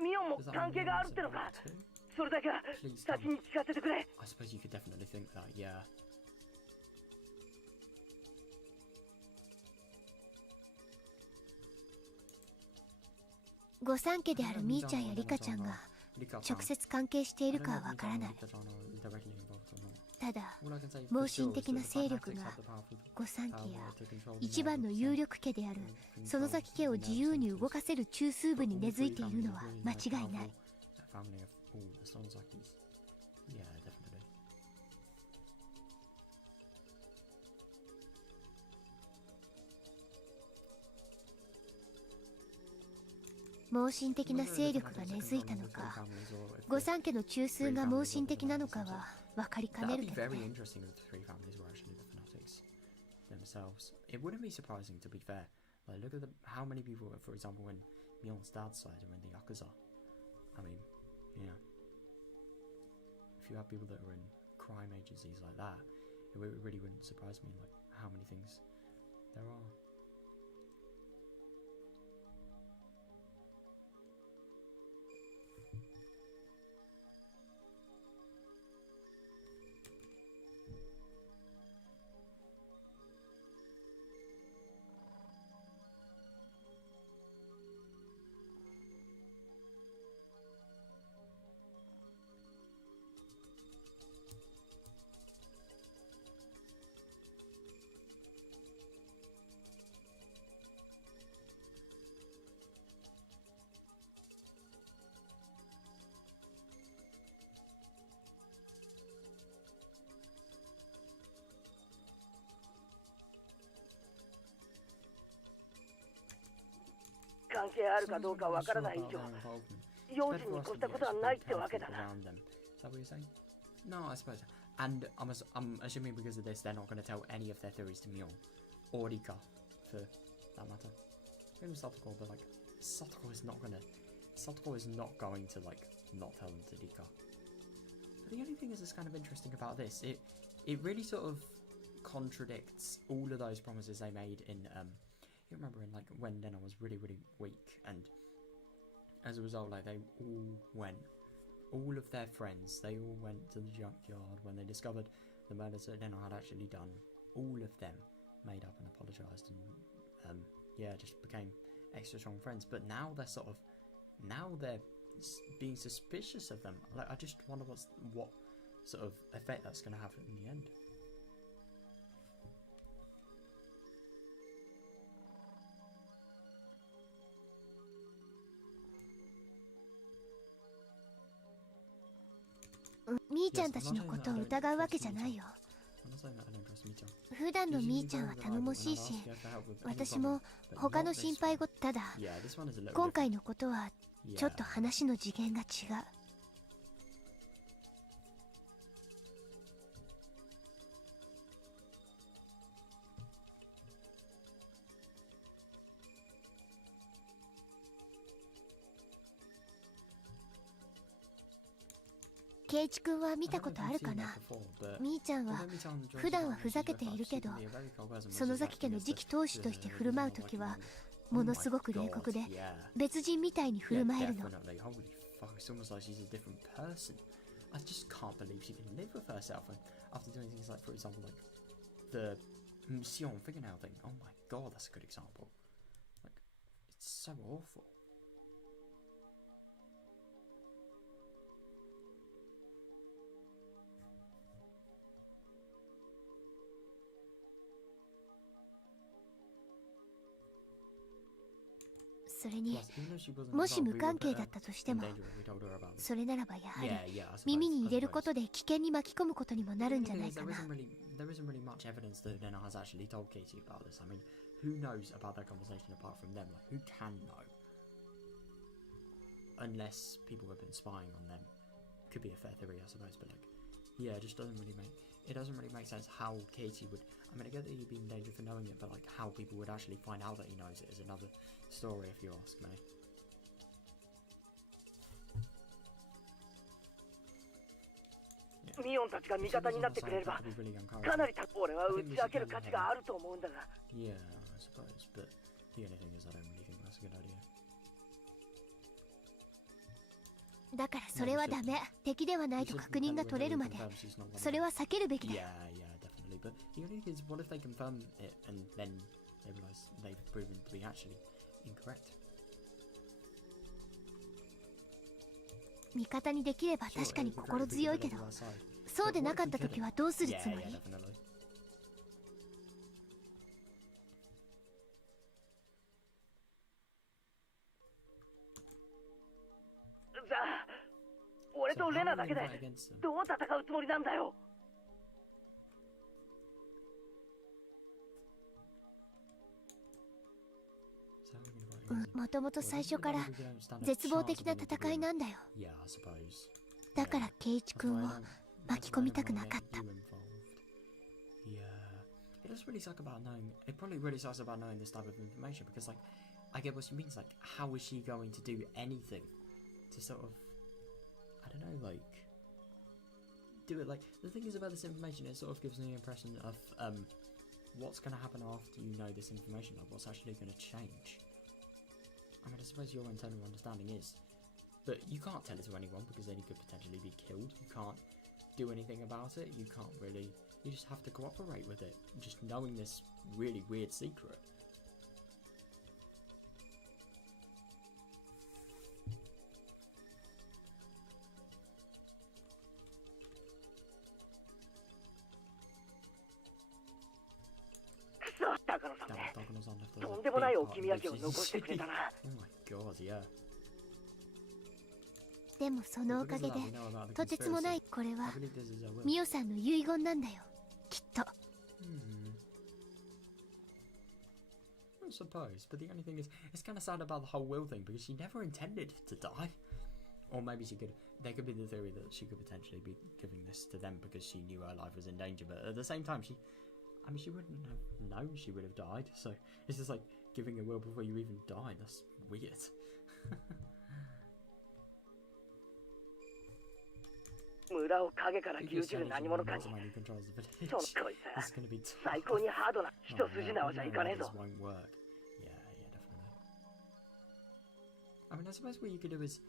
ミオンも関係があるってのか？それだけは先に聞かせてくれ。I suppose you could definitely think that, yeah. 御三家であるみーちゃんやリカちゃんが直接関係しているかはわからない。ただ盲信的な勢力が御三家や一番の有力家である園崎家を自由に動かせる中枢部に根付いているのは間違いない。盲信的な勢力が根付いたのか、御三家の中枢が盲信的なのかは分かりかねるけどね。themselves. It wouldn't be surprising, to be fair. Like, look at how many people, for example, in Mion's dad's side are in the Yakuza. I mean, yeah. If you have people that are in crime agencies like that, it really wouldn't surprise me, like, how many things there are.関係あるかどうかわからない以上、用心に越したことはないってわけだな。 Is that what you're saying? No, I suppose. And I'm assuming because of this, they're not going to tell any of their theories to Mion or Rika, for that matter. Maybe Satoko, but like Satoko is not going to like not tell them to Rika. But the only thing that's kind of interesting about this, it really sort of contradicts all of those promises they made in you remember in like when Lena was really weak, and as a result, like they all of their friends, they all went to the junkyard when they discovered the murders that Lena had actually done. All of them made up and apologised, and yeah, just became extra strong friends. But now they're being suspicious of them. Like, I just wonder what sort of effect that's going to have in the end.みーちゃんたちのことを疑うわけじゃないよ。普段のみーちゃんは頼もしいし、私も他の心配事、ただ今回のことはちょっと話の次元が違う。圭一君は見たことあるかな。みーちゃんは普段はふざけているけど、園崎家の次期当主として振る舞うときはものすごく冷酷で別人みたいに振る舞えるの。I just can't believe she can live with herself after doing things like, for example, like the Sion fingernail thing. Oh my god, that's a good example. Like, it's so awful. それにもし無関係だったとしても、それならばやはり耳に入れることで危険に巻き込むことにもなるんじゃないかな。 There isn't really much evidence that Lena has actually told Katie about this. I mean, who knows about that conversation apart from them? Like, who can know? Unless people have been spying on them. Could be a fair theory, I suppose, but like, yeah, it just doesn't really make sense how Katie would. I mean, I get that he'd be in danger for knowing it, but like, how people would actually find out that he knows it is another story, if you ask me. ミオンたちが味方になってくれれば、かなり俺は打ち明ける価値があると思うんだが。Yeah, I suppose, but the only thing is I don't really think that's a good idea. だからそれはダメ。敵ではないと確認が取れるまで、それは避けるべきだ。 Yeah, definitely. But the only thing is, what if they confirm it and then they realise they've proven to be actually incorrect? 味方にできれば確かに心強いけど、そうでなかった時はどうするつもり？ じゃあ、俺とレナだけでどう戦うつもりなんだよ。 もともと最初から絶望的な戦いなんだよ。だから圭一君を巻き込みたくなかった。it just really sucks about knowing. It probably really sucks about knowing this type of information because, like, I get what she means. Like, how is she going to do anything to sort of, I don't know, like, do it? Like, the thing is about this information, it sort of gives me the impression of what's going to happen after you know this information, like what's actually going to change. I mean, I suppose your internal understanding is that you can't tell it to anyone because then you could potentially be killed. You can't do anything about it. You can't really. You just have to cooperate with it, just knowing this really weird secret. Oh my god, yeah. でもそのおかげでとてつもないこれはミオさんの遺言なんだよきっと。I suppose, but the only thing is, it's kind of sad about the whole will thing because she never intended to die. Or maybe she could. There could be the theory that she could potentially be giving this to them because she knew her life was in danger. But at the same time, she wouldn't have known she would have died. So it's just like giving a will before you even die. That's weird. It's gonna be tough. This won't work. Yeah, definitely. I mean, I suppose what you could do is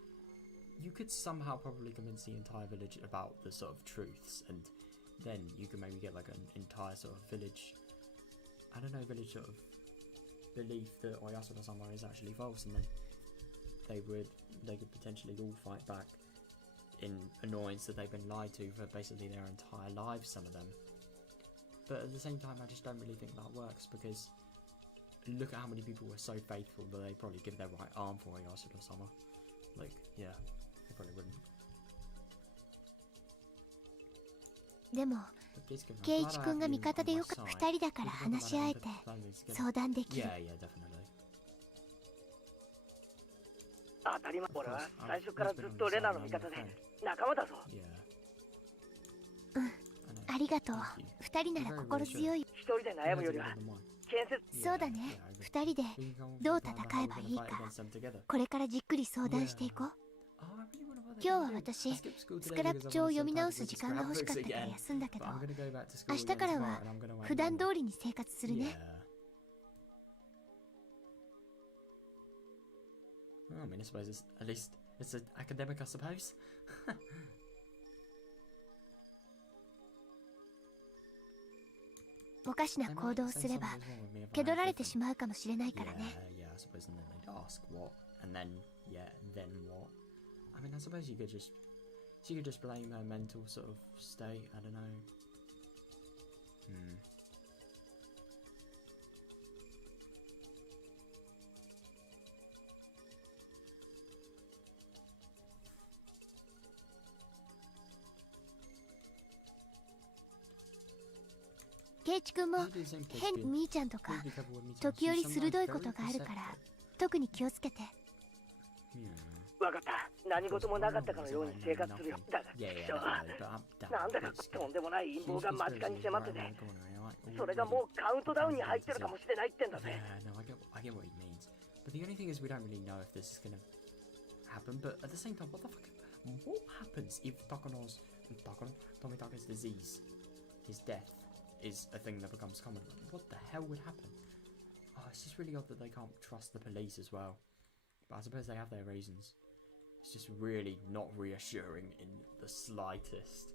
you could somehow probably convince the entire village about the sort of truths, and then you could maybe get like an entire sort of village, I don't know, village sort of belief that Oyasura-sama is actually false, and then they could potentially all fight back in annoyance that they've been lied to for basically their entire lives, some of them. But at the same time, I just don't really think that works because look at how many people were so faithful that they probably give their right arm for Oyasura-sama. Like, yeah, they probably wouldn't. でも圭一君が味方でよかった。2人だから話し合えて相談できる。当たり前。俺は最初からずっとレナの味方で仲間だぞ。ありがとう。2人なら心強い。1人で悩むよりは建設。そうだね。2人でどう戦えばいいかこれからじっくり相談していこう。今日は私スクラップ帳を読み直す時間が欲しかったから休んだけど、明日からは普段通りに生活するね。I mean, I suppose it's, at least it's an academic, I suppose. おかしな行動をすれば蹴取られてしまうかもしれないからね。Yeah, I suppose, and then they'd ask what, and then then what. I mean, I suppose she could just blame her mental sort of state. I don't know.圭一君も変にみーちゃんとか時折鋭いことがあるから特に気をつけて。わかった。何事もなかったかのように生活するよ。だがなんだかとんでもない陰謀が間近に迫ってて、それがもうカウントダウンに入ってるかもしれないってんだぜ。I get what he means. But the only thing is we don't really know if this is gonna happen. But at the same time, what happens if Tomitaka's disease, his death, is a thing that becomes common? What the hell would happen? Oh, it's just really odd that they can't trust the police as well. But I suppose they have their reasons. It's just really not reassuring in the slightest.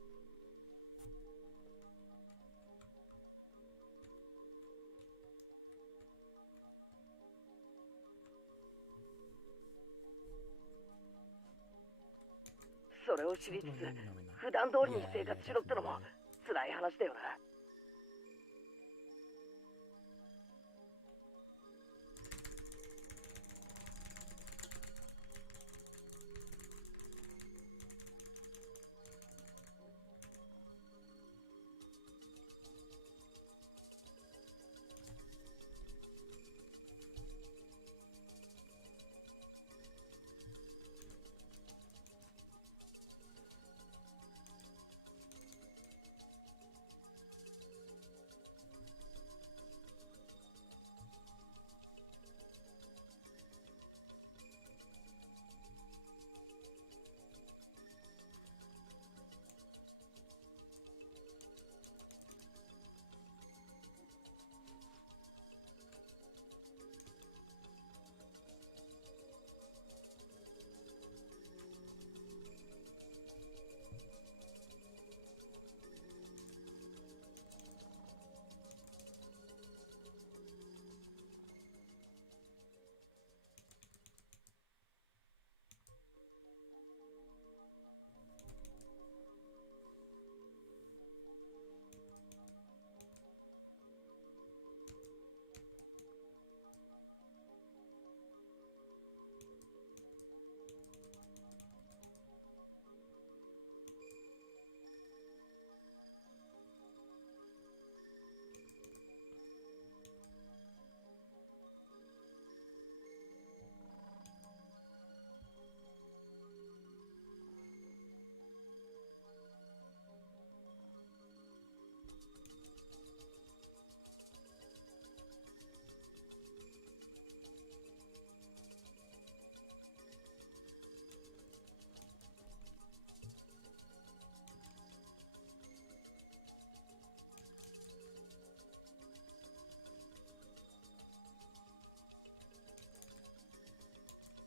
So れを知りつつ普段通りに生活しろってのも辛い話だよな。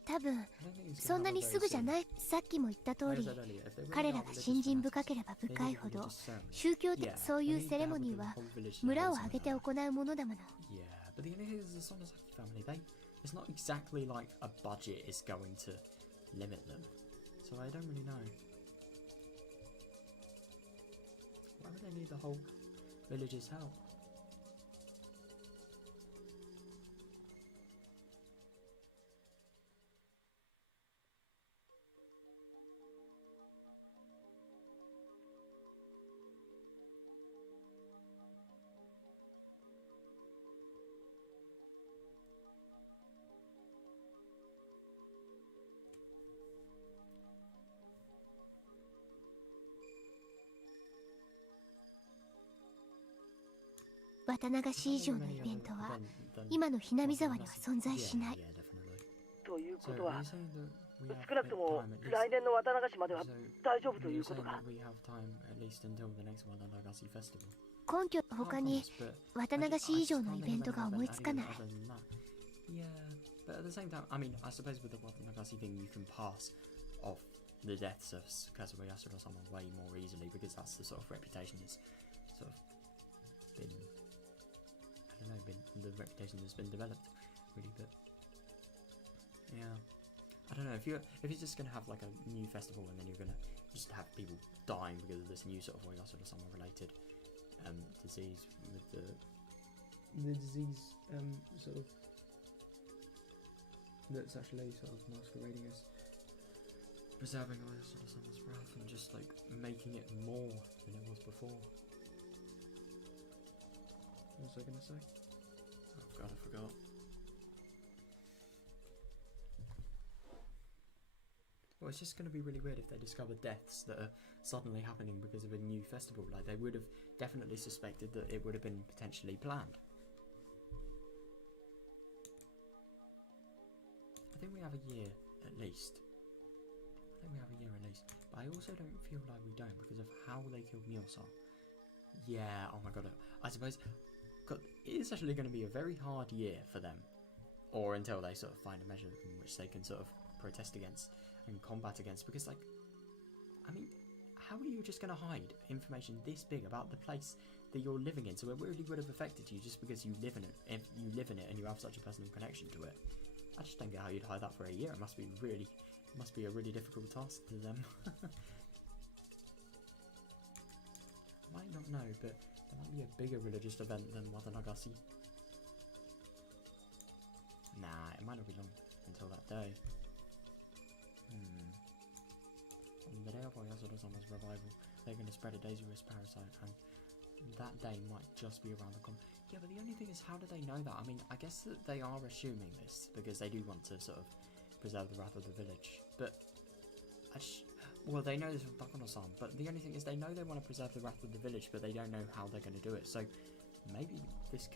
多分 I don't think it's そ gonna んな happen に very すぐじゃ soon. ない。さっきも言った通 Like I り said earlier, if they really 彼 are らが religious 信心深 fanatics, ければ they 深い need ほ a ど religious ceremony. 宗教的 Yeah, そう they いう need セ to レ have モ a ニーは whole village 村 that を goes 挙 in げて on 行うものだもの。 Yeah, but the only thing is the Sonozaki family, it's not exactly like a budget is going to limit them. So I don't really know. Why would they need the whole village's help?「綿流し以上のイベントは今のひなみ沢には存在しない」。ということは、少なくとも来年の綿流しまでは大丈夫ということか。根拠の他に綿流し以上のイベントが思いつかない。Yeah, but at the same time, I mean, I suppose with the Watanagasi thing, you can pass off the deaths of Kazuo Yasura-sama way more easily because that's the sort of reputation that's sort of been, I don't know, the reputation that's been developed, really. But yeah, I don't know, if you're just gonna have like a new festival and then you're gonna just have people dying because of this new sort of Yasura-sama related disease with the disease sort of that's actually sort of masquerading as preserving Yasura-sama's breath and just like making it more than it was before. What was I gonna say? Oh god, I forgot. Well, it's just going to be really weird if they discover deaths that are suddenly happening because of a new festival. Like, they would have definitely suspected that it would have been potentially planned. I think we have a year at least. But I also don't feel like we don't because of how they killed Miosa. Yeah, oh my god. I suppose God, it is actually going to be a very hard year for them. Or until they sort of find a measure in which they can sort of protest against and combat against, because like, I mean, how are you just going to hide information this big about the place that you're living in? So it really would have affected you just because you live in it, if you live in it and you have such a personal connection to it. I just don't get how you'd hide that for a year. It must be a really difficult task to them. I might not know, but there might be a bigger religious event than Watanagasi. Nah, it might not be long until that day. On the day of Oyasura-sama's revival, they're going to spread a dangerous parasite, and that day might just be around the corner. Yeah, but the only thing is, how do they know that? I mean, I guess that they are assuming this, because they do want to sort of preserve the wrath of the village, but well, they know this from Bakono-san, but the only thing is they know they want to preserve the wrath of the village, but they don't know how they're going to do it, so maybe this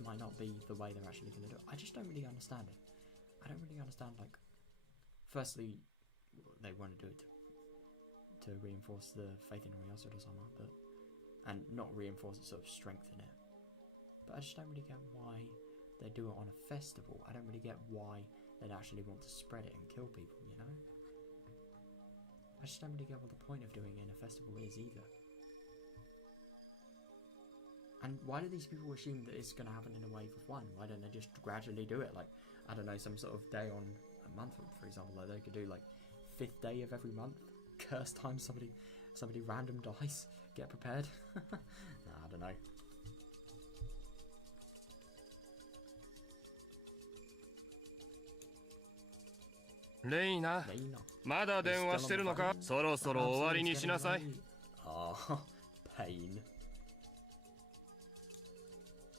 might not be the way they're actually going to do it. I just don't really understand it. I don't really understand, like, firstly, they want to do it to reinforce the faith in Oyasura-sama, and not reinforce it, sort of strengthen it. But I just don't really get why they do it on a festival. I don't really get why they'd actually want to spread it and kill people, you know? I just don't really get what the point of doing it in a festival is either. And why do these people assume that it's going to happen in a wave of one? Why don't they just gradually do it? Like, I don't know, some sort of day on a month, for example, like they could do like 5th day of every month. Curse time, somebody random dies. Get prepared. Nah, I don't know. レイナ、まだ電話してるのか？そろそろ終わりにしなさい。Oh, pain.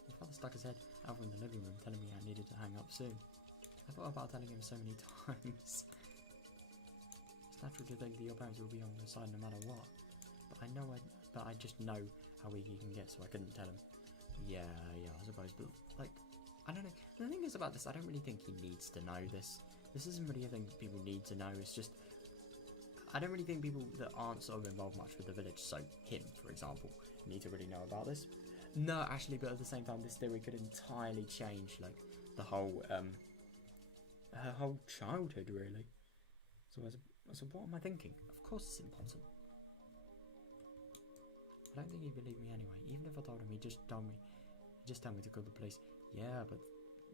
My father stuck his head out from the living room, telling me I needed to hang up soon. I thought about telling him so many times. It's natural to think that your parents will be on your side no matter what. But I just know how weak he can get, so I couldn't tell him. Yeah, I suppose. But like, I don't know. The thing is about this, I don't really think he needs to know this. This isn't really a thing people need to know. It's just, I don't really think people that aren't sort of involved much with the village, so him, for example, need to really know about this. No, actually, but at the same time, this theory could entirely change, like, the whole her whole childhood, really. So what am I thinking? Of course it's important. I don't think he'd believe me anyway. Even if I told him, he just told me to call the police. Yeah, but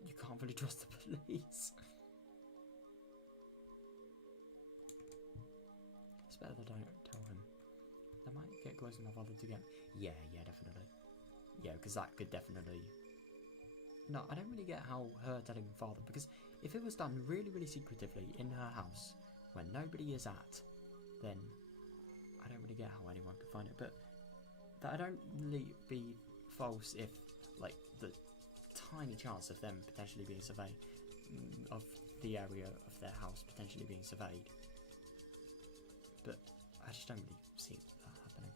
you can't really trust the police. It's better that I don't tell him. They might get close enough other to get... Yeah, definitely. Yeah, because that could definitely... No, I don't really get how her telling her father, because if it was done really, really secretively in her house, when nobody is at, then I don't really get how anyone could find it. But that I don't really be false if, like, the tiny chance of them potentially being surveyed, of the area of their house potentially being surveyed. But I just don't really see that happening.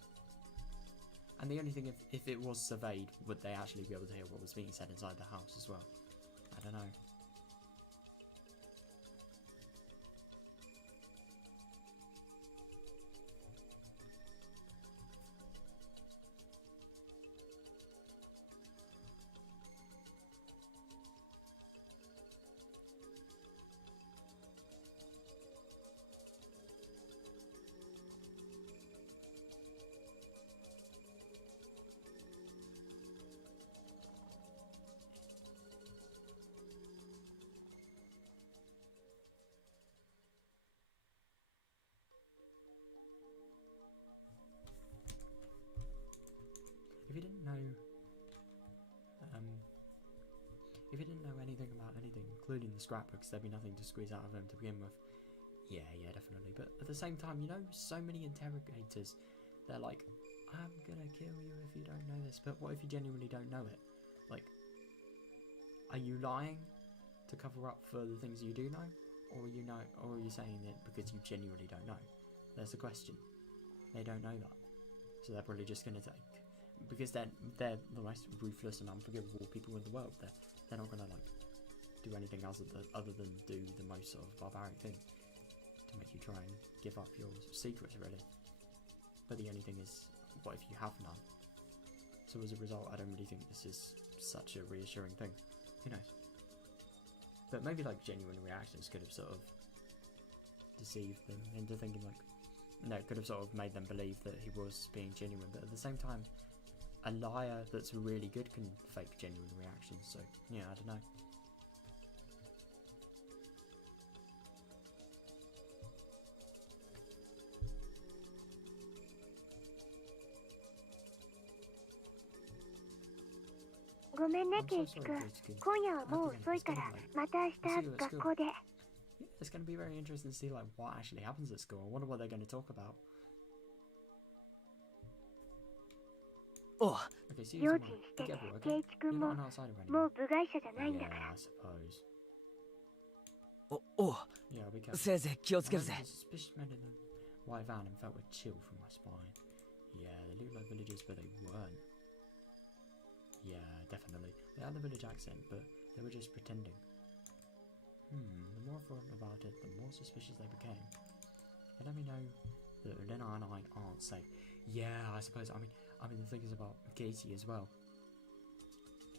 And the only thing, if it was surveyed, would they actually be able to hear what was being said inside the house as well? I don't know. If he didn't know anything about anything, including the scrapbooks, there'd be nothing to squeeze out of him to begin with. Yeah, definitely. But at the same time, you know, so many interrogators, they're like, I'm gonna kill you if you don't know this. But what if you genuinely don't know it? Like, are you lying to cover up for the things you do know? Or are you saying it because you genuinely don't know? There's the question. They don't know that. So they're probably just gonna take... Because they're the most ruthless and unforgivable people in the world. They're not gonna, like, do anything other than do the most sort of barbaric thing to make you try and give up your secrets, really. But the only thing is, what if you have none? So as a result, I don't really think this is such a reassuring thing. Who knows? But maybe, like, genuine reactions could have sort of deceived them into thinking, like, no, it could have sort of made them believe that he was being genuine. But at the same time, a liar that's really good can fake genuine reactions, so yeah, I don't know.ごめんね、ケイチ君。今夜はもう遅いから、また明日学校で。Yeah, it's going to be very interesting to see, like, what actually happens at school. I wonder what they're going to talk about. 用心してね、ケイチ君ももう部外者じゃないんだから。せいぜい気をつけるぜ。White van and felt a chill through my spine. Yeah, they look like villagers, but they weren't. Yeah, definitely. They had the village accent, but they were just pretending. The more I thought about it, the more suspicious they became. They let me know that Lena and I aren't safe. Yeah, I suppose. I mean, the thing is about Casey as well.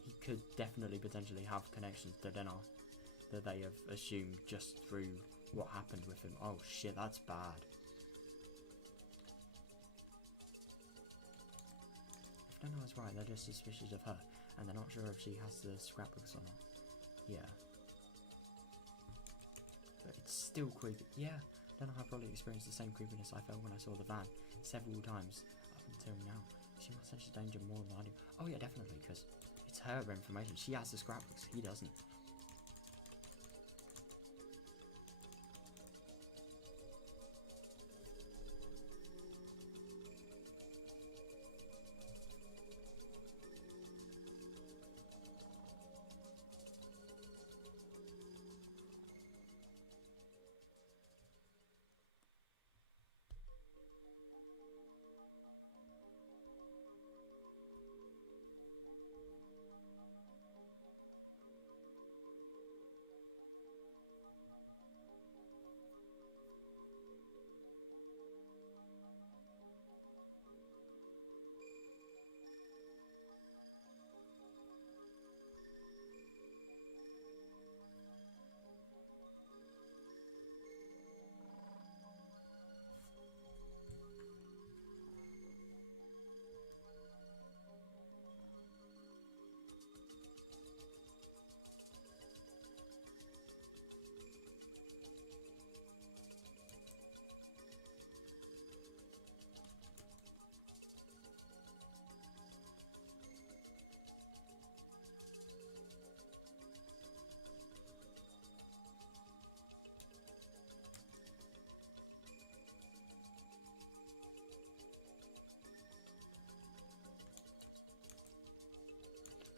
He could definitely potentially have connections to Lena that they have assumed just through what happened with him. Oh shit, that's bad. If Lena is right, they're just suspicious of her, and they're not sure if she has the scrapbooks or not. Yeah. But it's still creepy. Yeah, Lena had probably experienced the same creepiness I felt when I saw the van several times up until now. She must sense danger more than I do. Oh yeah, definitely, because it's her information. She has the scrapbooks, he doesn't.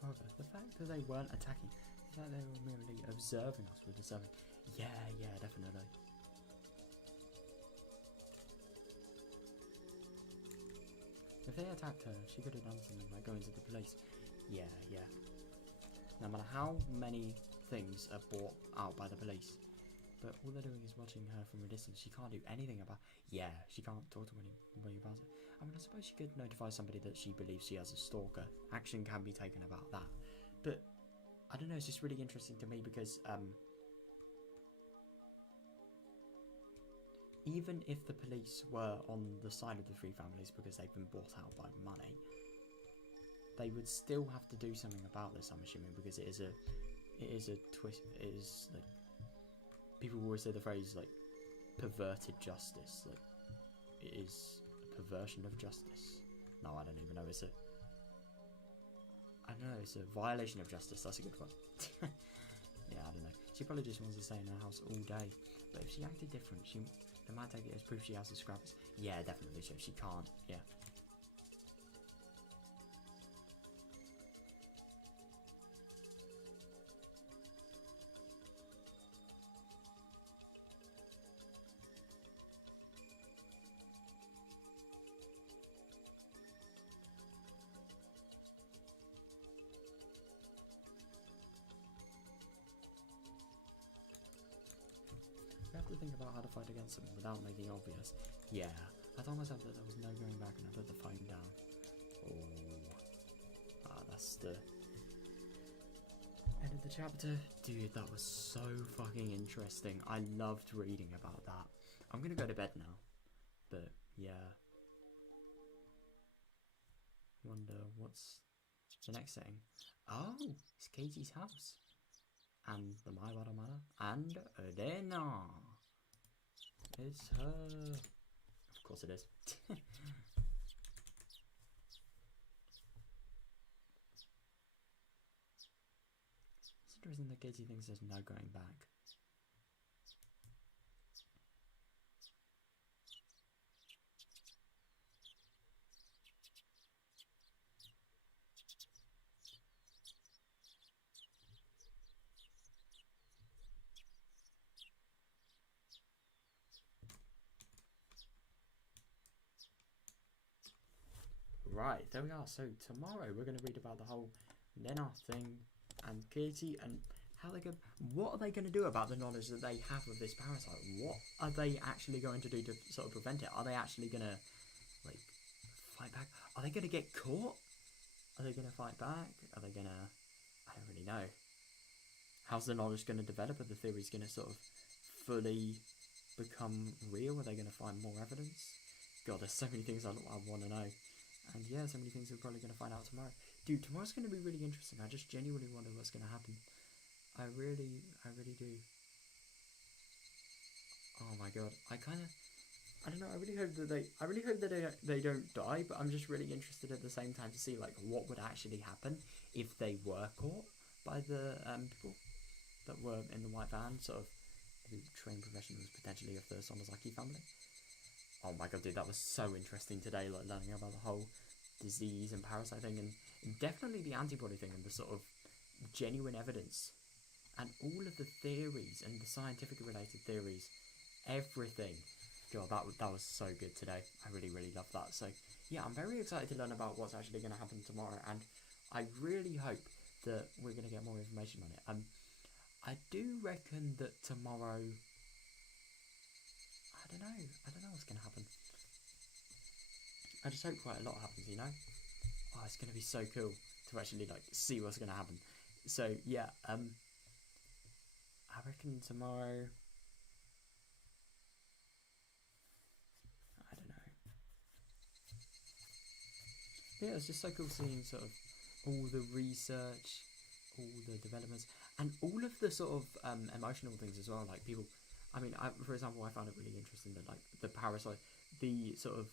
However, the fact that they weren't attacking, the fact they were merely observing us with disturbing. Yeah, definitely. If they attacked her, she could have done something like going to the police. Yeah. No matter how many things are brought out by the police, but all they're doing is watching her from a distance. She can't do anything about. Yeah, she can't talk to anybody about it. I mean, I suppose she could notify somebody that she believes she has a stalker. Action can be taken about that. But I don't know. It's just really interesting to me because even if the police were on the side of the three families because they've been bought out by money, they would still have to do something about this, I'm assuming, because it is a twist. It is like, people always say the phrase like perverted justice. Like, it is a perversion of justice. No, I don't even know. It's a violation of justice. That's a good one. Yeah, I don't know. She probably just wants to stay in her house all day. But if she acted different, they might take it as proof she has the scraps. Yeah, definitely. So she can't. Yeah. We have to think about how to fight against them without making it obvious. Yeah, I told myself that there was no going back and I put the phone down. Oh. That's the end of the chapter. Dude, that was so fucking interesting. I loved reading about that. I'm gonna go to bed now. But, yeah. Wonder what's the next setting. Oh, it's Katie's house. And the Maiwara Manor. And Elena. It's her. Of course it is. It's interesting that Katie thinks there's no going back. Right, there we are. So tomorrow we're going to read about the whole Lena thing and Katie and how they what are they going to do about the knowledge that they have of this parasite? What are they actually going to do to sort of prevent it? Are they actually going to like fight back? Are they going to get caught? Are they going to fight back? Are they going to... I don't really know. How's the knowledge going to develop? Are the theories going to sort of fully become real? Are they going to find more evidence? God, there's so many things I want to know. And yeah, so many things we're probably going to find out tomorrow. Dude, tomorrow's going to be really interesting. I just genuinely wonder what's going to happen. I really do. Oh my god, I don't know, I really hope that they don't die, but I'm just really interested at the same time to see like what would actually happen if they were caught by the people that were in the white van, sort of the trained professionals potentially of the Sonozaki family. Oh my god, dude, that was so interesting today, like learning about the whole disease and parasite thing, and definitely the antibody thing, and the sort of genuine evidence, and all of the theories, and the scientific related theories, everything. God, that was so good today. I really loved that. So yeah, I'm very excited to learn about what's actually going to happen tomorrow, and I really hope that we're going to get more information on it. I do reckon that tomorrow... I don't know what's going to happen. I just hope quite a lot happens, you know? Oh, it's going to be so cool to actually, like, see what's going to happen. So, yeah, I reckon tomorrow... I don't know. Yeah, it's just so cool seeing sort of all the research, all the developments, and all of the sort of emotional things as well, like people... I mean, for example, I found it really interesting that, like, the parasite, the sort of...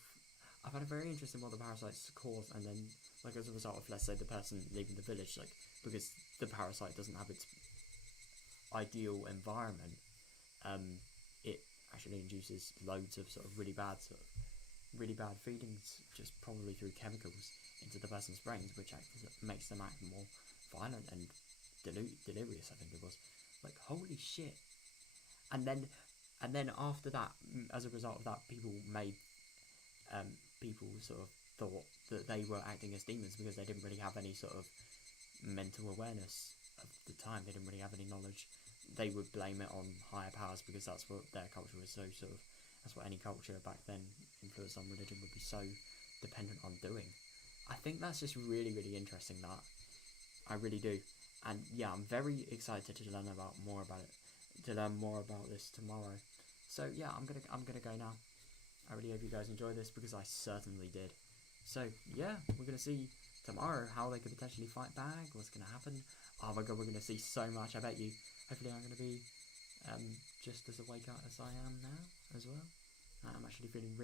I found it very interesting what the parasites cause, and then, like, as a result of, let's say, the person leaving the village, like, because the parasite doesn't have its ideal environment, it actually induces loads of sort of really bad feelings, just probably through chemicals, into the person's brains, which makes them act more violent and delirious, I think it was. Like, holy shit. And then after that, as a result of that, people sort of thought that they were acting as demons because they didn't really have any sort of mental awareness of the time. They didn't really have any knowledge. They would blame it on higher powers because that's what their culture was so sort of, that's what any culture back then influenced on religion would be so dependent on doing. I think that's just really, really interesting, that. I really do. And yeah, I'm very excited to learn more about this tomorrow. So yeah, I'm gonna go now. I really hope you guys enjoy this because I certainly did. So yeah, we're gonna see tomorrow how they could potentially fight back, what's gonna happen. Oh my god, we're gonna see so much. I bet you. Hopefully I'm gonna be just as awake as I am now as well. I'm actually feeling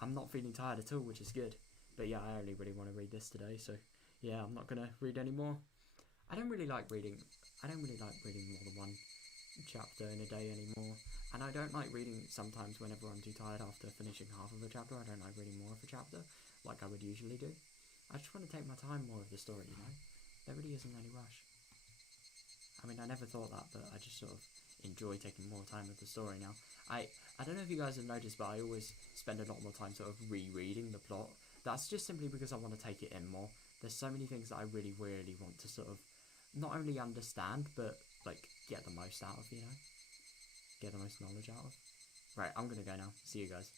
I'm not feeling tired at all, which is good. But yeah, I only really want to read this today, so yeah, I'm not gonna read anymore. I don't really like reading more than one chapter in a day anymore, and I don't like reading sometimes whenever I'm too tired after finishing half of a chapter. I don't like reading more of a chapter like I would usually do. I just want to take my time more of the story, you know? There really isn't any rush. I mean, I never thought that, but I just sort of enjoy taking more time with the story now. I don't know if you guys have noticed, but I always spend a lot more time sort of rereading the plot. That's just simply because I want to take it in more. There's so many things that I really, really want to sort of not only understand, but like get the most out of, you know? Get the most knowledge out of. Right, I'm gonna go now. See you guys.